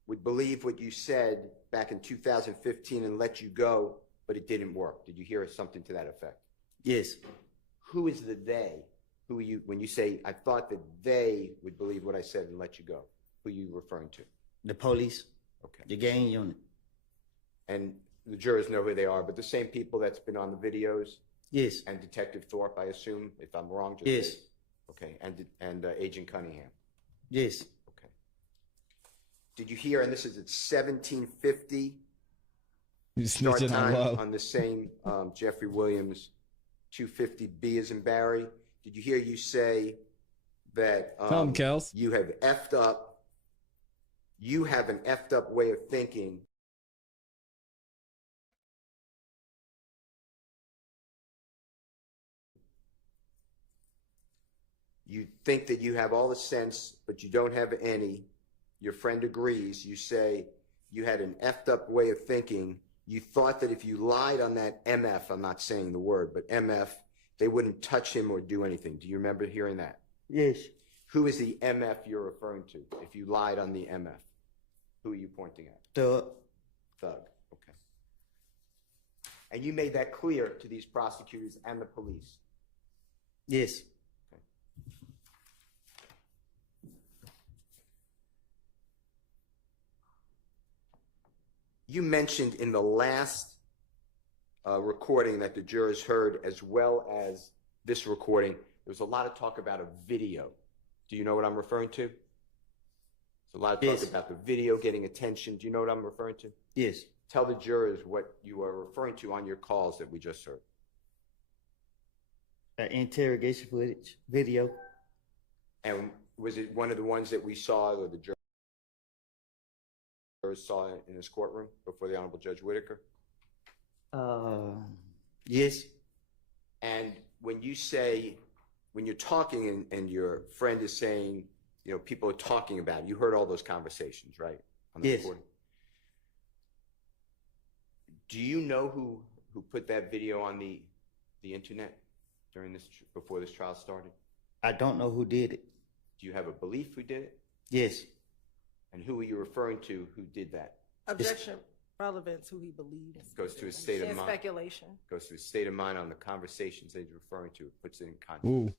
would believe what you said back in 2015 and let you go, but it didn't work? Did you hear something to that effect? Yes. Who is the they? Who are you, when you say, I thought that they would believe what I said and let you go? Who are you referring to? The police. Okay. The gang unit. And the jurors know who they are, but the same people that's been on the videos? Yes. And Detective Thorpe, I assume, if I'm wrong? Just Yes. say. Okay, and Agent Cunningham? Yes. Okay. Did you hear, and this is at 1750, He's start snitching on time love. on the same Jeffrey Williams, 250B as in Barry. Did you hear you say that Tell him, Kels. you have effed up, you have an effed up way of thinking you think that you have all the sense, but you don't have any. Your friend agrees. You say you had an effed up way of thinking. You thought that if you lied on that MF, I'm not saying the word, but MF, they wouldn't touch him or do anything. Do you remember hearing that? Yes. Who is the MF you're referring to? If you lied on the MF, who are you pointing at? Thug. Thug. Okay. And you made that clear to these prosecutors and the police? Yes. You mentioned in the last recording that the jurors heard, as well as this recording, there was a lot of talk about a video. Do you know what I'm referring to? There's a lot of talk Yes. about the video getting attention. Do you know what I'm referring to? Yes. Tell the jurors what you are referring to on your calls that we just heard. Interrogation footage, video. And was it one of the ones that we saw, or the jurors saw in this courtroom before the Honorable Judge Whitaker? Yes. And when you say, when you're talking and your friend is saying, you know, people are talking about it, you heard all those conversations, right? On the Yes. recording. Do you know who put that video on the internet during this, before this trial started? I don't know who did it. Do you have a belief who did it? Yes. And who are you referring to who did that? Objection. Relevance, who he believes. Goes to his state of And mind. speculation. Goes to his state of mind on the conversations that he's referring to. It puts it in context. Ooh.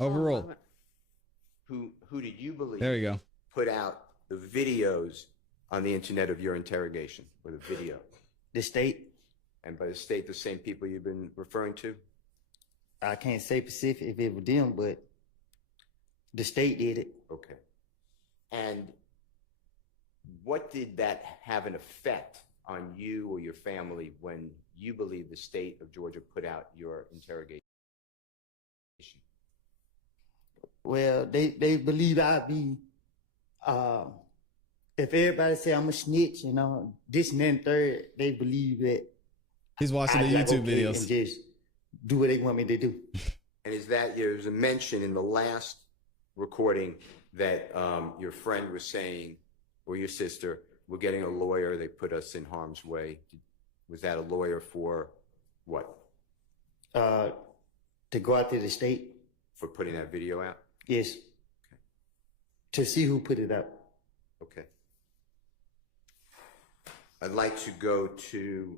Overruled. Who did you believe There you go. put out the videos on the internet of your interrogation, or the video? The state. And by the state, the same people you've been referring to? I can't say specific if it was them, but the state did it. Okay. And what did that have an effect on you or your family when you believe the state of Georgia put out your interrogation? Well, they believe I be, if everybody say I'm a snitch, you know, this and then third, they believe that He's watching the I YouTube okay videos. and just do what they want me to do. And is that, there's a mention in the last recording that your friend was saying, or your sister, we're getting a lawyer, they put us in harm's way. Was that a lawyer for what? To go out to the state. For putting that video out? Yes. Okay. To see who put it up. Okay. I'd like to go to,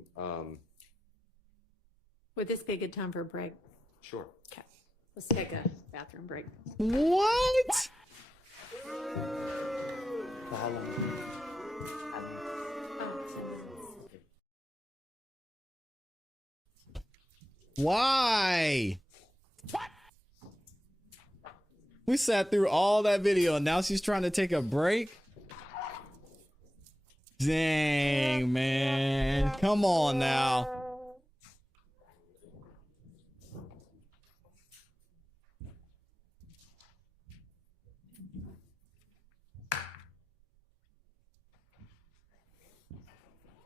Would this be a good time for a break? sure. Okay. Let's take a bathroom break. What? For how long? Why? We sat through all that video and now she's trying to take a break. Dang, man. Come on now.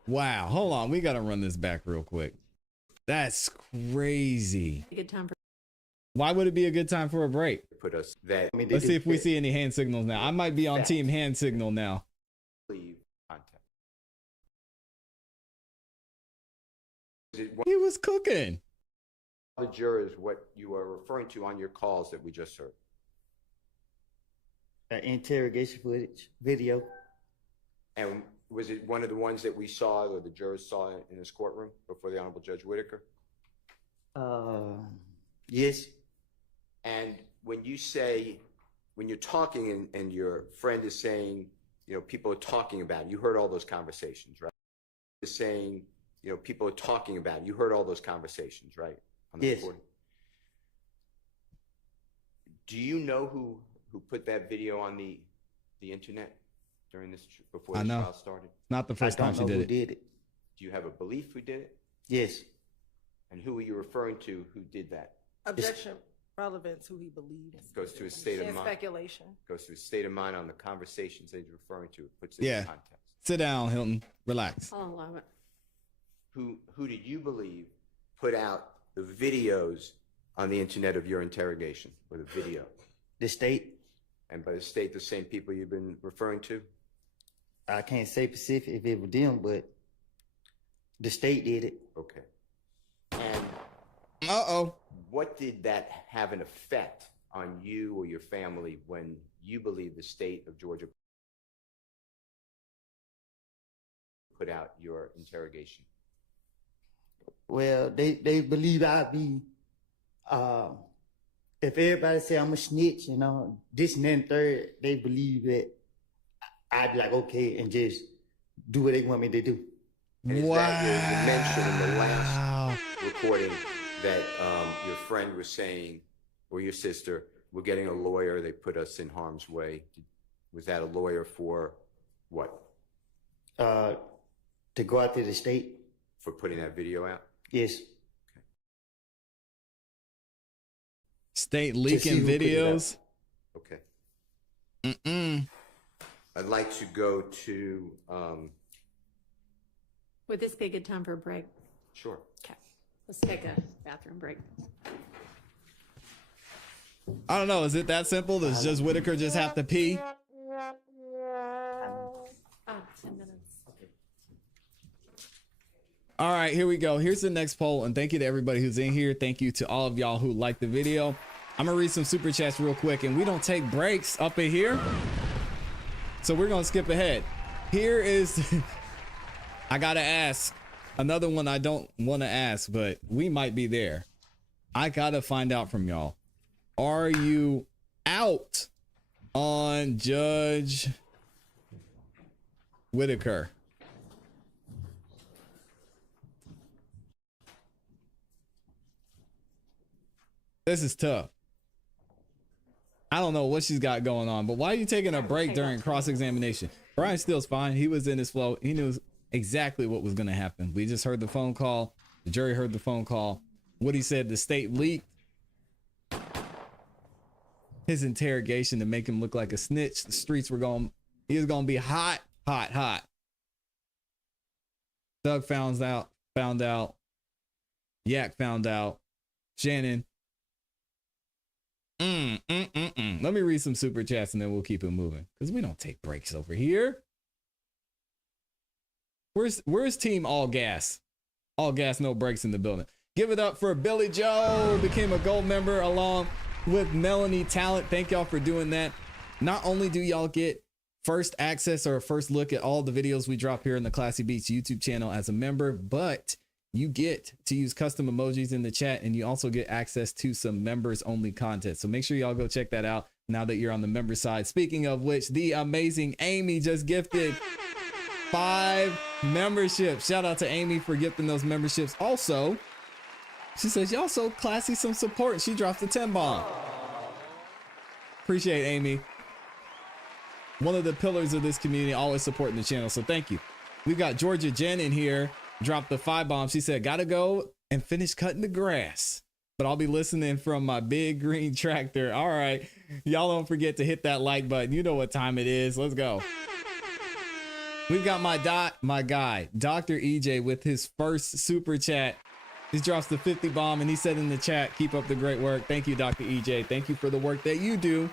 Wow. Hold on. We got to run this back real quick. That's crazy. A good time for. Why would it be a good time for a break? Put us that. Let's see if we see any hand signals now. I might be on team hand signal now. Leave contact. He was cooking. The jurors, what you are referring to on your calls that we just heard. Interrogation footage, video. And was it one of the ones that we saw or the jurors saw in this courtroom before the Honorable Judge Whitaker? Yes. And when you say, when you're talking and your friend is saying, you know, people are talking about it, you heard all those conversations, right? Is saying, you know, people are talking about it, you heard all those conversations, right? On the Yes. recording. Do you know who put that video on the internet during this, before the trial started? Not the first time she did it. Did it. Do you have a belief who did it? Yes. And who are you referring to who did that? Objection. Relevance, who he believes. Goes to his state of And mind. speculation. Goes to his state of mind on the conversations that he's referring to. It puts it Yeah. in context. Sit down, Hilton. Relax. I'll allow it. Who did you believe put out the videos on the internet of your interrogation, or the video? The state. And by the state, the same people you've been referring to? I can't say specific if it was them, but the state did it. Okay. And Uh-oh. what did that have an effect on you or your family when you believe the state of Georgia put out your interrogation? Well, they believe I'd be, if everybody say I'm a snitch, you know, this and then third, they believe that I'd be like, okay, and just do what they want me to do. And is that you mentioned in the last recording that your friend was saying, or your sister, we're getting a lawyer, they put us in harm's way. Was that a lawyer for what? To go out to the state. For putting that video out? Yes. State leaking videos. Okay. Mm-mm. I'd like to go to, Would this be a good time for a break? sure. Okay. Let's take a bathroom break. I don't know. Is it that simple? Does just Whitaker just have to pee? 10 minutes. All right, here we go. Here's the next poll. And thank you to everybody who's in here. Thank you to all of y'all who liked the video. I'm going to read some super chats real quick. And we don't take breaks up in here. So we're going to skip ahead. Here is, I got to ask another one I don't want to ask, but we might be there. I got to find out from y'all. Are you out on Judge Whitaker? This is tough. I don't know what she's got going on, but why are you taking a break during cross-examination? Brian Steele's fine. He was in his flow. He knew exactly what was going to happen. We just heard the phone call. The jury heard the phone call. What he said, the state leaked his interrogation to make him look like a snitch. The streets were going, he was going to be hot, hot, hot. Doug found out. Yak found out. Shannon. Let me read some super chats and then we'll keep it moving because we don't take breaks over here. Where's team all gas? All gas, no breaks in the building. Give it up for Billy Joe, became a gold member along with Melanie Talent. Thank y'all for doing that. Not only do y'all get first access or a first look at all the videos we drop here in the ClassE Beats YouTube channel as a member, but you get to use custom emojis in the chat and you also get access to some members only content. So make sure y'all go check that out now that you're on the member side. Speaking of which, the amazing Amy just gifted 5 memberships. Shout out to Amy for gifting those memberships. Also, she says, y'all so classy, some support. And she dropped the 10 bomb. Appreciate it, Amy. One of the pillars of this community, always supporting the channel. So thank you. We've got Georgia Jen in here. Dropped the 5 bomb. She said, gotta go and finish cutting the grass, but I'll be listening from my big green tractor. All right. Y'all don't forget to hit that like button. You know what time it is. Let's go. We've got my guy, Dr. EJ, with his first super chat. He drops the 50 bomb and he said in the chat, keep up the great work. Thank you, Dr. EJ. Thank you for the work that you do.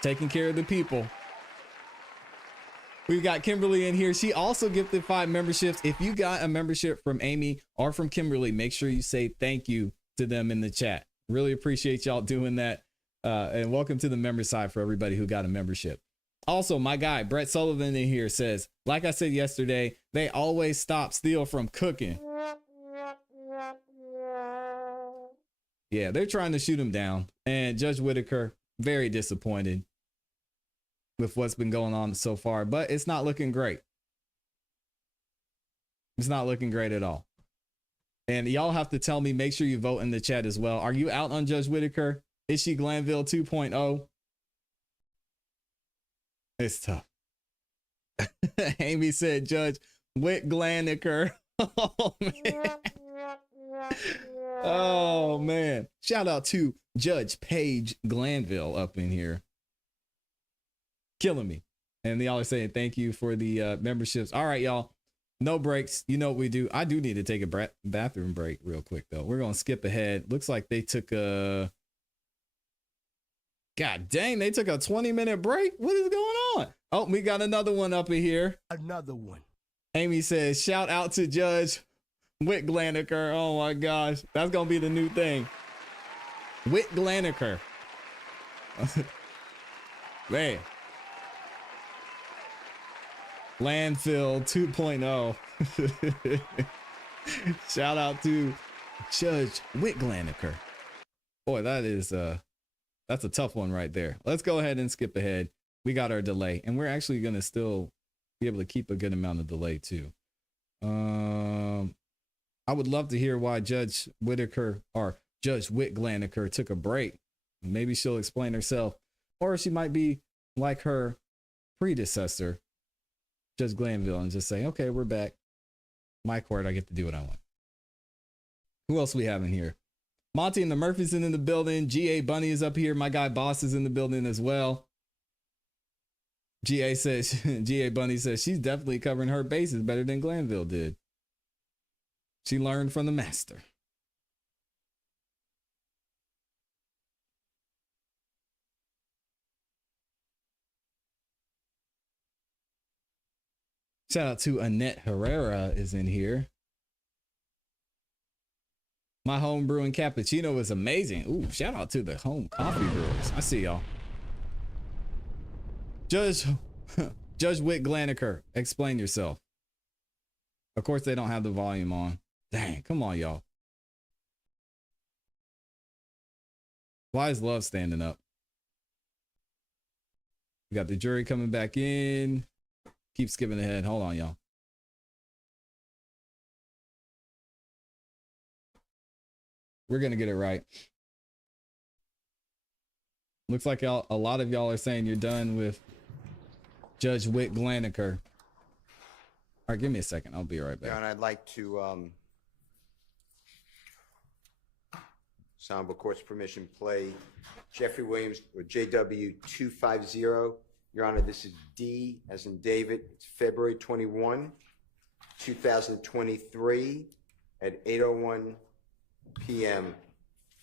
Taking care of the people. We've got Kimberly in here. She also gifted 5 memberships. If you got a membership from Amy or from Kimberly, make sure you say thank you to them in the chat. Really appreciate y'all doing that. And welcome to the member side for everybody who got a membership. Also, my guy, Brett Sullivan in here says, like I said yesterday, they always stop Steele from cooking. Yeah, they're trying to shoot him down. And Judge Whitaker, very disappointed with what's been going on so far, but it's not looking great. It's not looking great at all. And y'all have to tell me, make sure you vote in the chat as well. Are you out on Judge Whitaker? Is she Glanville 2.0? It's tough. Amy said Judge Whit Glaniker. Oh man. Oh man. Shout out to Judge Paige Glanville up in here. Killing me. And y'all are saying thank you for the memberships. All right, y'all. No breaks. You know what we do. I do need to take a bathroom break real quick, though. We're going to skip ahead. Looks like they took a... God dang, they took a 20-minute break? What is going on? Oh, we got another one up in here. Another one. Amy says, shout out to Judge Whit Glaniker. Oh, my gosh. That's going to be the new thing. Whit Glaniker. Man. Landfill 2.0. Shout out to Judge Whit Glaniker. Boy, that is that's a tough one right there. Let's go ahead and skip ahead. We got our delay, and we're actually going to still be able to keep a good amount of delay too. I would love to hear why Judge Whitaker or Judge Whit Glaniker took a break. Maybe she'll explain herself, or she might be like her predecessor, Judge Glanville, and just say, okay, we're back. My court, I get to do what I want. Who else we have in here? Monty and the Murphys in the building. GA Bunny is up here. My guy Boss is in the building as well. GA Bunny says she's definitely covering her bases better than Glanville did. She learned from the master. Shout out to Annette Herrera is in here. My home brewing cappuccino is amazing. Ooh, shout out to the home coffee brewers. I see y'all. Judge Whit Glaniker, explain yourself. Of course, they don't have the volume on. Dang, come on, y'all. Why is Love standing up? We got the jury coming back in. Keep skipping ahead. Hold on, y'all. We're going to get it right. Looks like a lot of y'all are saying you're done with Judge Whit Glaniker. All right, give me a second. I'll be right back. Yeah, and I'd like to, Honorable Court's permission, play Jeffrey Williams with JW 250. Your Honor, this is D as in David. It's February 21, 2023 at 8:01 p.m.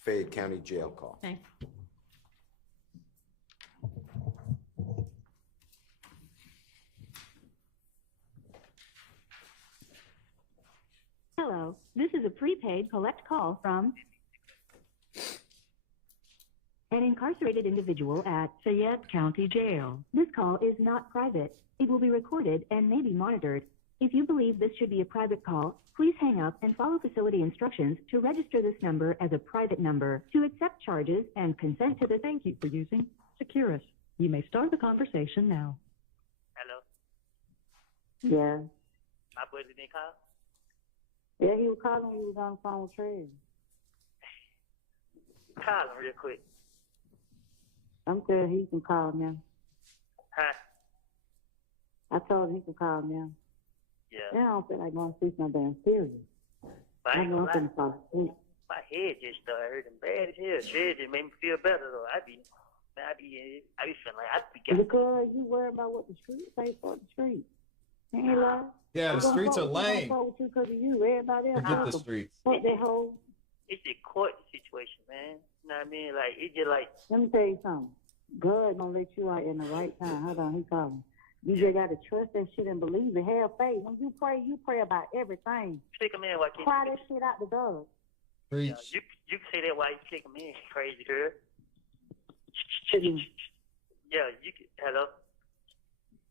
Fayette County Jail call. Okay. Hello, this is a prepaid collect call from an incarcerated individual at Fayette County Jail. This call is not private. It will be recorded and may be monitored. If you believe this should be a private call, please hang up and follow facility instructions to register this number as a private number. To accept charges and consent to the thank you for using Securus. You may start the conversation now. Hello? Yeah. My brother didn't call? Yeah, he was calling when he was on the phone with Trey. Call him real quick. I'm sure he can call now. Huh? I told him he can call now. Yeah. Now I don't feel like going to sleep no damn serious. But I I ain't know gonna I'm lie. finna fall asleep. My head just started hurting bad as hell. Shit just made me feel better though. I be feeling like I be got. Because you worry about what the streets say for the streets. Ain't lie. Yeah, the streets are lame. Fuck with you because of you. Everybody else. Forget the streets. Fuck that whole. It's a court situation, man. You know what I mean? Like it just like. Let me tell you something. God gonna let you out in the right time. Hold on, he calling. You just gotta trust that shit and believe it. Have faith. When you pray about everything. Click them in, why can't Cry you? that shit out the dog. Preach. You can say that while you click them in, crazy girl. Yeah, you can. Hello.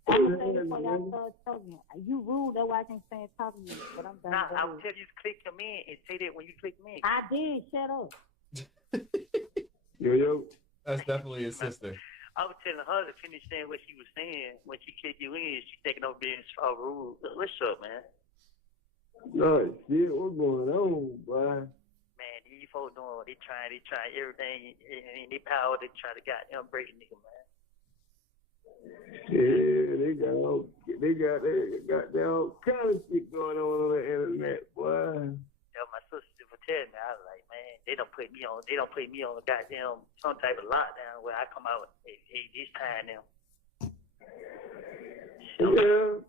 I'm gonna say this before y'all start talking. You rude, that's why I can't stand talking to you. But I'm done. Nah, I'll tell you to click them in and say that when you click them in. I did. Shut up. Yo. That's definitely his sister. I was telling her to finish saying what she was saying. When she kicked you in, she taking over being so rude. What's up, man? No shit, what's going on, boy? Man, these folks doing, they trying everything in their power to try to goddamn break a nigga, man. Yeah, they got all kind of shit going on the internet, boy. Yeah, my sister was telling me, I was like, man, they don't put me on a goddamn some type of lockdown where I come out hey, this time now. So, yeah.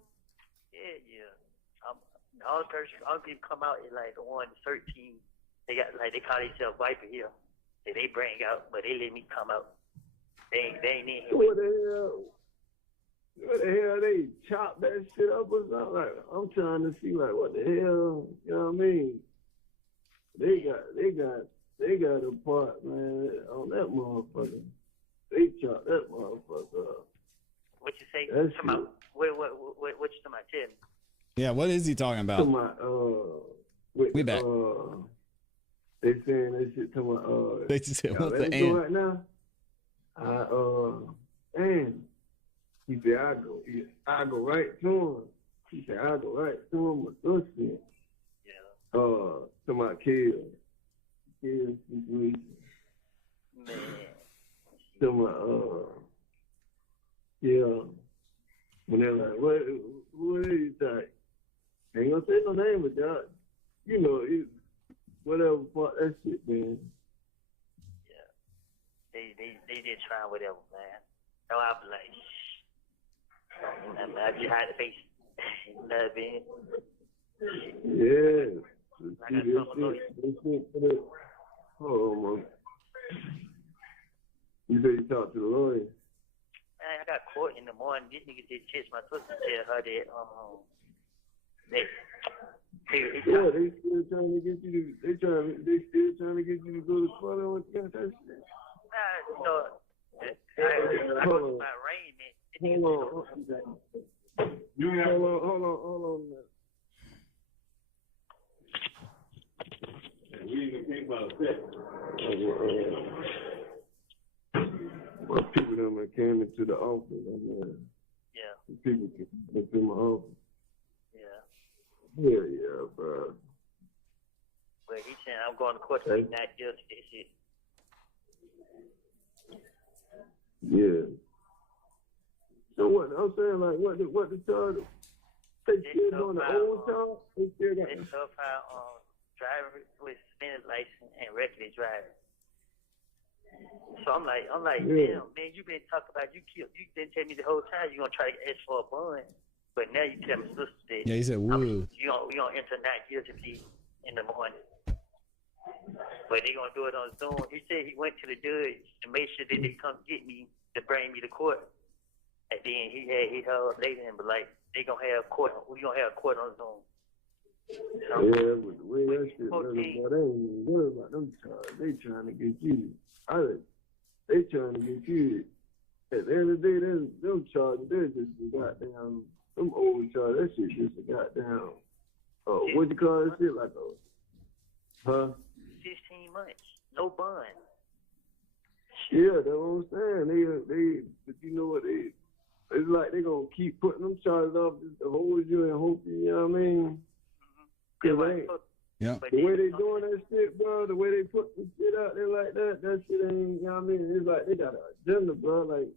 All people come out is like the 13. They got like they call themselves Viper here. They bring out, but they let me come out. They ain't in here. What the hell? They chop that shit up or something? Like, I'm trying to see like what the hell, you know what I mean? They got a part, man, on that motherfucker. They chop that motherfucker up. What you say? That Come out. What you talking about? Tell me. Yeah, what is he talking about? We back. They saying that shit to my They just said, what's the go end? right now. And he said I go right to him. He said I go right to him with this shit. Yeah. To my kids. Situation. Man. To my yeah. When they're like, what do you think? Ain't gonna say no name, but y'all, you know, whatever part that shit, man. Yeah. They just trying whatever, man. So I was like, shh. I just had to face it. You know what I mean? Yeah. I got trouble lawyer. Hold on, man. You said you talked to the lawyer? Man, I got court in the morning. This nigga just text my sister and tell her that they still trying to get you to. They still trying to get you to go to court on what you got that shit. Nah, no. I go to my arraignment. Hold on. We even came about that. My people that came into the office. Yeah. People came into my office. Yeah. Yeah, bro. But he saying I'm going to court to not guilty this shit. Yeah. So what I'm saying, like, what the charge? They still on the old charge? They still got. They so far driver with suspended license and reckless driving. So I'm like, Yeah. damn, man, you been talking about you didn't tell me the whole time you gonna try to ask for a bond, but now you tell me sister that Yeah, he said, woo. we gonna enter not guilty plea in the morning. But they gonna do it on Zoom. He said he went to the judge to make sure that they come get me to bring me to court. And then he held later and but like they gonna have court. We gonna have court on Zoom. Yeah, but the way that shit running, boy, they ain't even worried about them charges. They trying to get you. They trying to get you. At the end of the day, them charges, they're just a goddamn, them old charges, that shit just a goddamn, what you call that shit? Like a, 15 months, no bond. Yeah, that's what I'm saying. They, but you know what, it's like they gonna keep putting them charges up to hold you and hope you know what I mean? Cause Yeah. The way they doing that shit, bro, the way they put the shit out there like that shit ain't, you know what I mean? It's like they got an agenda, bro. Like,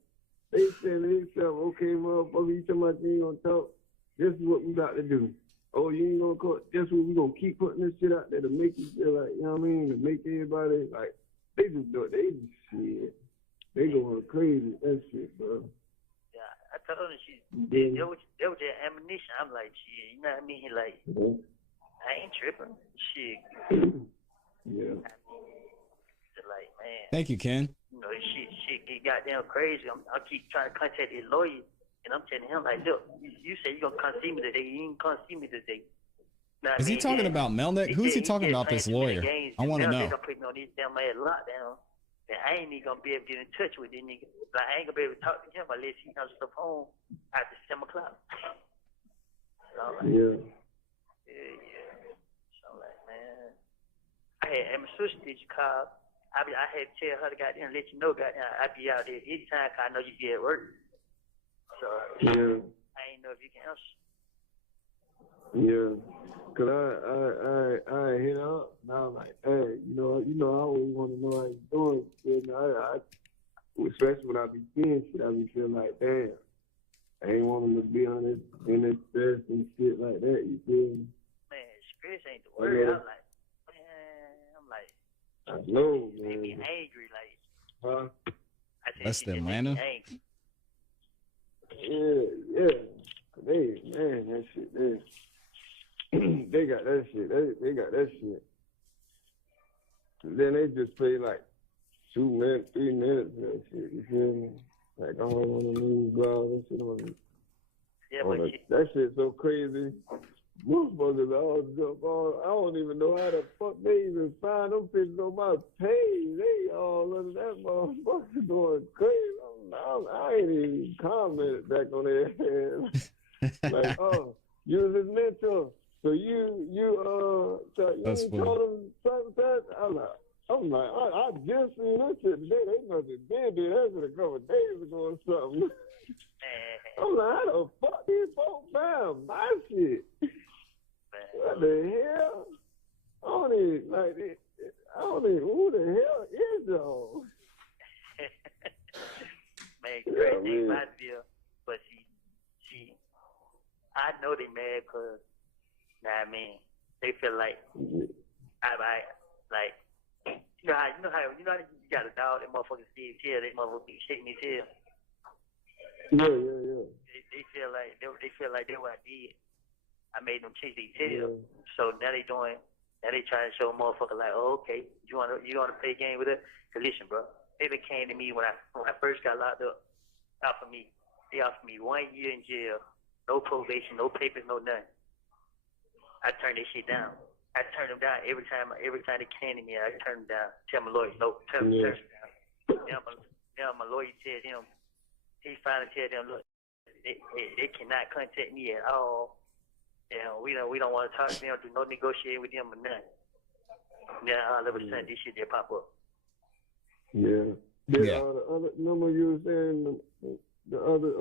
they saying to themselves, okay, motherfucker, you talking about you ain't gonna talk? This is what we got to do. Oh, you ain't gonna call? Guess what? We gonna keep putting this shit out there to make you feel like, you know what I mean? To make everybody, like, they just do it. They just shit. They going crazy with that shit, bro. Yeah, I told her they was their ammunition. I'm like, shit, you know what I mean? Like, I ain't tripping. Shit. Yeah. Like, man. Thank you, Ken. You know, shit get goddamn crazy. I keep trying to contact his lawyer, and I'm telling him, like, look, you say you gonna come see me today. You ain't come see me today. Now, Is he talking about Melnick? Who's he talking about, this lawyer? I want to know. They gonna put me on this damn ass lockdown, and I ain't even gonna be able to get in touch with this nigga. Like, I ain't gonna be able to talk to him unless he comes to the phone after 7 o'clock. So I'm like, yeah. So I'm like, man, my sister did you call? I had to tell her to goddamn let you know, goddamn, I be out there anytime 'cause I know you be at work. So yeah. I ain't know if you can answer. Yeah, 'cause I hit up and I was like, hey, you know, I always want to know how you doing. And I especially when I be seeing shit, I be feeling like, damn, I ain't want him to be on this in this stress and shit like that. You feel me? Man, stress ain't the word. I'm like, I know, man. They be angry, like. Huh? That's the Atlanta. Yeah. Man, that shit, they got that shit. They got that shit. And then they just play like 2 minutes, 3 minutes of that shit. You feel me? Like, I don't want to lose, bro. That shit on. Yeah, but that shit's so crazy. Motherfuckers all jump on. I don't even know how the fuck they even find them pictures on my page. They all under that motherfucker going crazy. I ain't even commented back on their ass. Like, oh, you was his mentor. So you That's told him something. I'm like, I just seen that shit today. They must have did that shit a couple of days ago or something. I'm like, how the fuck these folks found my shit? What the hell? I don't even, who the hell is y'all? Man, crazy thing about it, but she, I know they mad because, I mean, they feel like, like, you know how you got a dog, that motherfucker see his tail, that motherfucker be shaking his tail. Yeah. They feel like they what I did. I made them chase their tail. So now they trying to show a motherfucker like, oh, okay, you wanna play a game with it? Cause listen, bro, they came to me when I first got locked up. They offered me 1 year in jail, no probation, no papers, no nothing. I turned that shit down. I turned them down every time they came to me. I turned them down. Tell my lawyer, no, turn them down. Now my lawyer tells him, he finally tells them, look, they cannot contact me at all. And we don't want to talk to them, do no negotiating with them or nothing. Now all of a sudden this shit just pop up. Yeah. The other number you were saying, the other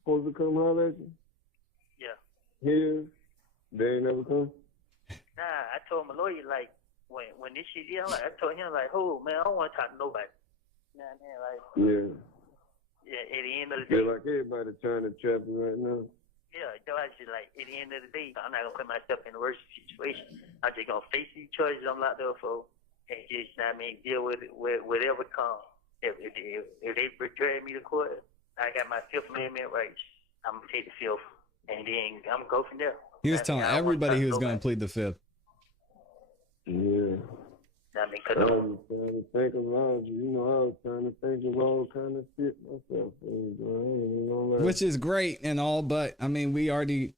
supposed to come holler at you? Yeah. Here, they ain't never come? Nah, I told my lawyer, like, when this shit, I told him, like, oh, man, I don't want to talk to nobody. You know what I mean? Like, yeah, at the end of the day. Yeah, like everybody trying to trap you right now. Yeah, I just like, at the end of the day, I'm not going to put myself in the worst situation. I'm just going to face these choices I'm locked up for and just, you know what I mean, deal with it, whatever comes. If they drag me to court, I got my Fifth Amendment rights. I'm going to take the Fifth, and then I'm going to go from there. He was telling everybody he was going to plead the Fifth. Yeah. I mean, I was trying to think of all, I was trying to think of all kind of shit myself. Which is great and all, but I mean, we already,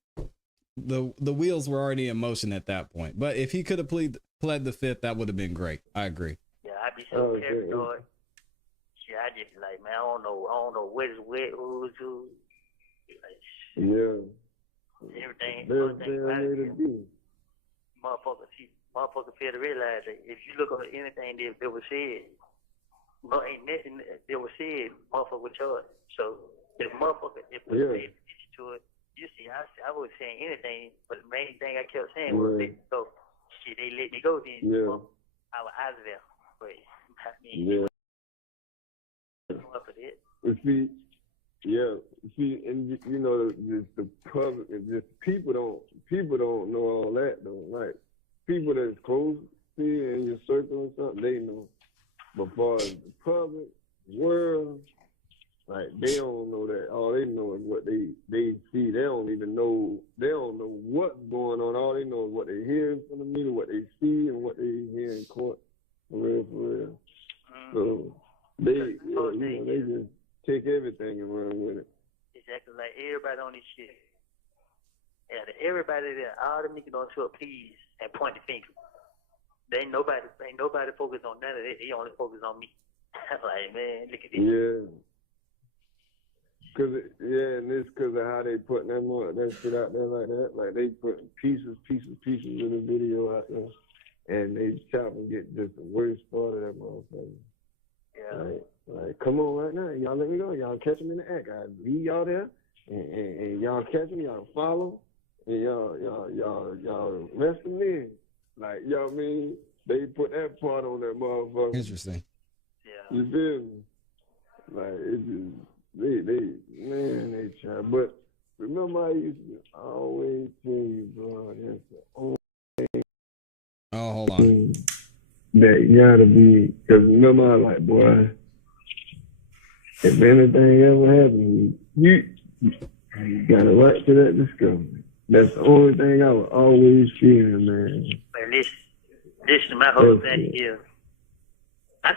the wheels were already in motion at that point. But if he could have pled the Fifth, that would have been great. I agree. Yeah, I'd be so paranoid. Shit, I just be like, man, I don't know what is what, who's who. Like, everything about it. Motherfucker fail to realize that if you look at anything that was said, ain't nothing that was said, motherfucker was charged. So if motherfucker, if we paid attention to it, you see, I was saying anything, but the main thing I kept saying was, so shit, they let me go then. Yeah. I was out of there. But I mean, Yeah. up for that. But see, and you know, just the public, and just people don't know all that though. Like people that's close to you in your circle or something, they know. But far as the public, world, like they don't know that. All they know is what they see. They don't even know. They don't know what's going on. All they know is what they hear from the media, what they see, and what they hear in court. For real. So they just take everything and run with it. Exactly, like everybody on this shit. Yeah, everybody there, all the niggas on to a please and point the finger. Ain't nobody focused on none of that. They only focus on me. Like, man, look at this. Yeah. And it's because of how they putting that shit out there like that. Like they putting pieces of the video out there, and they chop and get just the worst part of that motherfucker. Yeah. Like, come on right now, y'all let me go. Y'all catch them in the act. I leave y'all there, and y'all catch them, y'all follow, and y'all arrest them in. Like, you know what I mean? They put that part on that motherfucker. Interesting. Yeah. You feel me? Like, it just, they try. But remember, I used to always tell you, bro, that's the only thing. Oh, hold on. That gotta be, because remember, I like, boy, if anything ever happened, you got a right to that discovery. That's the only thing I was always fearing, man. But listen, my whole thing is, I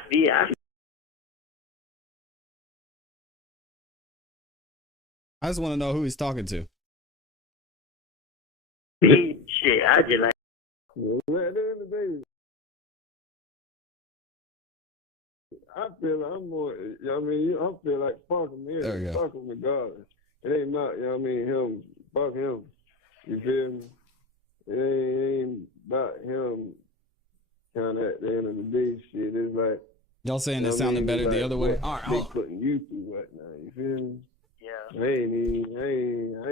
just want to know who he's talking to. shit, I just like. Well, at the end of the day, I feel like I'm more, you know what I mean? I feel like fuck him, yeah. There we go. Fuck him regardless. It ain't about, you know what I mean, him, fuck him. You feel me? It ain't about him kind of at the end of the day shit. It's like, Y'all saying you it know sounded what I mean? better the other way? What All right, they hold on. putting you through right now, you feel me? Yeah. I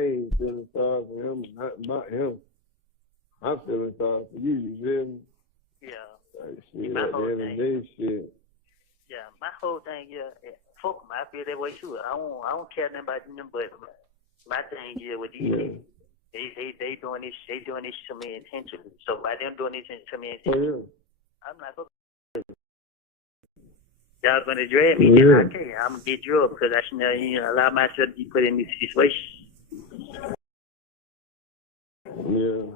ain't feeling sorry for him, not about him. I'm feeling sorry for you feel me? Yeah. Like, shit, My at the whole end of the day, shit. Yeah, my whole thing, fuck them. I feel that way too. I don't care nothing about them, but my thing is with these niggas, they doing this to me intentionally. So by them doing this to me intentionally, I'm not fucking. Y'all gonna drag me? Then okay, I'm gonna get drugged because I should allow myself to be put in this situation. Yeah.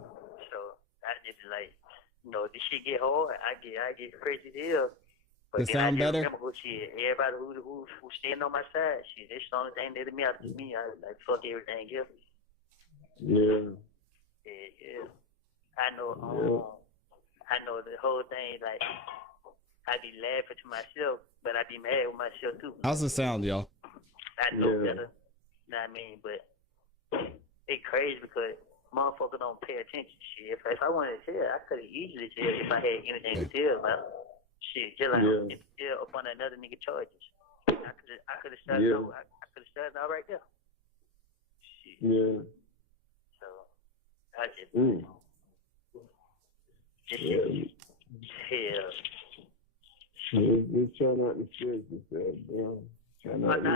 So I just like, this shit get hard. I get crazy here. But Does it then sound I just better? remember shit. Everybody who standing on my side, shit. That's the only thing that matters to me. I like fuck everything else. Yeah. Yeah. I know the whole thing. Like I be laughing to myself, but I be mad with myself too. How's it sound, y'all? I know better. You know what I mean? But it's crazy because motherfuckers don't pay attention. Shit. If I wanted to tell, I could have easily tell if I had anything to tell about. Shit, just like still up on another nigga charges. I could have started. I could have started out right there. Shit. Yeah. So I just hell. Just try not to stress yourself, bro. Try not to,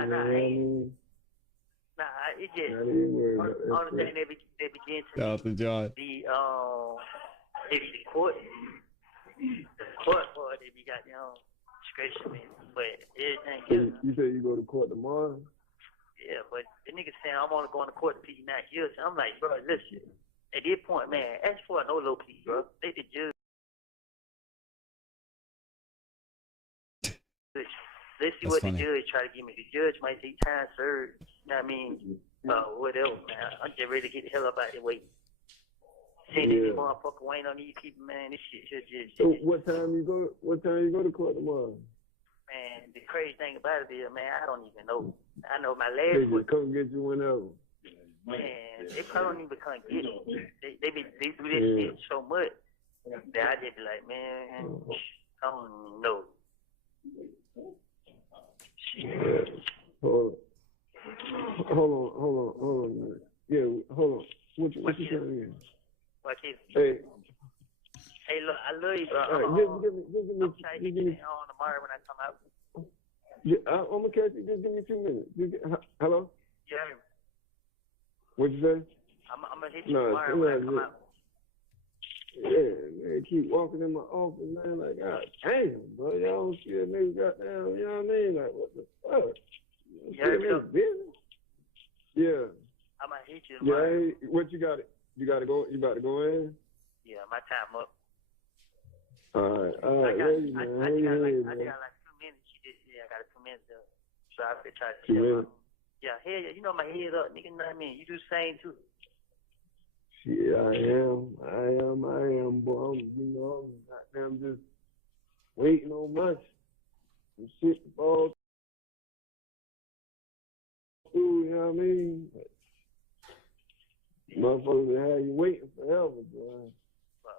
it just only thing they begin to be maybe the court. The court part they be got discretion in, but everything else. You say you go to court tomorrow? Yeah, but the niggas saying I'm only going to court to plead not guilty. I'm like, bro, listen. At this point, man, ask for a no low plea, bro. They the judge. Let's see what the judge try to give me. The judge might say time served. You know what I mean? Whatever, man. I'm just ready to get the hell up out of the way. Seeing this motherfucker waiting on these people, man. This shit just. So what time you go to court tomorrow? Man, the crazy thing about it is, man, I don't even know. I know my last. They just come get you whenever. Man, they probably don't even come get me. They do this shit so much that I just be like, man, I don't know. Hold on, man. Yeah, hold on. What you saying again? What is? Hey, Hey, look, I love you, bro. All right, I'm trying to get you on tomorrow when I come out. Yeah, I'm gonna catch you. Just give me 2 minutes. Hello? Yeah. What'd you say? I'm gonna hit you tomorrow when I come out. Yeah, man, keep walking in my office, man. Like, God damn, bro, y'all don't see a nigga goddamn, you know what I mean? Like, what the fuck? Yeah. I'm gonna hit you tomorrow. Yeah, hey, what you got? You gotta go. You about to go in? Yeah, my time up. All right. I got like 2 minutes. I got 2 minutes. So I've been trying to tell you. Yeah, head, you know my head up, nigga. You know what I mean? You do the same too. Shit, I am, boy. I'm goddamn just waiting on much. Some shit to fall through, you know what I mean? Motherfuckers will have you waiting forever, bro.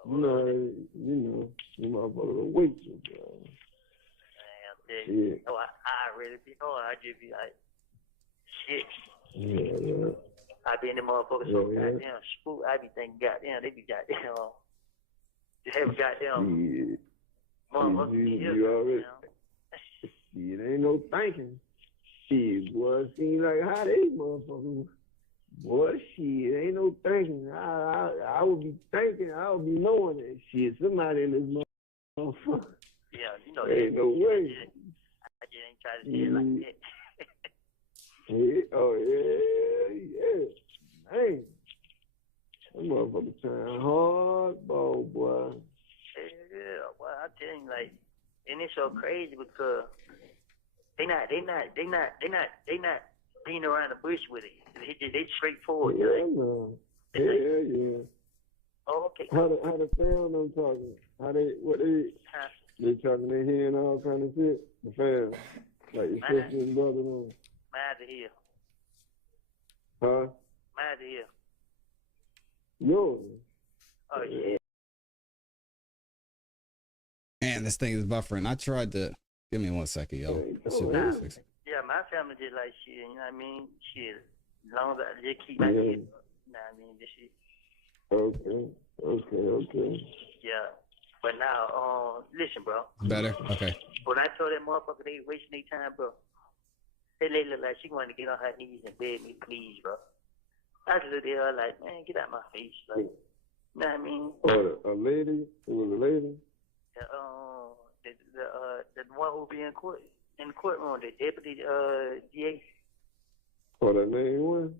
You know, you motherfuckers will wait you, bro. Yeah. Oh, I really be hard. I just be like, shit. Yeah. I be in the motherfuckers so goddamn spook. I be thinking, goddamn, they be goddamn, they have goddamn motherfuckers. You already. It ain't no thinking. Shit, boy, it seems like how they motherfuckers. Boy, shit, ain't no thinking. I would be thinking, I would be knowing that shit. Somebody in this motherfucker. Yeah, you know ain't no way. I just ain't trying to say it like that. Yeah. Hey, that motherfucker trying hardball, boy. Yeah, well, I tell you, like, and it's so crazy because they not beating around the bush with it. They straightforward. Yeah. Oh, okay. How the fam them talking? They talking their head and all kind of shit. The fam, like your sister and brother them. Mine's here. Huh? Mine's here. Yours. Oh yeah. Man, this thing is buffering. I tried to. Give me 1 second, yo. Yeah, my family did like shit. You know what I mean? Shit. As long as I just keep my head up. You know what I mean? This shit. Okay. Yeah. But now, listen, bro. Better? Okay. When I told that motherfucker they wasting their time, bro, that lady looked like she wanted to get on her knees and beg me, please, bro. I just looked at her like, man, get out my face. Like, you know what I mean? A lady? It was a lady? The one who be in the courtroom, the deputy DA. Oh, that main one?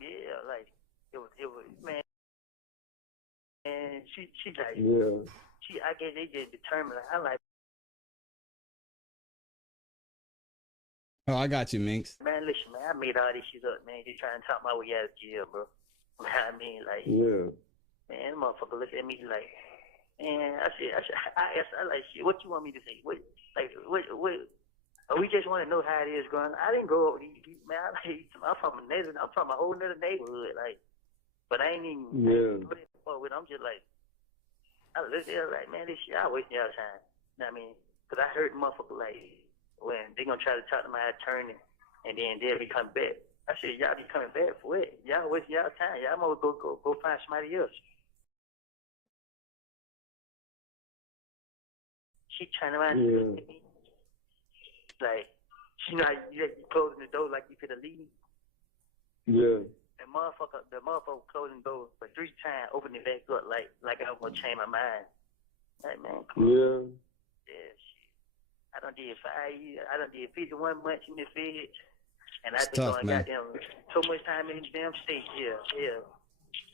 Yeah, like, it was, man. And she like, I guess they just determined. I like. Oh, I got you, Minx. Man, listen, man, I made all this shit up, man. Just trying to talk my way out of jail, bro. I mean, like, man, motherfucker look at me like, man, I asked, like, shit, what you want me to say? What, we just want to know how it is growing. I didn't grow up with these people, man. I'm from a whole nother neighborhood, like, but I ain't even with. I'm just like, I look at her like, man, this shit, I wasting y'all time. You know what I mean? Because I heard motherfucker like, when they gonna try to talk to my attorney, and then they'll be coming back. I said, y'all be coming back for what? Y'all wasting y'all time. Y'all might go find somebody else. She trying to find me. Like, she not you closing the door like you could have leave. Yeah. The motherfucker closing the door for 3 times, opening it back up like I was gonna change my mind. Like, man, come on. Yeah, shit. I done did 5 years. I done did 51 months in the feds. And I've been going goddamn so much time in the damn state. Yeah.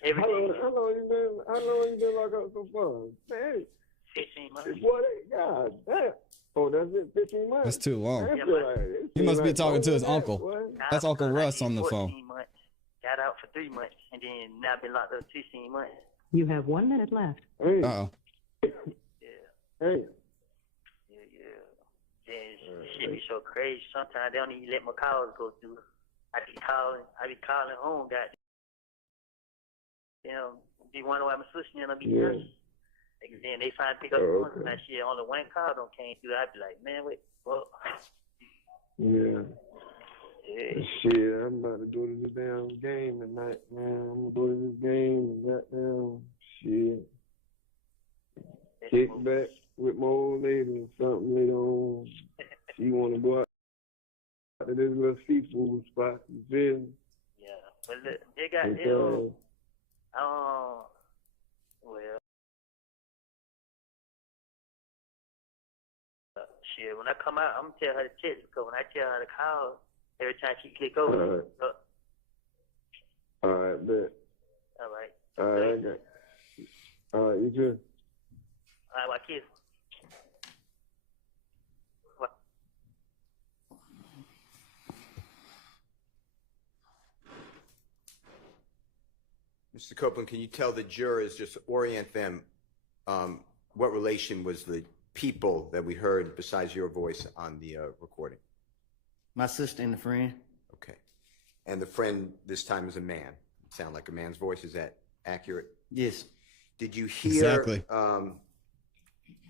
Every day. How long you been locked up so far? Man, 15 months. God damn. Oh, that's it, 15 months? That's too long. Yeah, he must be talking to his uncle. That's Uncle Russ on the phone. Months. Got out for 3 months, and then now I've been locked up 16 months. You have 1 minute left. Hey. Uh-oh. Yeah. Hey. Shit be so crazy. Sometimes they don't even let my calls go through. I be calling home, goddamn. You know, be wondering why my sister and I be done. And then they finally pick up the phone and that shit, only one call don't came through. I be like, man, wait, what? Yeah. Shit, I'm about to go to this damn game tonight, man. I'm gonna go to this game and goddamn shit. kick back with my old lady or something later on. She want to go out to this little seafood spot. You feel me? Yeah, but look, they got Okay. well, shit. When I come out, I'm gonna tell her to check because when I tell her to call, every time she click over. All right, bet. All right. All right, I got. All right, you too. All right, my kids. Mr. Copeland, can you tell the jurors, just orient them, what relation was the people that we heard besides your voice on the recording? My sister and a friend. Okay. And the friend this time is a man. Sound like a man's voice. Is that accurate? Yes. Did you hear Exactly.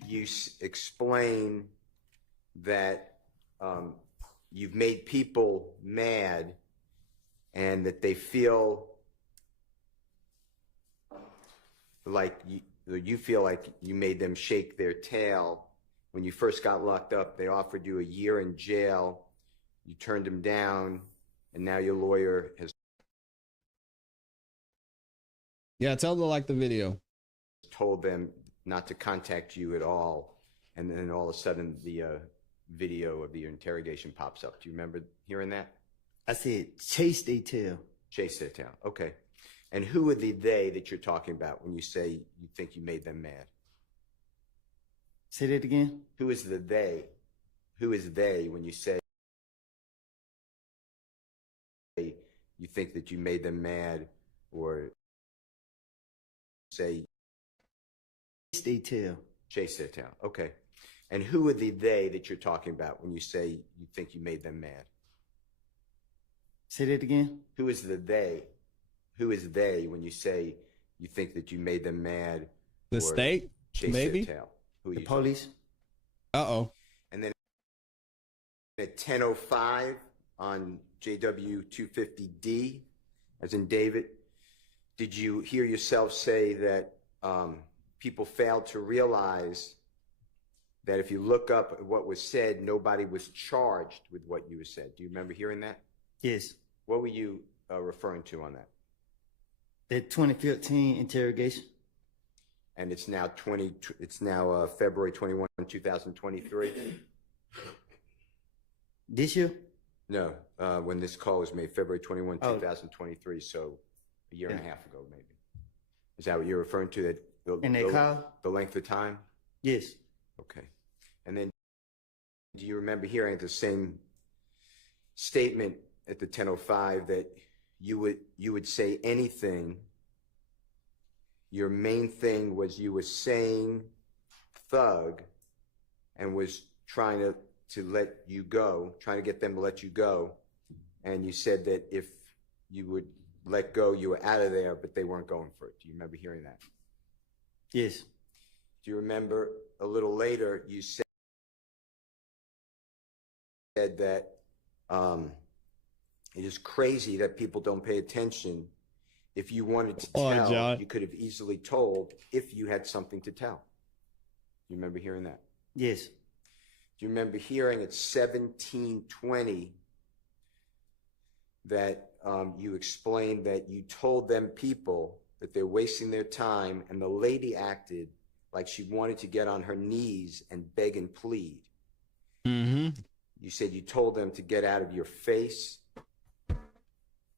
You explain that you've made people mad and that they feel like you feel like you made them shake their tail? When you first got locked up, they offered you a year in jail. You turned them down, and now your lawyer has tell them like the video. told them not to contact you at all. And then all of a sudden, the video of the interrogation pops up. Do you remember hearing that? I said, chase they tail. Chase their tail. Okay. And who are the they that you're talking about when you say you think you made them mad? Say that again. Who is the they? Who is they when you say you think that you made them mad, or say Chase they tail. chase their tail? Okay. And who are the they that you're talking about when you say you think you made them mad? Say that again. Who is the they? Who is they when you say you think that you made them mad? The or state, chase maybe. their tail? Who are The you police. Uh-oh. And then at 10:05 on JW 250D, as in David, did you hear yourself say that people failed to realize that if you look up what was said, nobody was charged with what you said? Do you remember hearing that? Yes. What were you referring to on that? The 2015 interrogation. And it's now February 21, 2023. This year? No, when this call was made, February 21, Oh. 2023, so a year and a half ago, maybe. Is that what you're referring to? That In that call? the length of time? Yes. Okay. And then, do you remember hearing the same statement at the 10:05 that you would say anything? Your main thing was you were saying thug, and was trying to let you go, trying to get them to let you go. And you said that if you would let go, you were out of there, but they weren't going for it. Do you remember hearing that? Yes. Do you remember a little later you said that it is crazy that people don't pay attention. If you wanted to tell, John. you could have easily told if you had something to tell. Do you remember hearing that? Yes. Do you remember hearing at 17:20 that you explained that you told them people that they're wasting their time, and the lady acted like she wanted to get on her knees and beg and plead? Mm-hmm. You said you told them to get out of your face,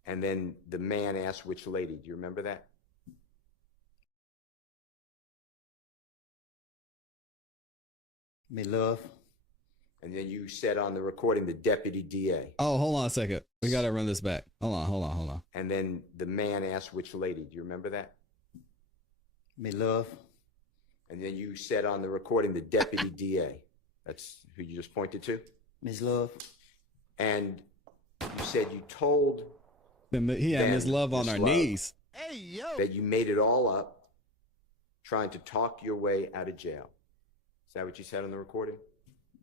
and then the man asked which lady. Do you remember that? Me love. And then you said on the recording, the deputy DA. Oh, hold on a second. We got to run this back. Hold on. And then the man asked which lady. Do you remember that? Me love. And then you said on the recording, the deputy DA. That's who you just pointed to? Miss Love. And you said you told He had them, Miss Love on Miss her Love, knees. that you made it all up trying to talk your way out of jail. Is that what you said on the recording?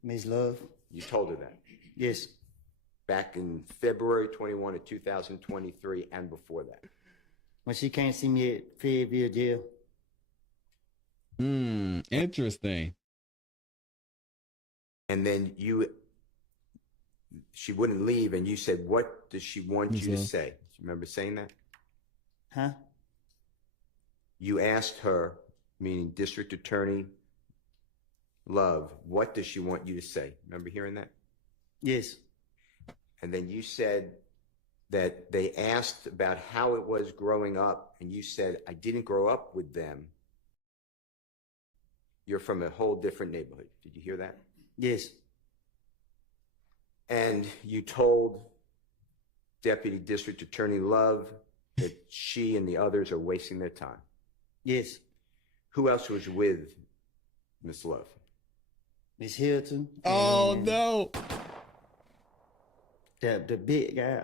Miss Love. You told her that? Yes. Back in February 21 of 2023 and before that. When she can't see me at Fayetteville jail. Interesting. And then she wouldn't leave, and you said, what does she want you to say? Do you remember saying that? Huh? You asked her, meaning District Attorney Love, what does she want you to say? Remember hearing that? Yes. And then you said that they asked about how it was growing up, and you said, I didn't grow up with them. You're from a whole different neighborhood. Did you hear that? Yes. And you told Deputy District Attorney Love that she and the others are wasting their time. Yes. Who else was with Miss Love? Miss Hilton. Oh no. The big guy,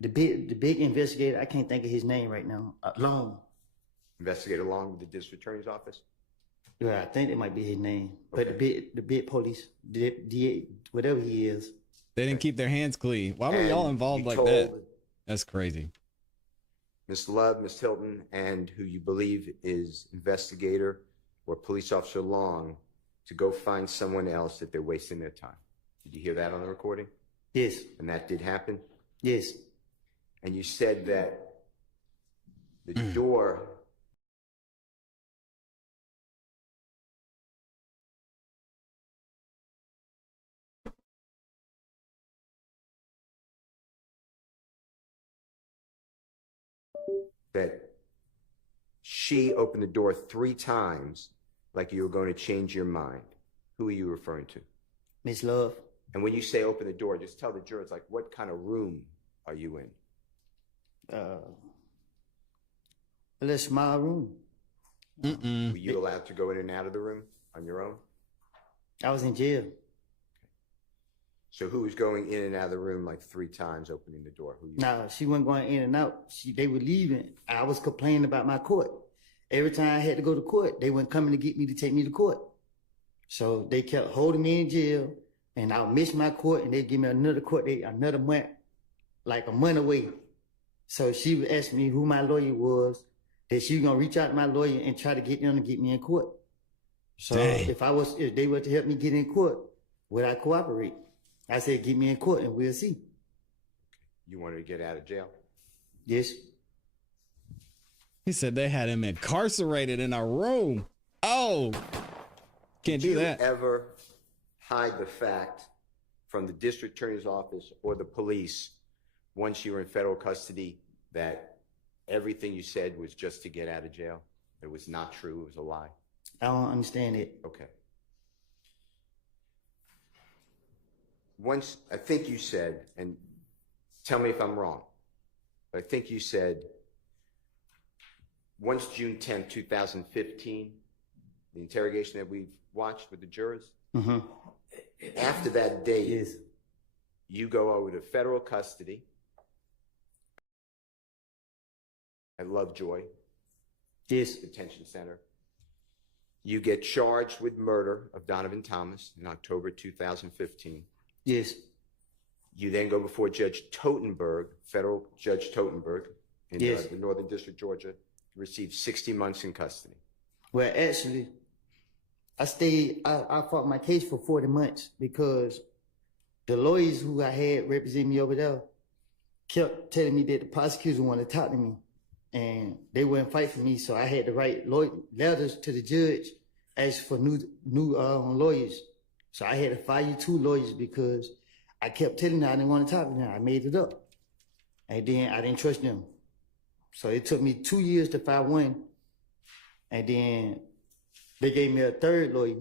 the big investigator, I can't think of his name right now. Long. Investigator Long with the District Attorney's Office? Yeah, I think that might be his name. Okay. But the big police, whatever he is. They didn't keep their hands clean. Why were y'all involved like that? That's crazy. Miss Love, Miss Hilton, and who you believe is investigator or police officer Long to go find someone else that they're wasting their time. Did you hear that on the recording? Yes. And that did happen? Yes. And you said that the door that she opened the door 3 times like you were going to change your mind. Who are you referring to? Miss Love. And when you say open the door, just tell the jurors, like, what kind of room are you in? A little small room. Were you allowed to go in and out of the room on your own? I was in jail. So who was going in and out of the room like 3 times, opening the door? Who you? No, she wasn't going in and out. They were leaving. I was complaining about my court. Every time I had to go to court, they weren't coming to get me to take me to court. So they kept holding me in jail, and I would miss my court, and they'd give me another court date, another month, like a month away. So she would ask me who my lawyer was, that she was gonna reach out to my lawyer and try to get them to get me in court. So if they were to help me get in court, would I cooperate? I said, get me in court and we'll see. You wanted to get out of jail? Yes. He said they had him incarcerated in a room. Oh, can't do that. Did you ever hide the fact from the district attorney's office or the police once you were in federal custody that everything you said was just to get out of jail? It was not true. It was a lie. I don't understand it. Okay. Once, I think you said, and tell me if I'm wrong, but I think you said once June 10, 2015, the interrogation that we've watched with the jurors, after that date, Yes. you go over to federal custody at Lovejoy Yes. Detention Center. You get charged with murder of Donovan Thomas in October 2015. Yes. You then go before Judge Totenberg, federal Judge Totenberg in Yes. the Northern District, Georgia, receive 60 months in custody. Well, actually, I fought my case for 40 months because the lawyers who I had represent me over there kept telling me that the prosecutor wanted to talk to me and they wouldn't fight for me. So I had to write letters to the judge asking for new lawyers. So I had to fire 2 lawyers because I kept telling them I didn't want to talk to them. I made it up. And then I didn't trust them. So it took me 2 years to fire one. And then they gave me a 3rd lawyer.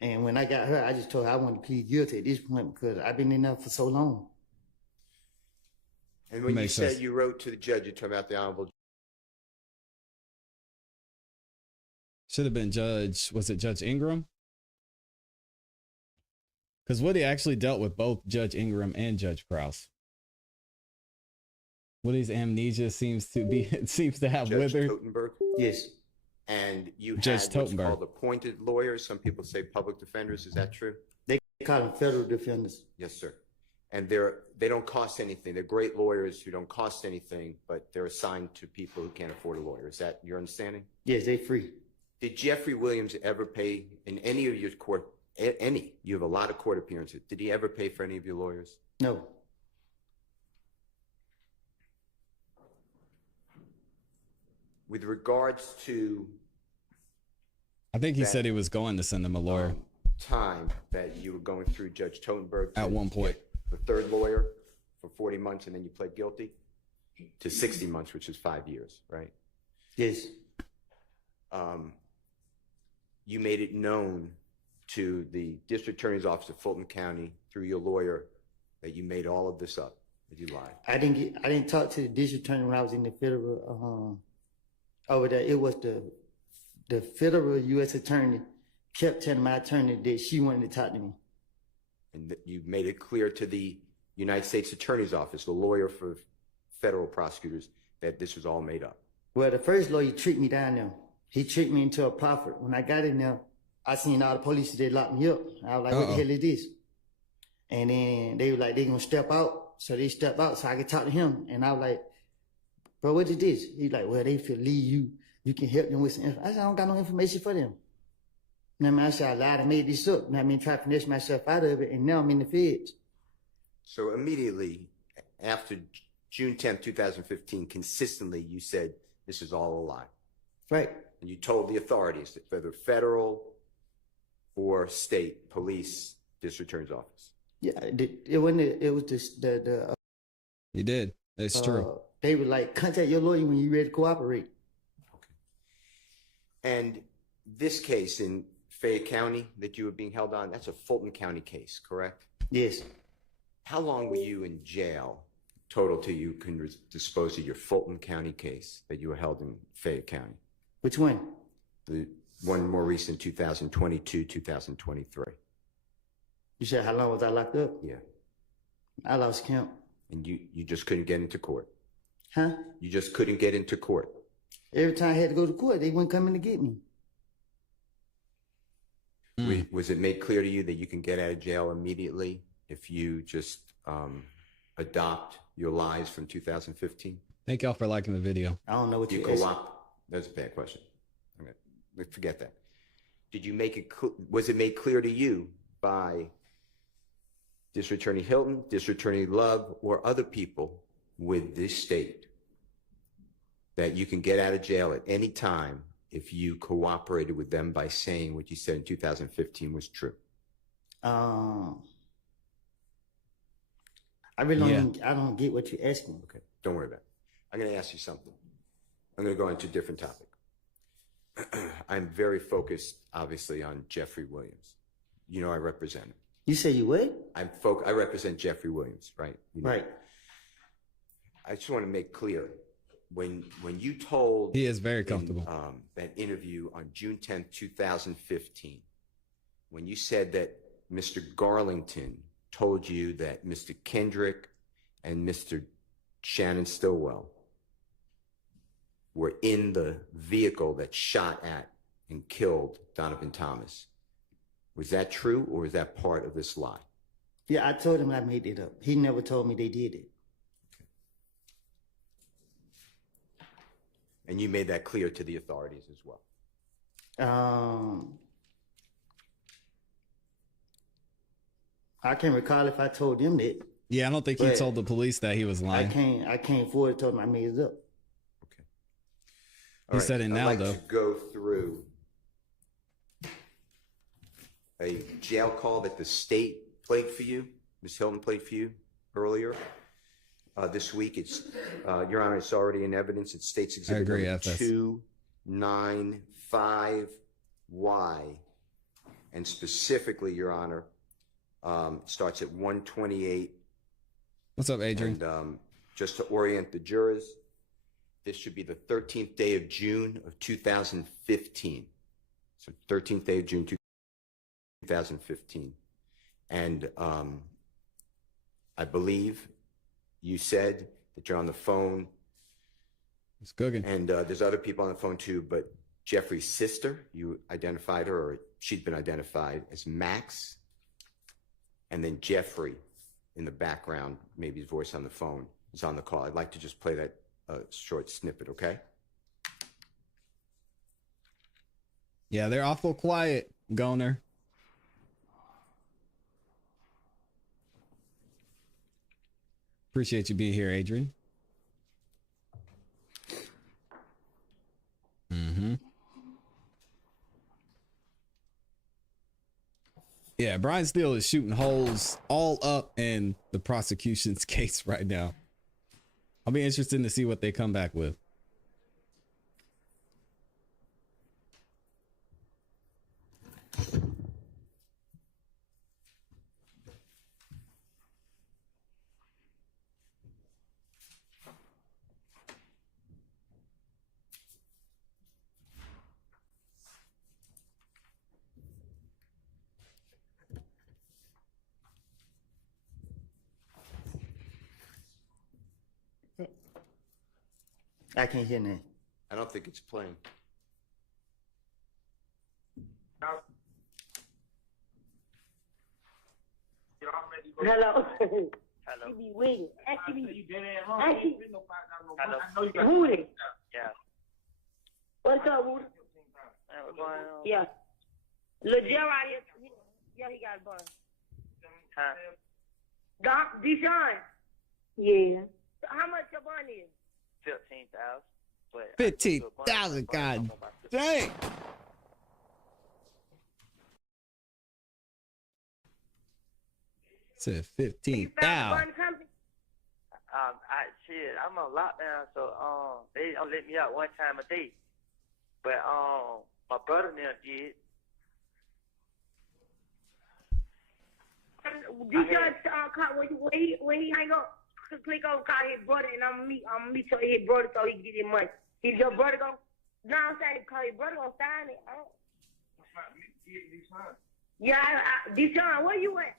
And when I got her, I just told her I wanted to plead guilty at this point because I've been in there for so long. And when you Makes said sense. you wrote to the judge, you talking about the Honorable Should have been was it Judge Ingram? Because Woody actually dealt with both Judge Ingram and Judge Krause. Woody's amnesia seems to have Judge withered. Totenberg. Yes. And you Judge had what's Totenberg. called appointed lawyers. Some people say public defenders. Is that true? They call them federal defenders. Yes, sir. And they don't cost anything. They're great lawyers who don't cost anything, but they're assigned to people who can't afford a lawyer. Is that your understanding? Yes, they free. Did Jeffrey Williams ever pay in any of your court, you have a lot of court appearances. Did he ever pay for any of your lawyers? No. With regards to I think he said he was going to send him a lawyer. time that you were going through Judge Totenberg At one point. the third lawyer for 40 months, and then you pled guilty to 60 months, which is 5 years, right? Yes. You made it known to the district attorney's office of Fulton County through your lawyer that you made all of this up, that you lied. I didn't talk to the district attorney when I was in the federal over there. It was the federal U.S. attorney kept telling my attorney that she wanted to talk to me. And that you made it clear to the United States Attorney's Office, the lawyer for federal prosecutors, that this was all made up. Well, the first lawyer tricked me down there. He tricked me into a proffer. When I got in there, I seen all the police, they locked me up. I was like, what the hell is this? And then they were like, they gonna step out. So they stepped out so I could talk to him. And I was like, bro, what is this? He's like, well, they feel leave you can help them with some information. I said, I don't got no information for them. And I said, I lied and made this up. And I mean, try to finesse myself out of it. And now I'm in the feds. So immediately after June 10th, 2015, consistently you said this is all a lie. Right. And you told the authorities, whether federal or state police, district attorney's office. Yeah, it wasn't. It was just the. He did. It's true. They were like, contact your lawyer when you're ready to cooperate. Okay. And this case in Fayette County that you were being held on, that's a Fulton County case, correct? Yes. How long were you in jail total till you can dispose of your Fulton County case that you were held in Fayette County? Which one? The one more recent, 2022, 2023. You said how long was I locked up? Yeah. I lost count. And you just couldn't get into court? Huh? You just couldn't get into court? Every time I had to go to court, they wouldn't come in to get me. Was it made clear to you that you can get out of jail immediately if you just adopt your lies from 2015? Thank y'all for liking the video. I don't know what you co-opt. That's a bad question. Okay. Forget that. Did you make it? Was it made clear to you by District Attorney Hilton, District Attorney Love, or other people with this state that you can get out of jail at any time if you cooperated with them by saying what you said in 2015 was true? I really don't. I don't get what you're asking. Okay, don't worry about it. I'm going to ask you something. I'm going to go into a different topic. I'm very focused, obviously, on Jeffrey Williams. You know, I represent him. You say you would? I represent Jeffrey Williams, right? You know, right. I just want to make clear when you told he is very comfortable that interview on June 10th, 2015, when you said that Mr. Garlington told you that Mr. Kendrick and Mr. Shannon Stillwell were in the vehicle that shot at and killed Donovan Thomas. Was that true, or was that part of this lie? Yeah, I told him I made it up. He never told me they did it. Okay. And you made that clear to the authorities as well? I can't recall if I told them that. Yeah, I don't think he told the police that he was lying. I can't forward to him I made it up. Okay. He said it now, I'd like though. to go through a jail call that the state played for you. Ms. Hilton played for you earlier this week. It's Your Honor, it's already in evidence. It states exhibit number 295Y, and specifically, Your Honor, starts at 128. What's up, Adrian? And just to orient the jurors, this should be the 13th day of June of 2015. So 13th day of June 2015. And I believe you said that you're on the phone. It's cooking. And there's other people on the phone too, but Jeffrey's sister, you identified her, or she'd been identified as Max. And then Jeffrey in the background, maybe his voice on the phone, is on the call. I'd like to just play that short snippet, okay? Yeah, they're awful quiet, Goner. Appreciate you being here, Adrian. Yeah, Brian Steele is shooting holes all up in the prosecution's case right now. I'll be interested to see what they come back with. I can't hear nothing. I don't think it's playing. Hello. Hello. She be waiting. Hello. Woody. Yeah. What's up, Woody? What's going on? Yeah. Lil Jerry out here. Yeah, he got a bun. Huh? Doc, Deshaun. Yeah. How much your bun is? 15,000. 15,000, God dang. Said 15,000. I'm on lockdown, so they don't let me out one time a day. But my brother now did. Deshaun, when he hang up, click on call his brother, and I'm meet his brother so he can get his money. If your brother go, no, I'm saying call your brother gonna sign it. Yeah, Deshaun, where you at?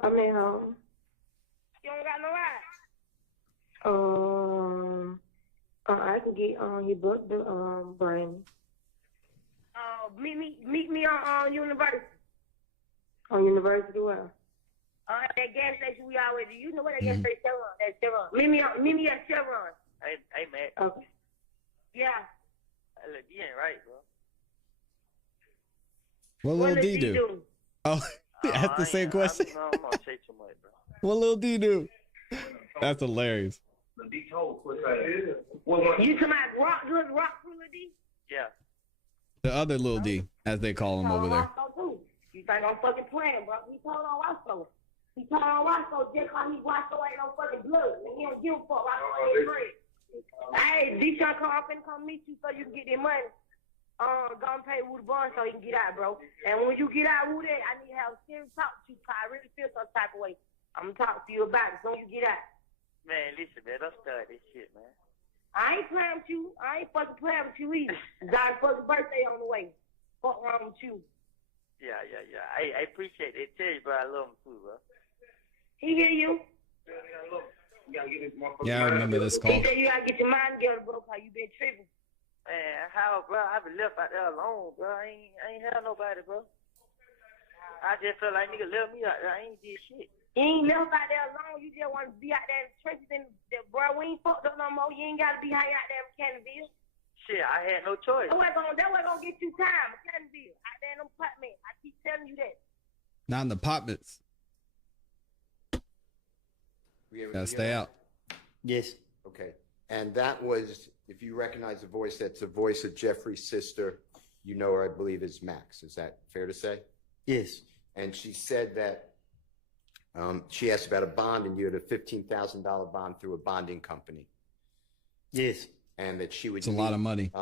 I'm at home. You don't got no ride? I can get your brother, Brandon. Meet me on University. On University where? At that gas station we always do. You know what that gas station Chevron? That's Chevron. Meet me at Chevron. Hey, man. Okay. Yeah. Look, you ain't right, bro. What Lil D do? Oh, that's the same question. I'm gonna say too much, bro. What Lil D do? That's hilarious. You talking about rock Lil D? Yeah. The other Lil D, as they call him over there. You think I'm fucking playing, bro? He told on Roscoe. He told on Roscoe just cause he Roscoe ain't no fucking blood. And he don't give a fuck. Roscoe ain't free. Hey, Deshaun, I'm finna come meet you so you can get their money. Go and pay Woody Barnes so he can get out, bro. And when you get out, Woody, I need to have a serious talk to you because I really feel some type of way. I'm gonna talk to you about it so you get out. Man, listen, man, don't start this shit, man. I ain't playing with you. I ain't fucking playing with you either. God's fucking birthday on the way. Fuck wrong with you. Yeah. I appreciate it. Tell you, bro, I love him too, bro. He hear you. Yeah, I remember this call. He said you gotta get your mind together, bro, cause you been tripping. Man, how, bro? I been left out there alone, bro. I ain't had nobody, bro. I just felt like nigga left me out there. I ain't did shit. You ain't left out there alone. You just want to be out there in the trenches, and bro, we ain't fucked up no more. You ain't gotta be hanging out there in Cannonville. Shit, I had no choice. That was gonna get you time, Cannonville. Out there in them apartments. I keep telling you that. Not in the apartments. Gotta stay out. Yes. Okay. And that was, if you recognize the voice, that's the voice of Jeffrey's sister. You know her, I believe, is Max. Is that fair to say? Yes. And she said that she asked about a bond, and you had a $15,000 bond through a bonding company. Yes. And that she would. It's a lot of money.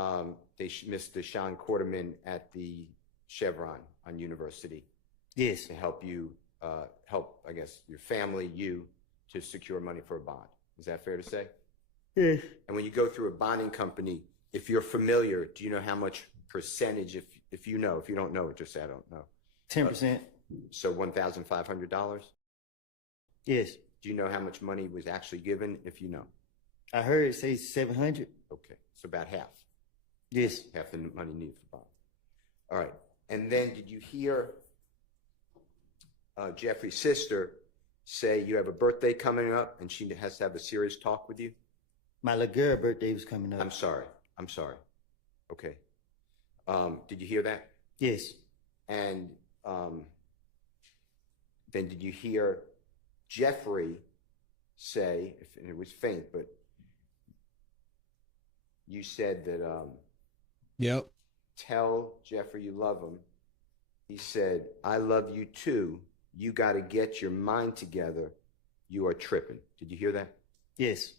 Mr. Sean Quarterman at the Chevron on University. Yes. To help you, I guess, your family, you, to secure money for a bond. Is that fair to say? Yes. And when you go through a bonding company, if you're familiar, do you know how much percentage, if you know, if you don't know, just say I don't know. 10%. So $1,500? Yes. Do you know how much money was actually given, if you know? I heard it say 700. Okay, so about half. Yes. Half the money needed for bond. All right. And then did you hear Jeffrey's sister say you have a birthday coming up and she has to have a serious talk with you? My little girl birthday was coming up. I'm sorry. Okay. Did you hear that? Yes. And then did you hear Jeffrey say, and it was faint, but you said that, Yep. tell Jeffrey you love him. He said, I love you too. You got to get your mind together. You are tripping. Did you hear that? Yes.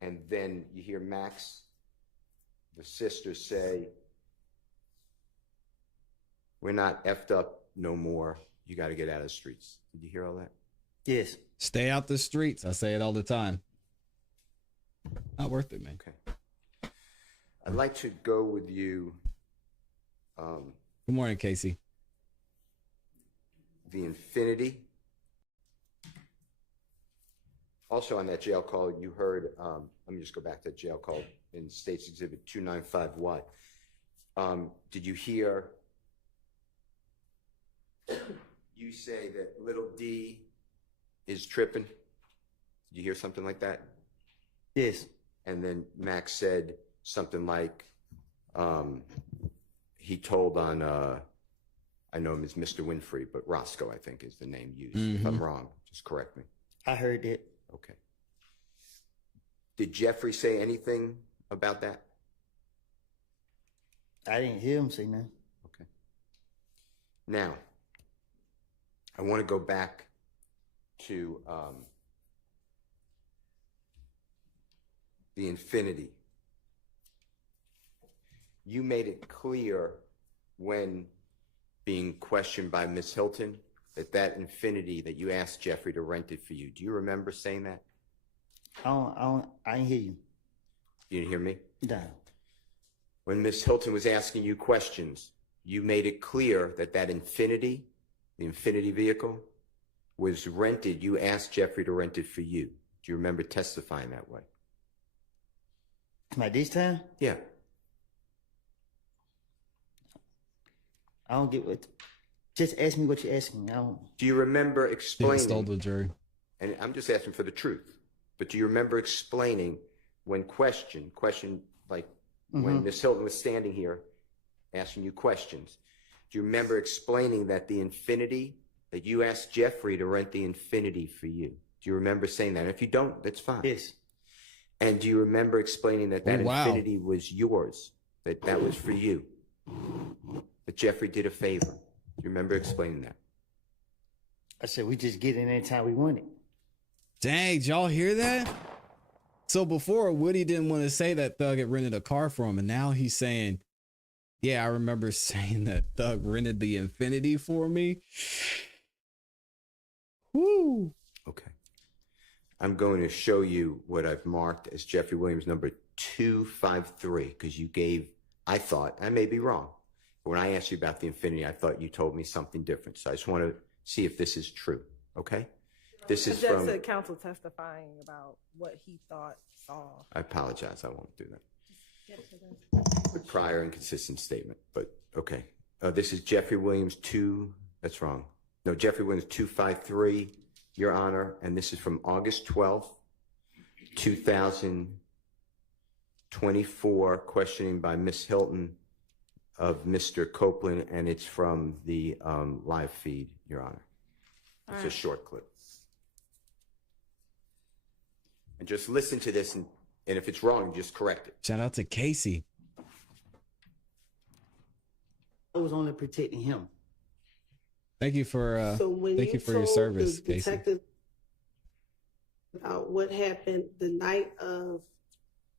And then you hear Max, the sister, say, we're not effed up no more. You got to get out of the streets. Did you hear all that? Yes. Stay out the streets. I say it all the time. Not worth it, man. Okay. I'd like to go with you. Good morning, Casey. The infinity. Also on that jail call, you heard, let me just go back to that jail call in State's Exhibit 295Y. Did you hear you say that little D is tripping? Did you hear something like that? Yes. And then Max said something like, he told on, I know him as Mr. Winfrey, but Roscoe, I think, is the name used. If I'm wrong, just correct me. I heard it. Okay. Did Jeffrey say anything about that? I didn't hear him say nothing. Okay. Now, I want to go back to the infinity. You made it clear when being questioned by Miss Hilton that infinity that you asked Jeffrey to rent it for you. Do you remember saying that? I didn't hear you. You didn't hear me? No. When Miss Hilton was asking you questions, you made it clear that infinity, the infinity vehicle, was rented. You asked Jeffrey to rent it for you. Do you remember testifying that way? Like this time? Yeah. I don't get what. Just ask me what you're asking. I don't. Do you remember explaining? Stole the jury. And I'm just asking for the truth. But do you remember explaining when questioned like when Miss Hilton was standing here asking you questions? Do you remember explaining that the infinity, that you asked Jeffrey to rent the infinity for you? Do you remember saying that? And if you don't, that's fine. Yes. And do you remember explaining that infinity was yours, that was for you? That Jeffrey did a favor? Do you remember explaining that? I said we just get in anytime we want it. Dang, did y'all hear that? So before, Woody didn't want to say that Thug had rented a car for him, and now he's saying, yeah, I remember saying that Thug rented the infinity for me. Woo. Okay. I'm going to show you what I've marked as Jeffrey Williams number 253, because you gave, I thought, I may be wrong, but when I asked you about the infinity, I thought you told me something different. So I just want to see if this is true, okay? This is Just from... the counsel testifying about what he thought saw. I apologize, I won't do that. With prior inconsistent statement, but okay. This is Jeffrey Williams 2, that's wrong. No, Jeffrey Williams 253, Your Honor, and this is from August 12th, 2024, questioning by Miss Hilton of Mr. Copeland, and it's from the live feed, Your Honor. It's a short clip. And just listen to this, and if it's wrong, just correct it. Shout out to Casey. I was only protecting him. Thank you for thank you for your told service, the Casey. detective about what happened the night of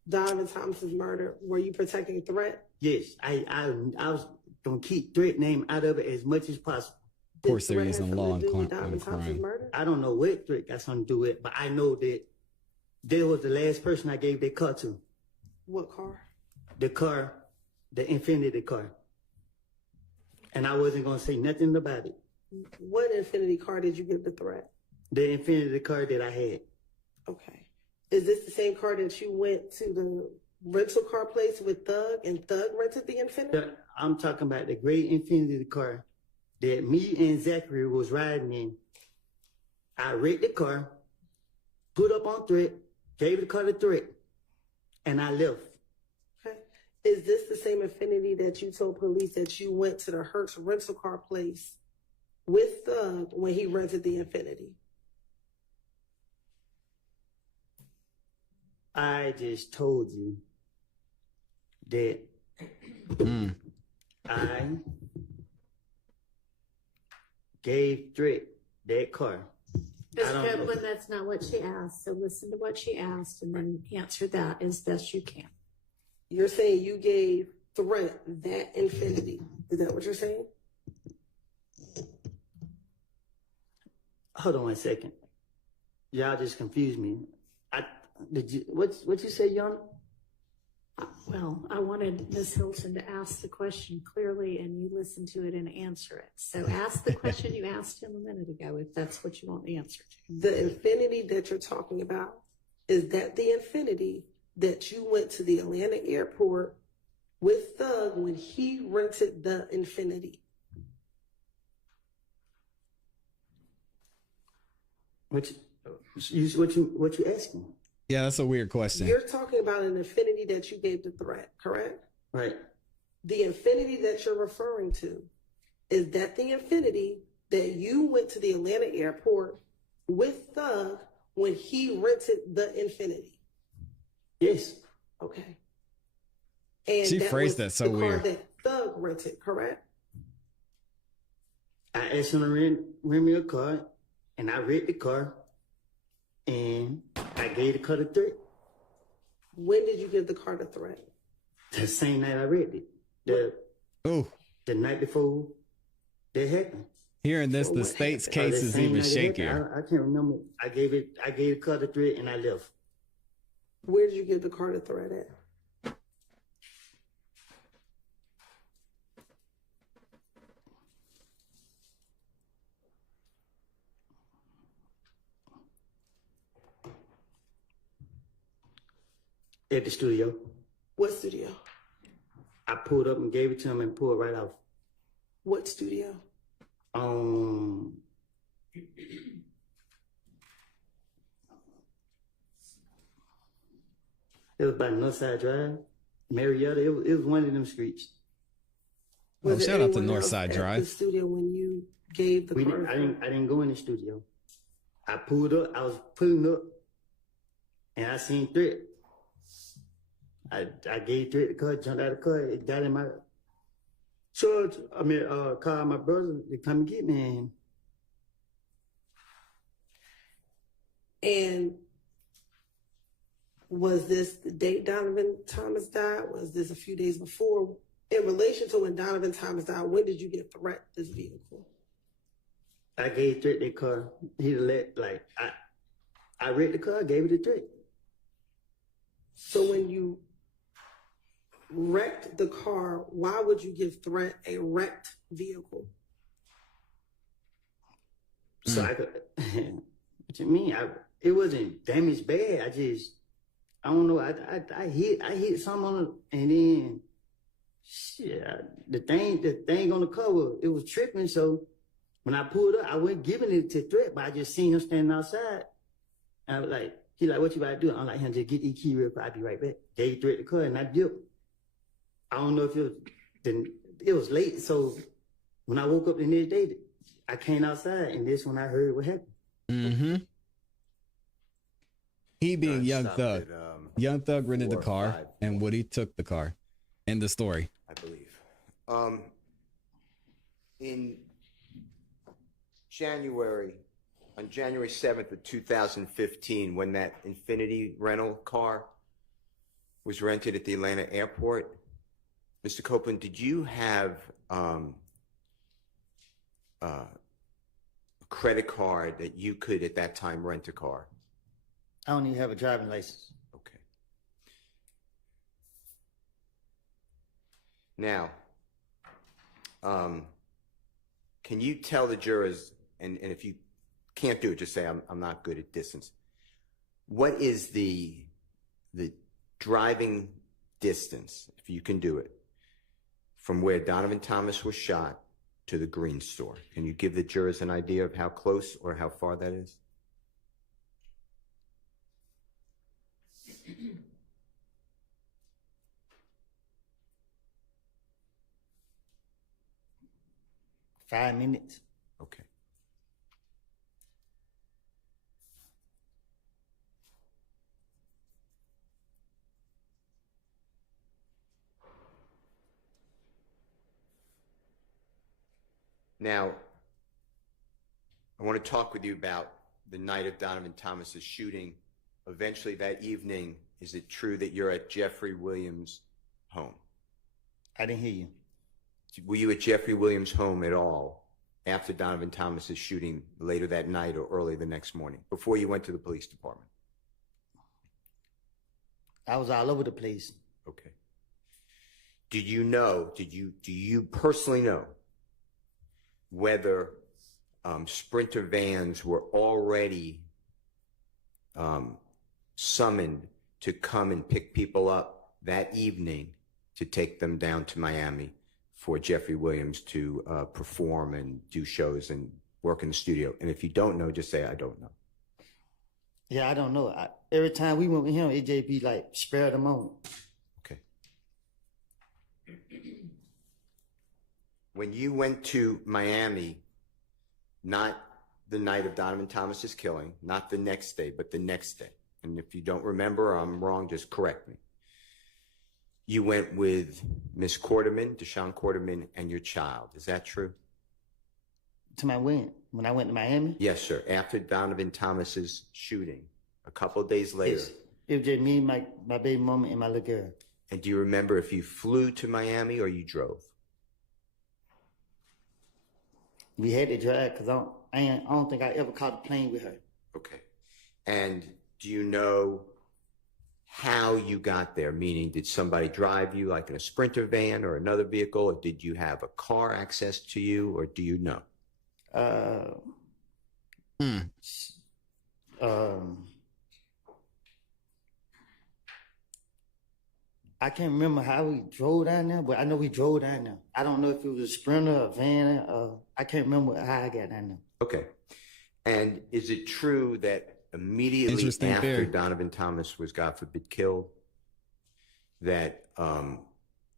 Donovan Thomas's murder, were you protecting Threat? Yes, I was gonna keep Threat name out of it as much as possible. Of course, they're using law and Donovan Thomas's murder? I don't know what Threat got something to do with it, but I know that they was the last person I gave that car to. What car? The car, the Infinity car. And I wasn't gonna say nothing about it. What Infinity car did you give the Threat? The Infinity car that I had. Okay. Is this the same car that you went to the rental car place with Thug and Thug rented the Infinity? I'm talking about the gray Infinity car that me and Zachary was riding in. I wrecked the car, put up on threat, gave the car the threat, and I left. Okay. Is this the same Infinity that you told police that you went to the Hertz rental car place with Thug when he rented the Infinity? I just told you that I gave threat that car. Ms. Copeland, that's not what she asked. So listen to what she asked and then answer that as best you can. You're saying you gave threat that Infinity. Is that what you're saying? Hold on 1 second. Y'all just confused me. What you say, Yana? Well, I wanted Ms. Hilton to ask the question clearly and you listen to it and answer it. So ask the question you asked him a minute ago if that's what you want the answer to. The Infinity that you're talking about, is that the Infinity that you went to the Atlanta airport with Thug when he rented the Infinity? What you asking? Yeah, that's a weird question. You're talking about an Infinity that you gave the threat, correct? Right. The Infinity that you're referring to, is that the Infinity that you went to the Atlanta airport with Thug when he rented the Infinity? Yes. Okay. And She phrased that so weird. The car that Thug rented, correct? I asked him to rent me a car, and I read the car, and I gave the car the threat. When did you give the car the threat? The same night I read it. The night before that happened. Hearing this, the state's case is even shakier. I can't remember. I gave the car the threat, and I left. Where did you give the car the threat at? At the studio. What studio? I pulled up and gave it to him and pulled right off. What studio? It was by Northside Drive, Marietta. It was one of them streets. Oh, shout out to Northside Drive. The studio when you gave the car. I didn't go in the studio. I pulled up. I was pulling up, and I seen threat. I gave threat the car, jumped out of the car. It got in my called my brother to come and get me. And was this the date Donovan Thomas died? Was this a few days before? In relation to when Donovan Thomas died, when did you get threat this vehicle? I gave threat that car. I read the car, gave it a threat. So when you wrecked the car, why would you give threat a wrecked vehicle? So I could, what you mean? It wasn't damaged bad. I don't know. I hit something on it, and then shit, the thing on the cover, it was tripping. So when I pulled up, I wasn't giving it to threat, but I just seen him standing outside. And I was like, he like, what you about to do? I'm like, just get the key real quick. I'll be right back. Gave threat the car, and I dipped. I don't know if it was late. So when I woke up the next day, I came outside, and this when I heard what happened. Mm-hmm. He being Young Thug. Young Thug rented the car, and Woody took the car. End the story. I believe. In January, on January 7th of 2015, when that Infinity rental car was rented at the Atlanta airport, Mr. Copeland, did you have a credit card that you could at that time rent a car? I don't even have a driving license. Okay. Now, can you tell the jurors, and if you can't do it, just say I'm not good at distance. What is the driving distance, if you can do it, from where Donovan Thomas was shot to the Green store? Can you give the jurors an idea of how close or how far that is? 5 minutes. Okay. Now, I want to talk with you about the night of Donovan Thomas's shooting. Eventually that evening, is it true that you're at Jeffrey Williams' home? I didn't hear you. Were you at Jeffrey Williams' home at all after Donovan Thomas's shooting later that night or early the next morning, before you went to the police department? I was all over the place. Okay. Do you personally know whether Sprinter vans were already summoned to come and pick people up that evening to take them down to Miami for Jeffrey Williams to perform and do shows and work in the studio? And if you don't know, just say, I don't know. Yeah, I don't know. Every time we went with him, it just be like, spare the moment. Okay. When you went to Miami, not the night of Donovan Thomas's killing, not the next day, but the next day, and if you don't remember or I'm wrong, just correct me. You went with Miss Quarterman, Deshaun Quarterman, and your child. Is that true? To my when I went to Miami? Yes, sir. After Donovan Thomas's shooting, a couple of days later. Yes. It was just me, my baby mama, and my little girl. And do you remember if you flew to Miami or you drove? We had to drive because I don't think I ever caught a plane with her. Okay. And do you know how you got there? Meaning, did somebody drive you like in a Sprinter van or another vehicle? Or did you have a car access to you, or do you know? I can't remember how we drove down there, but I know we drove down there. I don't know if it was a Sprinter or a van. I can't remember how I got down there. Okay. And is it true that immediately after Donovan Thomas was, God forbid, killed, that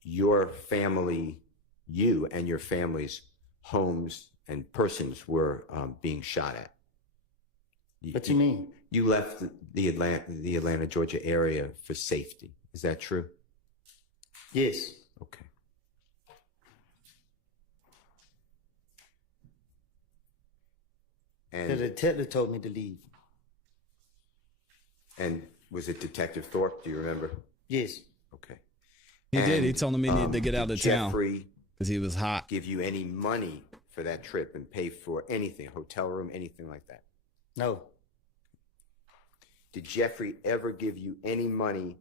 your family, you and your family's homes and persons were being shot at? What you mean? You left the Atlanta, Georgia area for safety. Is that true? Yes. Okay. And the detective told me to leave. And was it Detective Thorpe? Do you remember? Yes. Okay. He did. He told him he needed to get out of town because he was hot. Give you any money for that trip and pay for anything, hotel room, anything like that? No. Did Jeffrey ever give you any money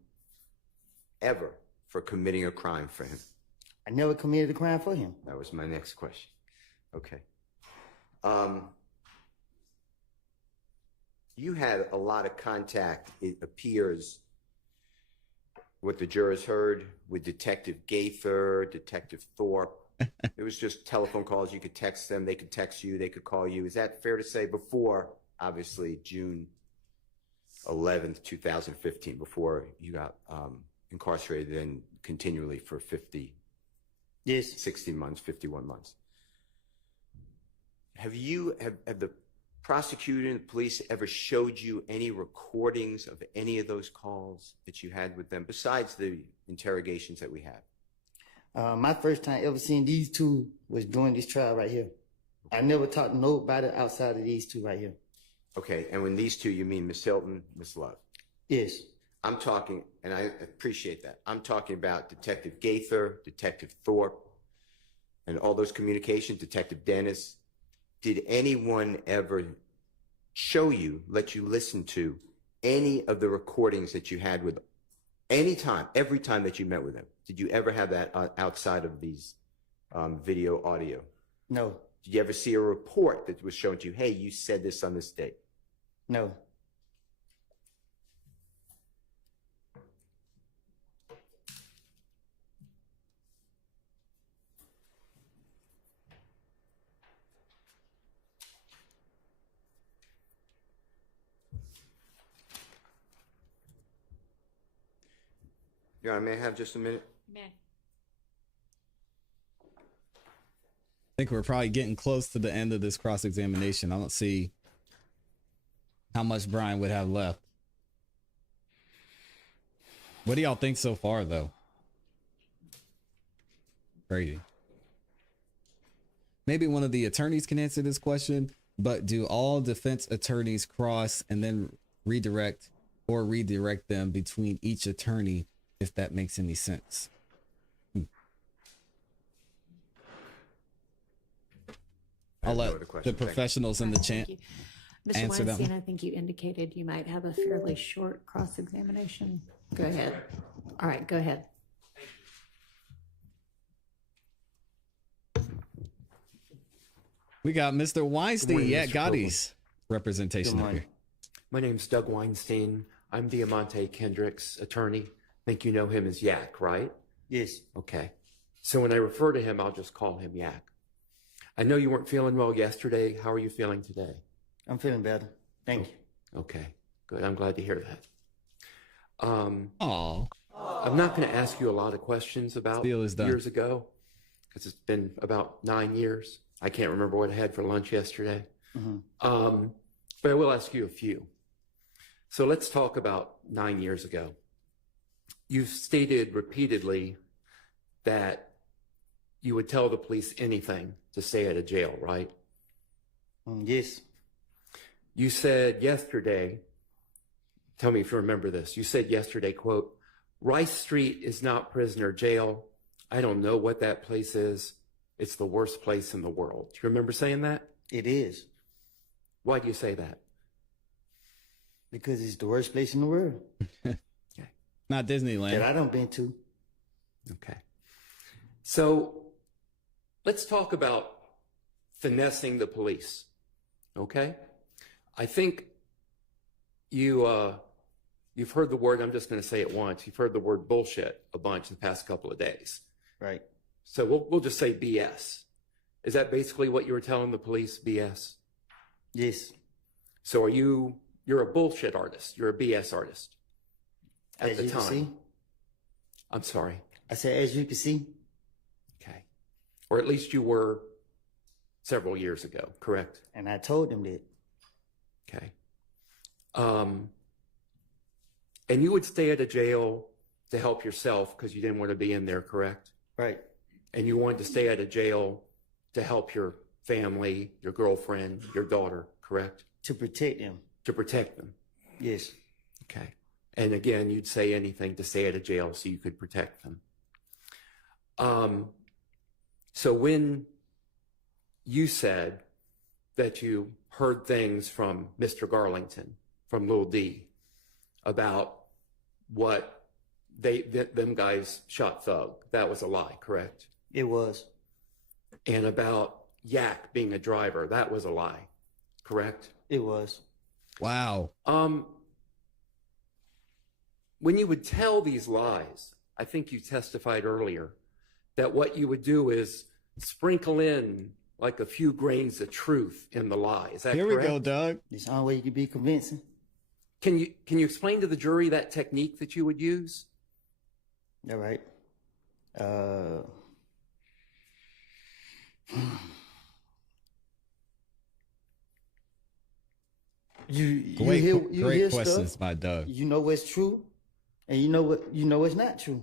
ever for committing a crime for him? I never committed a crime for him. That was my next question. Okay. You had a lot of contact, it appears, what the jurors heard, with Detective Gaither, Detective Thorpe. It was just telephone calls. You could text them. They could text you. They could call you. Is that fair to say? Before, obviously, June 11th, 2015, before you got incarcerated and continually for 60 months, 51 months. Have the prosecutor and the police ever showed you any recordings of any of those calls that you had with them, besides the interrogations that we had? My first time ever seeing these two was during this trial right here. I never talked to nobody outside of these two right here. Okay, and when these two, you mean Miss Hilton, Miss Love? Yes. I'm talking, and I appreciate that, I'm talking about Detective Gaither, Detective Thorpe, and all those communications, Detective Dennis. Did anyone ever show you, let you listen to any of the recordings that you had with every time that you met with them? Did you ever have that outside of these video, audio? No. Did you ever see a report that was shown to you, hey, you said this on this date? No. Your Honor, may I have just a minute? Man. I think we're probably getting close to the end of this cross-examination. I don't see how much Brian would have left. What do y'all think so far, though? Crazy. Maybe one of the attorneys can answer this question, but do all defense attorneys cross and then redirect them between each attorney, if that makes any sense? I'll let the professionals in the chat Mr. answer that Weinstein, one. I think you indicated you might have a fairly short cross-examination. Go ahead. All right, go ahead. We got Mr. Weinstein, morning, yeah, Mr. Gotti's representation up here. My name's Doug Weinstein. I'm Diamante Kendrick's attorney. I think you know him as Yak, right? Yes. Okay. So when I refer to him, I'll just call him Yak. I know you weren't feeling well yesterday. How are you feeling today? I'm feeling better. Thank you. Okay, good. I'm glad to hear that. Aw. I'm not going to ask you a lot of questions about Deal is done. years ago, because it's been about 9 years. I can't remember what I had for lunch yesterday. But I will ask you a few. So let's talk about 9 years ago. You've stated repeatedly that you would tell the police anything to stay out of jail, right? Yes. You said yesterday, tell me if you remember this, you said yesterday, quote, Rice Street is not prisoner jail. I don't know what that place is. It's the worst place in the world. Do you remember saying that? It is. Why do you say that? Because it's the worst place in the world. Not Disneyland. That I don't been to. Okay. So let's talk about finessing the police. Okay? I think you've heard the word, I'm just going to say it once, you've heard the word bullshit a bunch the past couple of days. Right. So we'll just say BS. Is that basically what you were telling the police, BS? Yes. So you're a bullshit artist. You're a BS artist at As the you can time. see. I'm sorry. I said, as you can see. Okay. Or at least you were several years ago, correct? And I told them that. Okay. And you would stay at a jail to help yourself because you didn't want to be in there, correct? Right. And you wanted to stay at a jail to help your family, your girlfriend, your daughter, correct? To protect them. To protect them. Yes. Okay. And again, you'd say anything to stay at a jail so you could protect them. So when you said that you heard things from Mr. Garlington, from Lil D, about what them guys shot Thug, that was a lie, correct? It was. And about Yak being a driver, that was a lie, correct? It was. Wow. When you would tell these lies, I think you testified earlier that what you would do is sprinkle in like a few grains of truth in the lie. Is that Here correct? we go, Doug. It's the only way you can be convincing. Can you explain to the jury that technique that you would use? All right. You hear questions stuff, by Doug. You know what's true, and you know what's not true.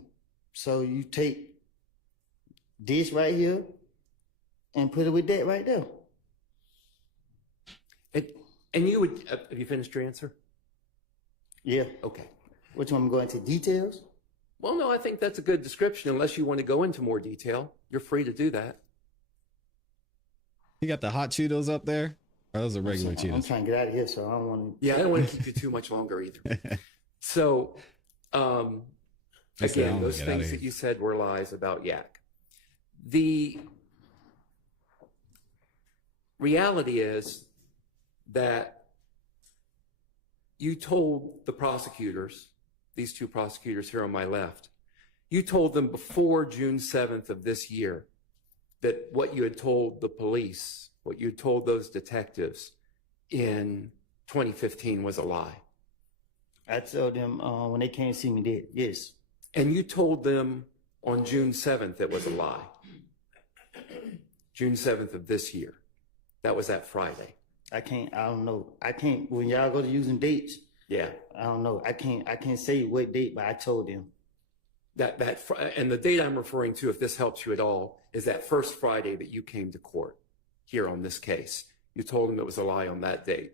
So you take this right here and put it with that right there. And you would, have you finished your answer? Yeah. Okay. Which one? I'm going into details? Well, no, I think that's a good description. Unless you want to go into more detail, you're free to do that. You got the hot Cheetos up there? Or those are regular Cheetos? I'm trying to get out of here, so I don't want to. Yeah, I don't want to keep you too much longer either. So, again, those things that you said were lies about Yak. The reality is that you told the prosecutors, these two prosecutors here on my left, you told them before June 7th of this year that what you had told the police, what you had told those detectives in 2015 was a lie. I told them when they came to see me that, yes. And you told them on June 7th it was a lie. June 7th of this year. That was that Friday. I don't know. When y'all go to using dates, Yeah. I don't know. I can't say what date, but I told them. And the date I'm referring to, if this helps you at all, is that first Friday that you came to court here on this case. You told them it was a lie on that date.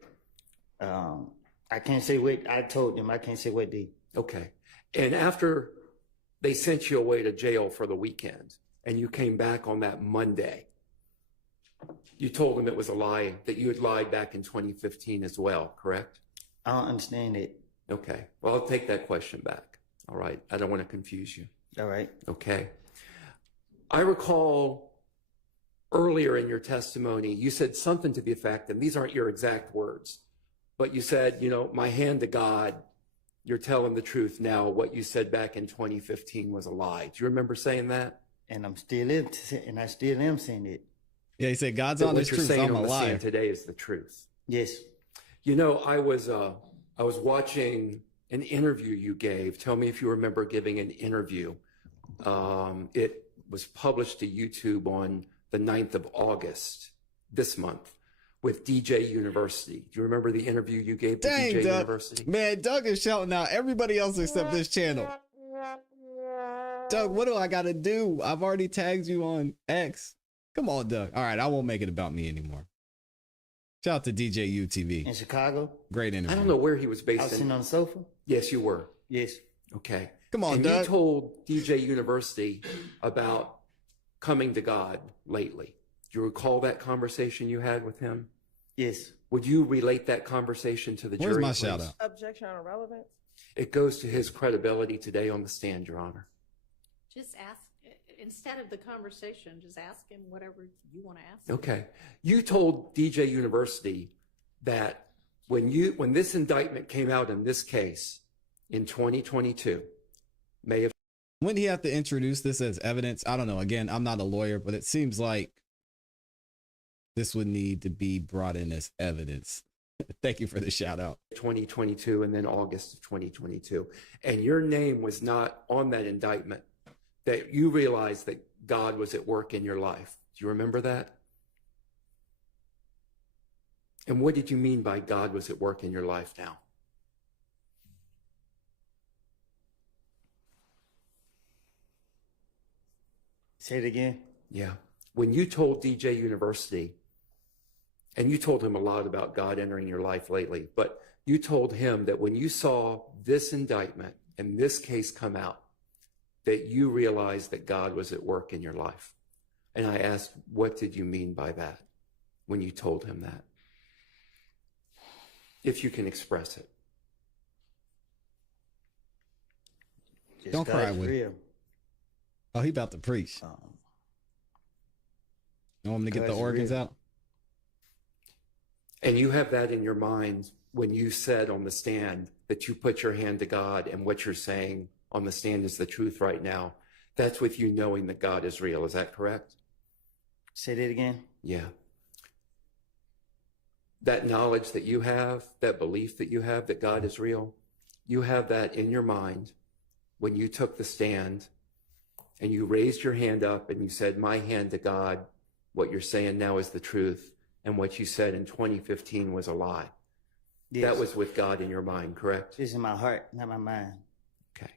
I can't say what I told them. I can't say what date. Okay. And after they sent you away to jail for the weekend and you came back on that Monday, you told them it was a lie, that you had lied back in 2015 as well, correct? I don't understand it. Okay. Well, I'll take that question back. All right. I don't want to confuse you. All right. Okay. I recall earlier in your testimony, you said something to the effect, and these aren't your exact words, but you said, you know, my hand to God, you're telling the truth now. What you said back in 2015 was a lie. Do you remember saying that? And I still am saying it. Yeah, he said God's on his truth. I'm a liar. Today is the truth. Yes. You know, I was watching an interview you gave. Tell me if you remember giving an interview. It was published to YouTube on the 9th of August this month with DJ University. Do you remember the interview you gave to DJ Doug. University? Man, Doug is shouting out everybody else except this channel. Doug, what do I got to do? I've already tagged you on X. Come on, Doug. All right, I won't make it about me anymore. Shout out to DJ UTV. In Chicago? Great interview. I don't know where he was based I was sitting on the sofa? Yes, you were. Yes. Okay. Come on, and Doug. you told DJ University about coming to God lately. Do you recall that conversation you had with him? Yes. Would you relate that conversation to the jury? Where's my please? shout out? Objection on irrelevance. It goes to his credibility today on the stand, Your Honor. Just ask, instead of the conversation, just ask him whatever you want to ask. Okay. You told DJ University that when this indictment came out in this case in 2022, May of. Wouldn't he have to introduce this as evidence? I don't know. Again, I'm not a lawyer, but it seems like this would need to be brought in as evidence. Thank you for the shout out. 2022 and then August of 2022. And your name was not on that indictment, that you realized that God was at work in your life. Do you remember that? And what did you mean by God was at work in your life now? Say it again. Yeah. When you told DJ University, and you told him a lot about God entering your life lately, but you told him that when you saw this indictment and this case come out, that you realized that God was at work in your life. And I asked, what did you mean by that when you told him that? If you can express it. Just Don't cry God's with real. Oh, he about to preach. You want him to get the God's organs real. out? And you have that in your mind when you said on the stand that you put your hand to God, and what you're saying on the stand is the truth right now. That's with you knowing that God is real. Is that correct? Say that again. Yeah. That knowledge that you have, that belief that you have that God is real, you have that in your mind when you took the stand and you raised your hand up and you said, my hand to God, what you're saying now is the truth. And what you said in 2015 was a lie. Yes. That was with God in your mind, correct? It's in my heart, not my mind. Okay.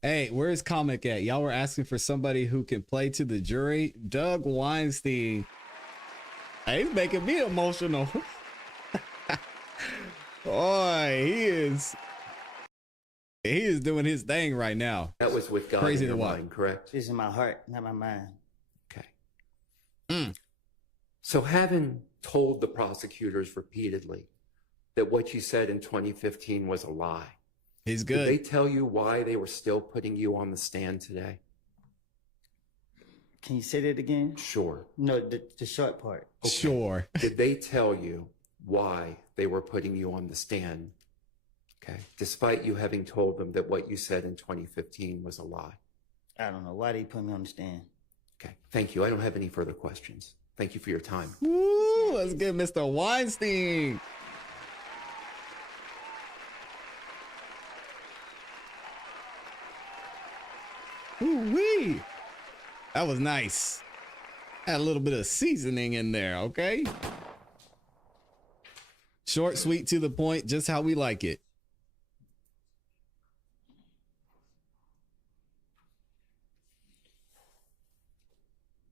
Hey, where's Comic at? Y'all were asking for somebody who can play to the jury. Doug Weinstein. Hey, he's making me emotional. Boy, he is doing his thing right now. That was with God Crazy in your to what? mind, correct? It's in my heart, not my mind. Okay. So having told the prosecutors repeatedly that what you said in 2015 was a lie, he's did good. they tell you why they were still putting you on the stand today? Can you say that again? Sure. No, the short part. Okay. Sure. Did they tell you why they were putting you on the stand? Okay. Despite you having told them that what you said in 2015 was a lie. I don't know why they put me on the stand. Okay. Thank you. I don't have any further questions. Thank you for your time. Woo, let's get Mr. Weinstein. Ooh-wee. That was nice. Had a little bit of seasoning in there, okay? Short, sweet, to the point, just how we like it.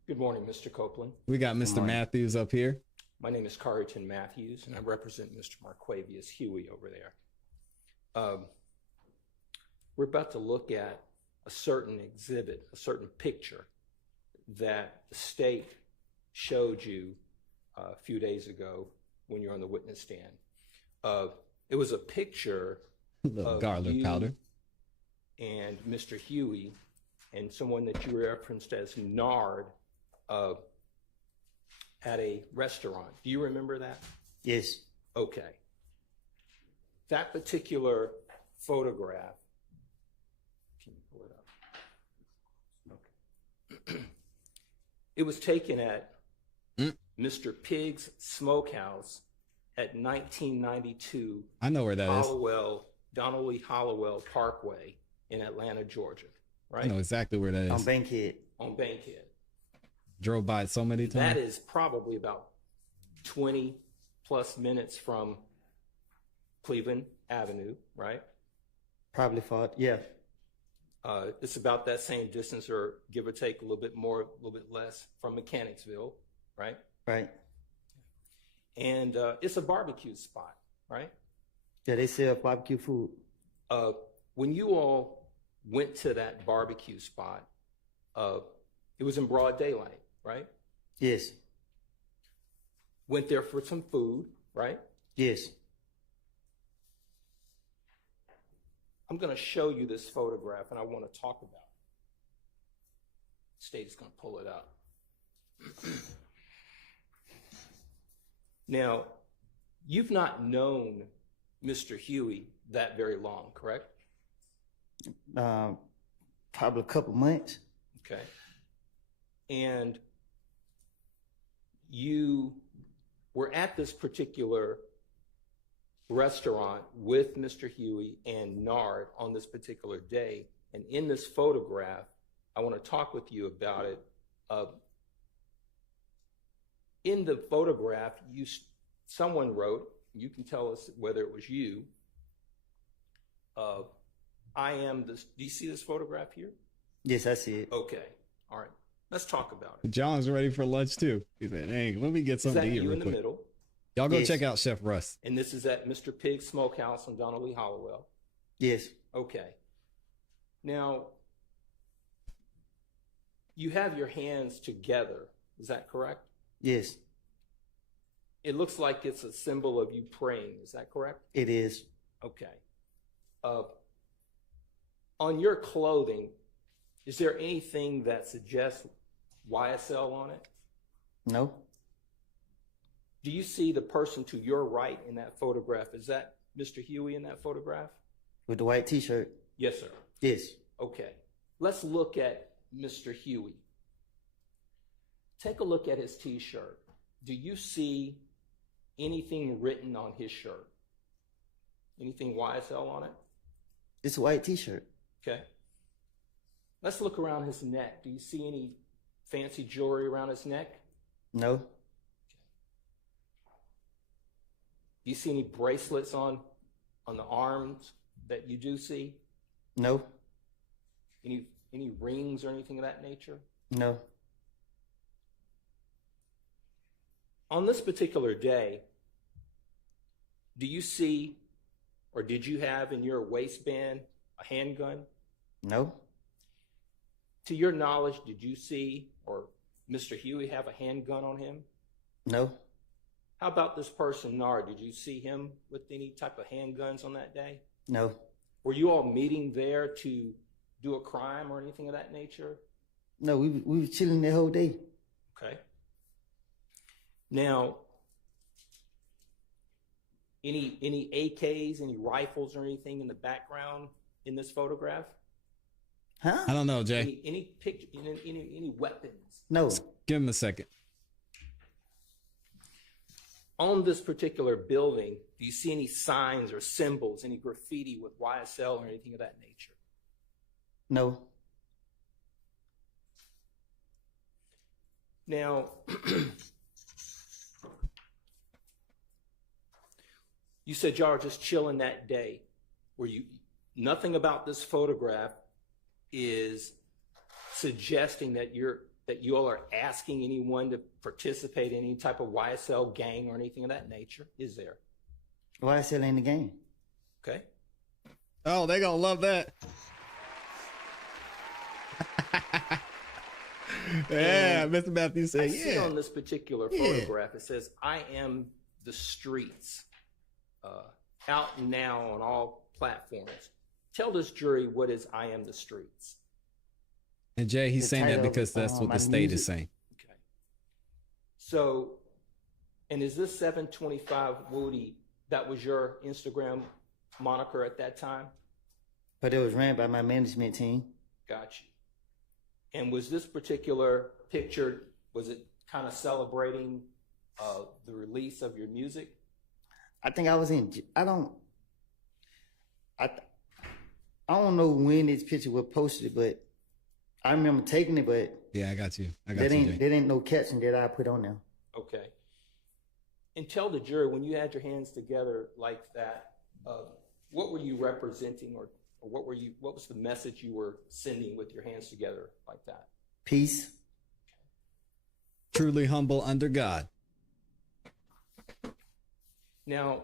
Good morning, Mr. Copeland. We got Mr. Matthews up here. My name is Carrington Matthews, and I represent Mr. Marquavius Huey over there. We're about to look at a certain exhibit, a certain picture that the state showed you a few days ago when you're on the witness stand. It was a picture of garlic you powder and Mr. Huey and someone that you referenced as Nard at a restaurant. Do you remember that? Yes. Okay. That particular photograph, can you pull it up? Okay. It was taken at Mr. Pig's Smokehouse at 1992. I know where that is. Donnelly Hollowell Parkway in Atlanta, Georgia. Right? I know exactly where that is. On Bankhead. On Bankhead. Drove by it so many times. That is probably about 20 plus minutes from Cleveland Avenue, right? Probably far, yeah. It's about that same distance, or give or take a little bit more, a little bit less, from Mechanicsville, right? Right. And it's a barbecue spot, right? Yeah, they sell barbecue food. When you all went to that barbecue spot, it was in broad daylight, right? Yes. Went there for some food, right? Yes. I'm going to show you this photograph, and I want to talk about it. State is going to pull it up. Now, you've not known Mr. Huey that very long, correct? Probably a couple months. Okay. And you were at this particular restaurant with Mr. Huey and Nard on this particular day. And in this photograph, I want to talk with you about it. In the photograph, someone wrote, you can tell us whether it was you, I am this. Do you see this photograph here? Yes, I see it. Okay. All right. Let's talk about it. John's ready for lunch too. He said, hey, let me get something to eat you real in the quick. middle? Y'all go check out Chef Russ. And this is at Mr. Pig's Smokehouse on Donnelly Hollowell. Yes. Okay. Now, you have your hands together. Is that correct? Yes. It looks like it's a symbol of you praying. Is that correct? It is. Okay. On your clothing, is there anything that suggests YSL on it? No. Do you see the person to your right in that photograph? Is that Mr. Huey in that photograph? With the white t-shirt? Yes, sir. Yes. Okay. Let's look at Mr. Huey. Take a look at his t-shirt. Do you see anything written on his shirt? Anything YSL on it? It's a white t-shirt. Okay. Let's look around his neck. Do you see any fancy jewelry around his neck? No. Do you see any bracelets on the arms that you do see? No. Any rings or anything of that nature? No. On this particular day, do you see, or did you have in your waistband a handgun? No. To your knowledge, did you see, or Mr. Huey have a handgun on him? No. How about this person, Nard? Did you see him with any type of handguns on that day? No. Were you all meeting there to do a crime or anything of that nature? No, we were chilling the whole day. Okay. Now, any AKs, any rifles or anything in the background in this photograph? Huh? I don't know, Jay. Any picture, any weapons? No. Give him a second. On this particular building, do you see any signs or symbols, any graffiti with YSL or anything of that nature? No. Now, you said y'all are just chilling that day. Were you, nothing about this photograph is suggesting that you all are asking anyone to participate in any type of YSL gang or anything of that nature, is there? YSL ain't the game. Okay. Oh, they gonna love that. Yeah, Mr. Matthews said, I see yeah. on this particular photograph, it says, I am the streets, out now on all platforms. Tell this jury what is I am the streets. And Jay, he's The saying that title of, because that's what my the state is music. saying. Okay. So, and is this 725 Woody, that was your Instagram moniker at that time? But it was ran by my management team. Got you. And was this particular picture, was it kind of celebrating the release of your music? I think I was in. I don't know when this picture was posted, but I remember taking it. But Yeah, I got you. that Jay. ain't no caption that I put on there. Okay. And tell the jury, when you had your hands together like that, what were you representing, or what was the message you were sending with your hands together like that? Peace. Truly humble under God. Now,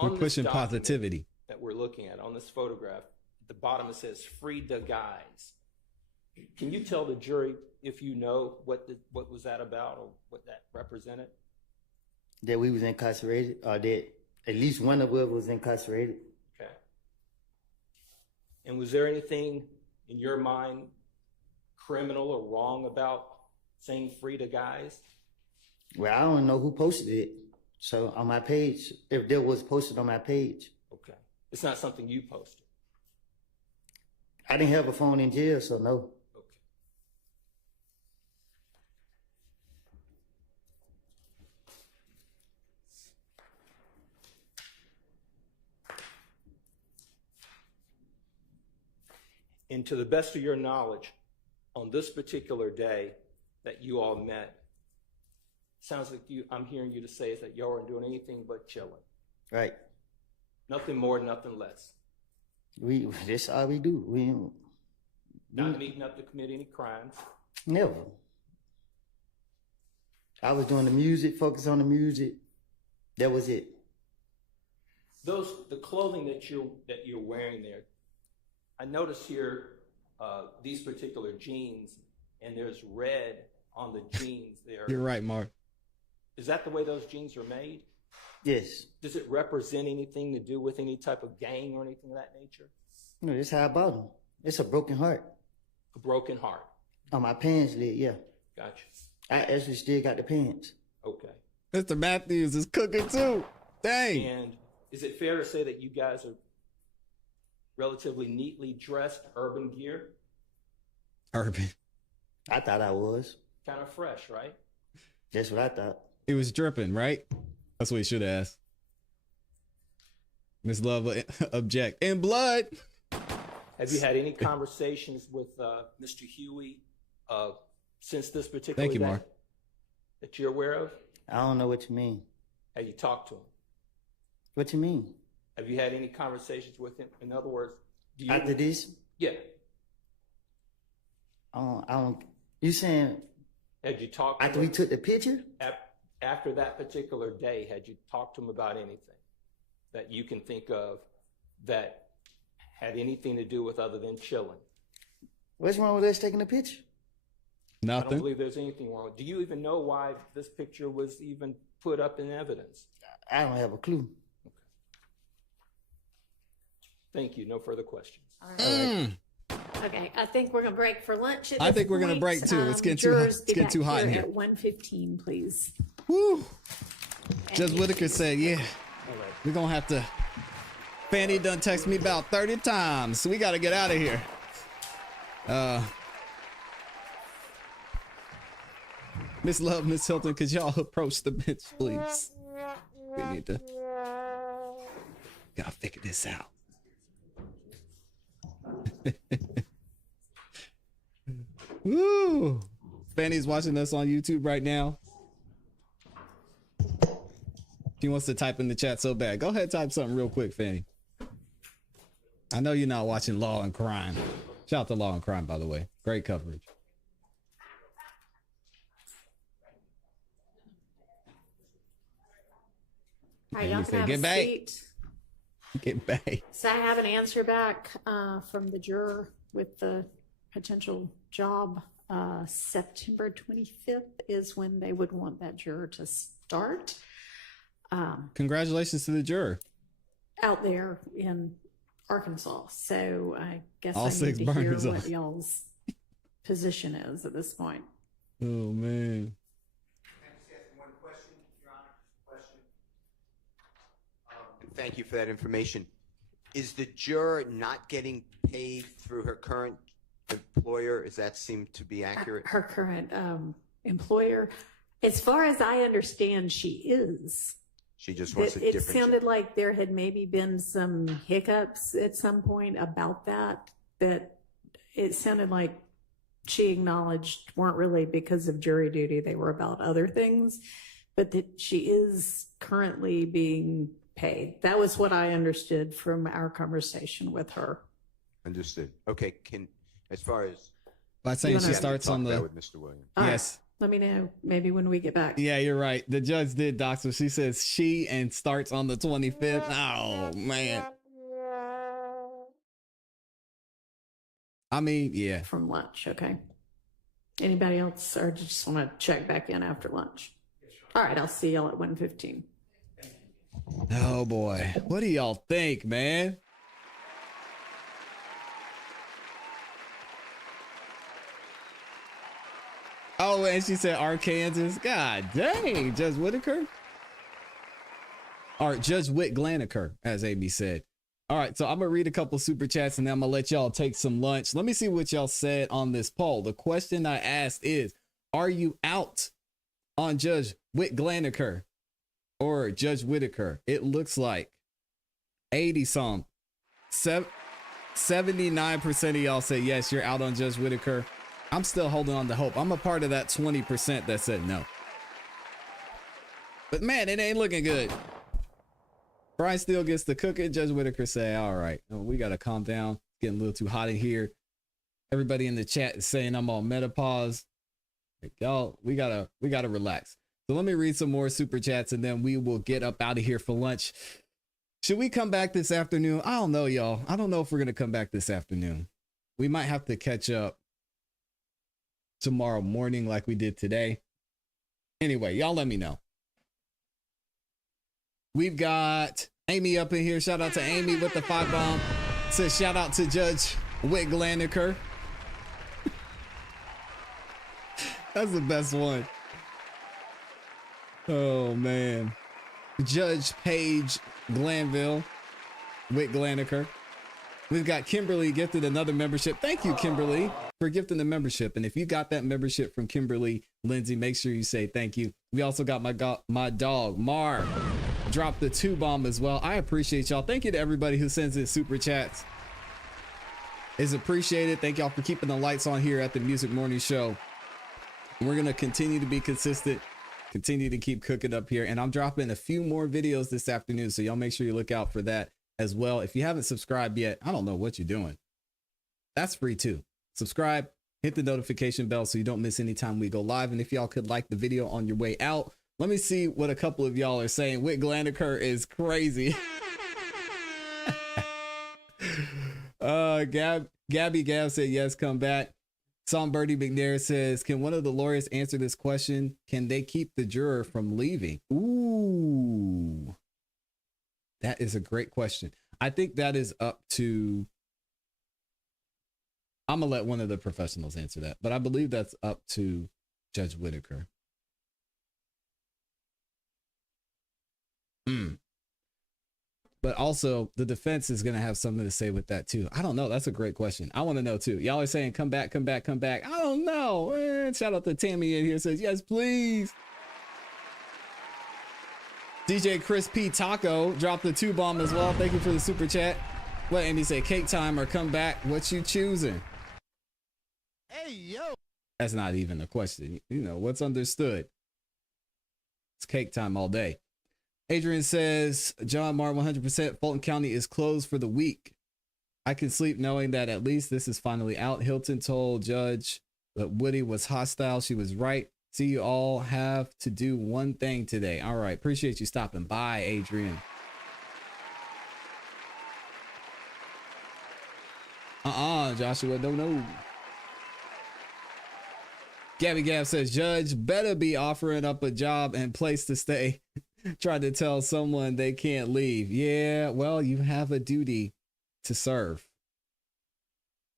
We're on pushing this document positivity. that we're looking at, on this photograph, at the bottom it says "Free the Guys." Can you tell the jury if you know what was that about, or what that represented? That we was incarcerated, or that at least one of us was incarcerated. Okay. And was there anything in your mind criminal or wrong about saying "free the guys"? Well, I don't know who posted it. So on my page, if there was posted on my page. Okay. It's not something you posted. I didn't have a phone in jail, so no. Okay. And to the best of your knowledge, on this particular day that you all met, sounds like I'm hearing you to say is that y'all weren't doing anything but chilling. Right. Nothing more, nothing less. That's all we do. Not meeting up to commit any crimes. Never. I was doing the music, focus on the music. That was it. The clothing that you're wearing there, I notice here these particular jeans, and there's red on the jeans there. You're right, Mark. Is that the way those jeans are made? Yes. Does it represent anything to do with any type of gang or anything of that nature? No, that's how I bought them. It's a broken heart. A broken heart. On my pants lid, yeah. Gotcha. I actually still got the pants. Okay. Mr. Matthews is cooking too. Dang. And is it fair to say that you guys are relatively neatly dressed, urban gear? Urban. I thought I was. Kind of fresh, right? That's what I thought. He was dripping, right? That's what he should ask. Miss Love object. In blood. Have you had any conversations with Mr. Huey since this particular Thank you, day Mark. that you're aware of? I don't know what you mean. Have you talked to him? What you mean? Have you had any conversations with him? In other words, do you... After this? Yeah. I don't. You saying? Had you talked to after him? we took the picture? After that particular day, had you talked to him about anything that you can think of that had anything to do with other than chilling? What's wrong with us taking a picture? I don't Nothing. believe there's anything wrong. Do you even know why this picture was even put up in evidence? I don't have a clue. Thank you. No further questions. All right. Okay, I think we're gonna break for lunch. I think we're gonna break too. It's getting too hot. Jurors, It's getting too hot in here. At 1:15, please. Woo. Judge Whitaker said, yeah, we're gonna have to. Fanny done text me about 30 times, so we gotta get out of here. Miss Love, Miss Hilton, could y'all approach the bench, please? We need to. Gotta figure this out. Woo! Fanny's watching us on YouTube right now. She wants to type in the chat so bad. Go ahead, type something real quick, Fanny. I know you're not watching Law and Crime. Shout out to Law and Crime, by the way. Great coverage. All right, y'all can have Get a back. seat. Get back. So I have an answer back from the juror with the potential job. September 25th is when they would want that juror to start. Congratulations to the juror. Out there in Arkansas. So I guess All I six need to hear burners what off. y'all's position is at this point. Oh, man. Thank you for that information. Is the juror not getting paid through her current employer? Does that seem to be accurate? Her current employer, as far as I understand, she is. She just wants a It different sounded job. like there had maybe been some hiccups at some point about that it sounded like she acknowledged weren't really because of jury duty, they were about other things, but that she is currently being paid. That was what I understood from our conversation with her. Understood. Okay, as far as By saying wanna- she starts on talk that the. with Mr. Williams. All right, Yes. let me know maybe when we get back. Yeah, you're right. The judge did dox her. She says she and starts on the 25th. Oh, man. I mean, yeah. From lunch, okay. Anybody else, or just want to check back in after lunch? All right, I'll see y'all at 1:15. Oh, boy. What do y'all think, man? Oh, and she said Arkansas. God dang, Judge Whitaker. Or Judge Whit Glaniker, as AB said. All right, so I'm going to read a couple super chats and then I'm going to let y'all take some lunch. Let me see what y'all said on this poll. The question I asked is, are you out on Judge Whit Glaniker or Judge Whitaker? It looks like 80-some. 79% of y'all say yes, you're out on Judge Whitaker. I'm still holding on to hope. I'm a part of that 20% that said no. But man, it ain't looking good. Brian still gets to cook it. Judge Whitaker say, all right, we got to calm down. It's getting a little too hot in here. Everybody in the chat is saying I'm on menopause. Like, y'all, we gotta relax. So let me read some more super chats and then we will get up out of here for lunch. Should we come back this afternoon? I don't know, y'all. I don't know if we're going to come back this afternoon. We might have to catch up tomorrow morning like we did today. Anyway, y'all let me know. We've got Amy up in here. Shout out to Amy with the 5 bomb. Says shout out to Judge Whit Glaniker. That's the best one. Oh man. Judge Paige Glanville, Whit Glaniker. We've got Kimberly gifted another membership. Thank you, Kimberly, for gifting the membership. And if you got that membership from Kimberly Lindsay, make sure you say thank you. We also got my dog, Mar, dropped the 2 bomb as well. I appreciate y'all. Thank you to everybody who sends in super chats. It's appreciated. Thank y'all for keeping the lights on here at the Music Morning Show. We're going to continue to be consistent, continue to keep cooking up here. And I'm dropping a few more videos this afternoon. So y'all make sure you look out for that as well. If you haven't subscribed yet, I don't know what you're doing. That's free too. Subscribe, hit the notification bell so you don't miss any time we go live. And if y'all could like the video on your way out, let me see what a couple of y'all are saying. Whit Glaniker is crazy. Gabby Gab said yes, come back. Birdie McNair says, can one of the lawyers answer this question? Can they keep the juror from leaving? Ooh, that is a great question. I think that is up to, I'm gonna let one of the professionals answer that, but I believe that's up to Judge Whitaker. But also the defense is going to have something to say with that too. I don't know. That's a great question. I want to know too. Y'all are saying, come back, come back, come back. I don't know. Shout out to Tammy in here, says, yes, please. DJ Chris P Taco dropped the 2 bomb as well. Thank you for the super chat. What Amy say, cake time or come back? What you choosing? Hey, yo. That's not even a question. You know, what's understood? It's cake time all day. Adrian says, John Marr, 100%. Fulton County is closed for the week. I can sleep knowing that at least this is finally out. Hilton told Judge that Woody was hostile. She was right. See, you all have to do one thing today. All right. Appreciate you stopping by, Adrian. Joshua, don't know. Gabby Gab says, Judge better be offering up a job and place to stay. Trying to tell someone they can't leave. Yeah, well, you have a duty to serve.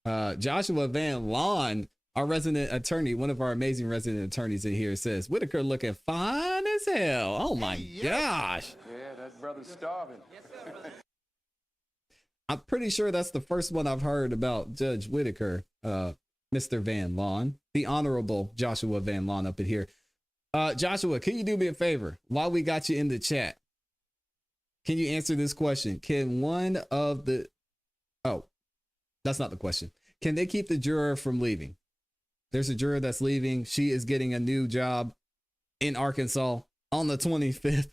Joshua Van Lawn, our resident attorney, one of our amazing resident attorneys in here, says, Whitaker looking fine as hell. Oh my gosh. Yeah, that brother's starving. I'm pretty sure that's the first one I've heard about Judge Whitaker, Mr. Van Lawn, the Honorable Joshua Van Lawn up in here. Joshua, can you do me a favor while we got you in the chat? Can you answer this question? Can one of the, oh, that's not the question. Can they keep the juror from leaving? There's a juror that's leaving. She is getting a new job in Arkansas on the 25th.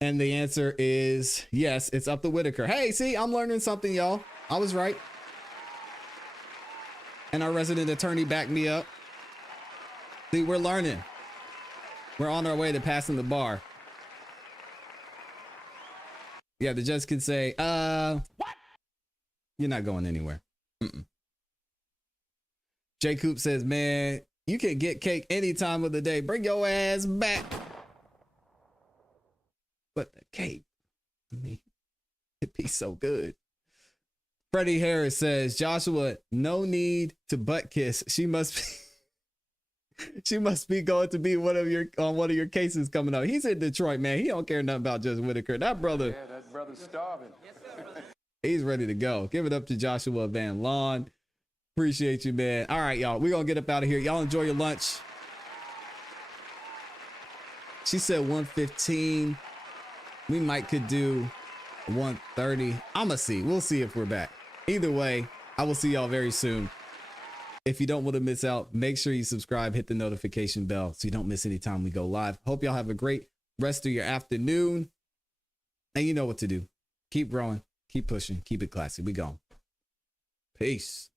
And the answer is yes, it's up to Whitaker. Hey, see, I'm learning something, y'all. I was right. And our resident attorney backed me up. See, we're learning. We're on our way to passing the bar. Yeah, the judge can say, what? You're not going anywhere. Jay Coop says, man, you can get cake any time of the day. Bring your ass back. But the cake, I mean, it'd be so good. Freddie Harris says, Joshua, no need to butt kiss. She must be going to be on one of your cases coming up. He's in Detroit, man. He don't care nothing about Judge Whitaker. That brother. Yeah, that brother's starving. He's ready to go. Give it up to Joshua Van Lawn. Appreciate you, man. All right, y'all. We're going to get up out of here. Y'all enjoy your lunch. She said 1:15. We could do 1:30. I'ma see. We'll see if we're back. Either way, I will see y'all very soon. If you don't want to miss out, make sure you subscribe, hit the notification bell so you don't miss any time we go live. Hope y'all have a great rest of your afternoon. And you know what to do. Keep growing, keep pushing, keep it classy. We gone. Peace.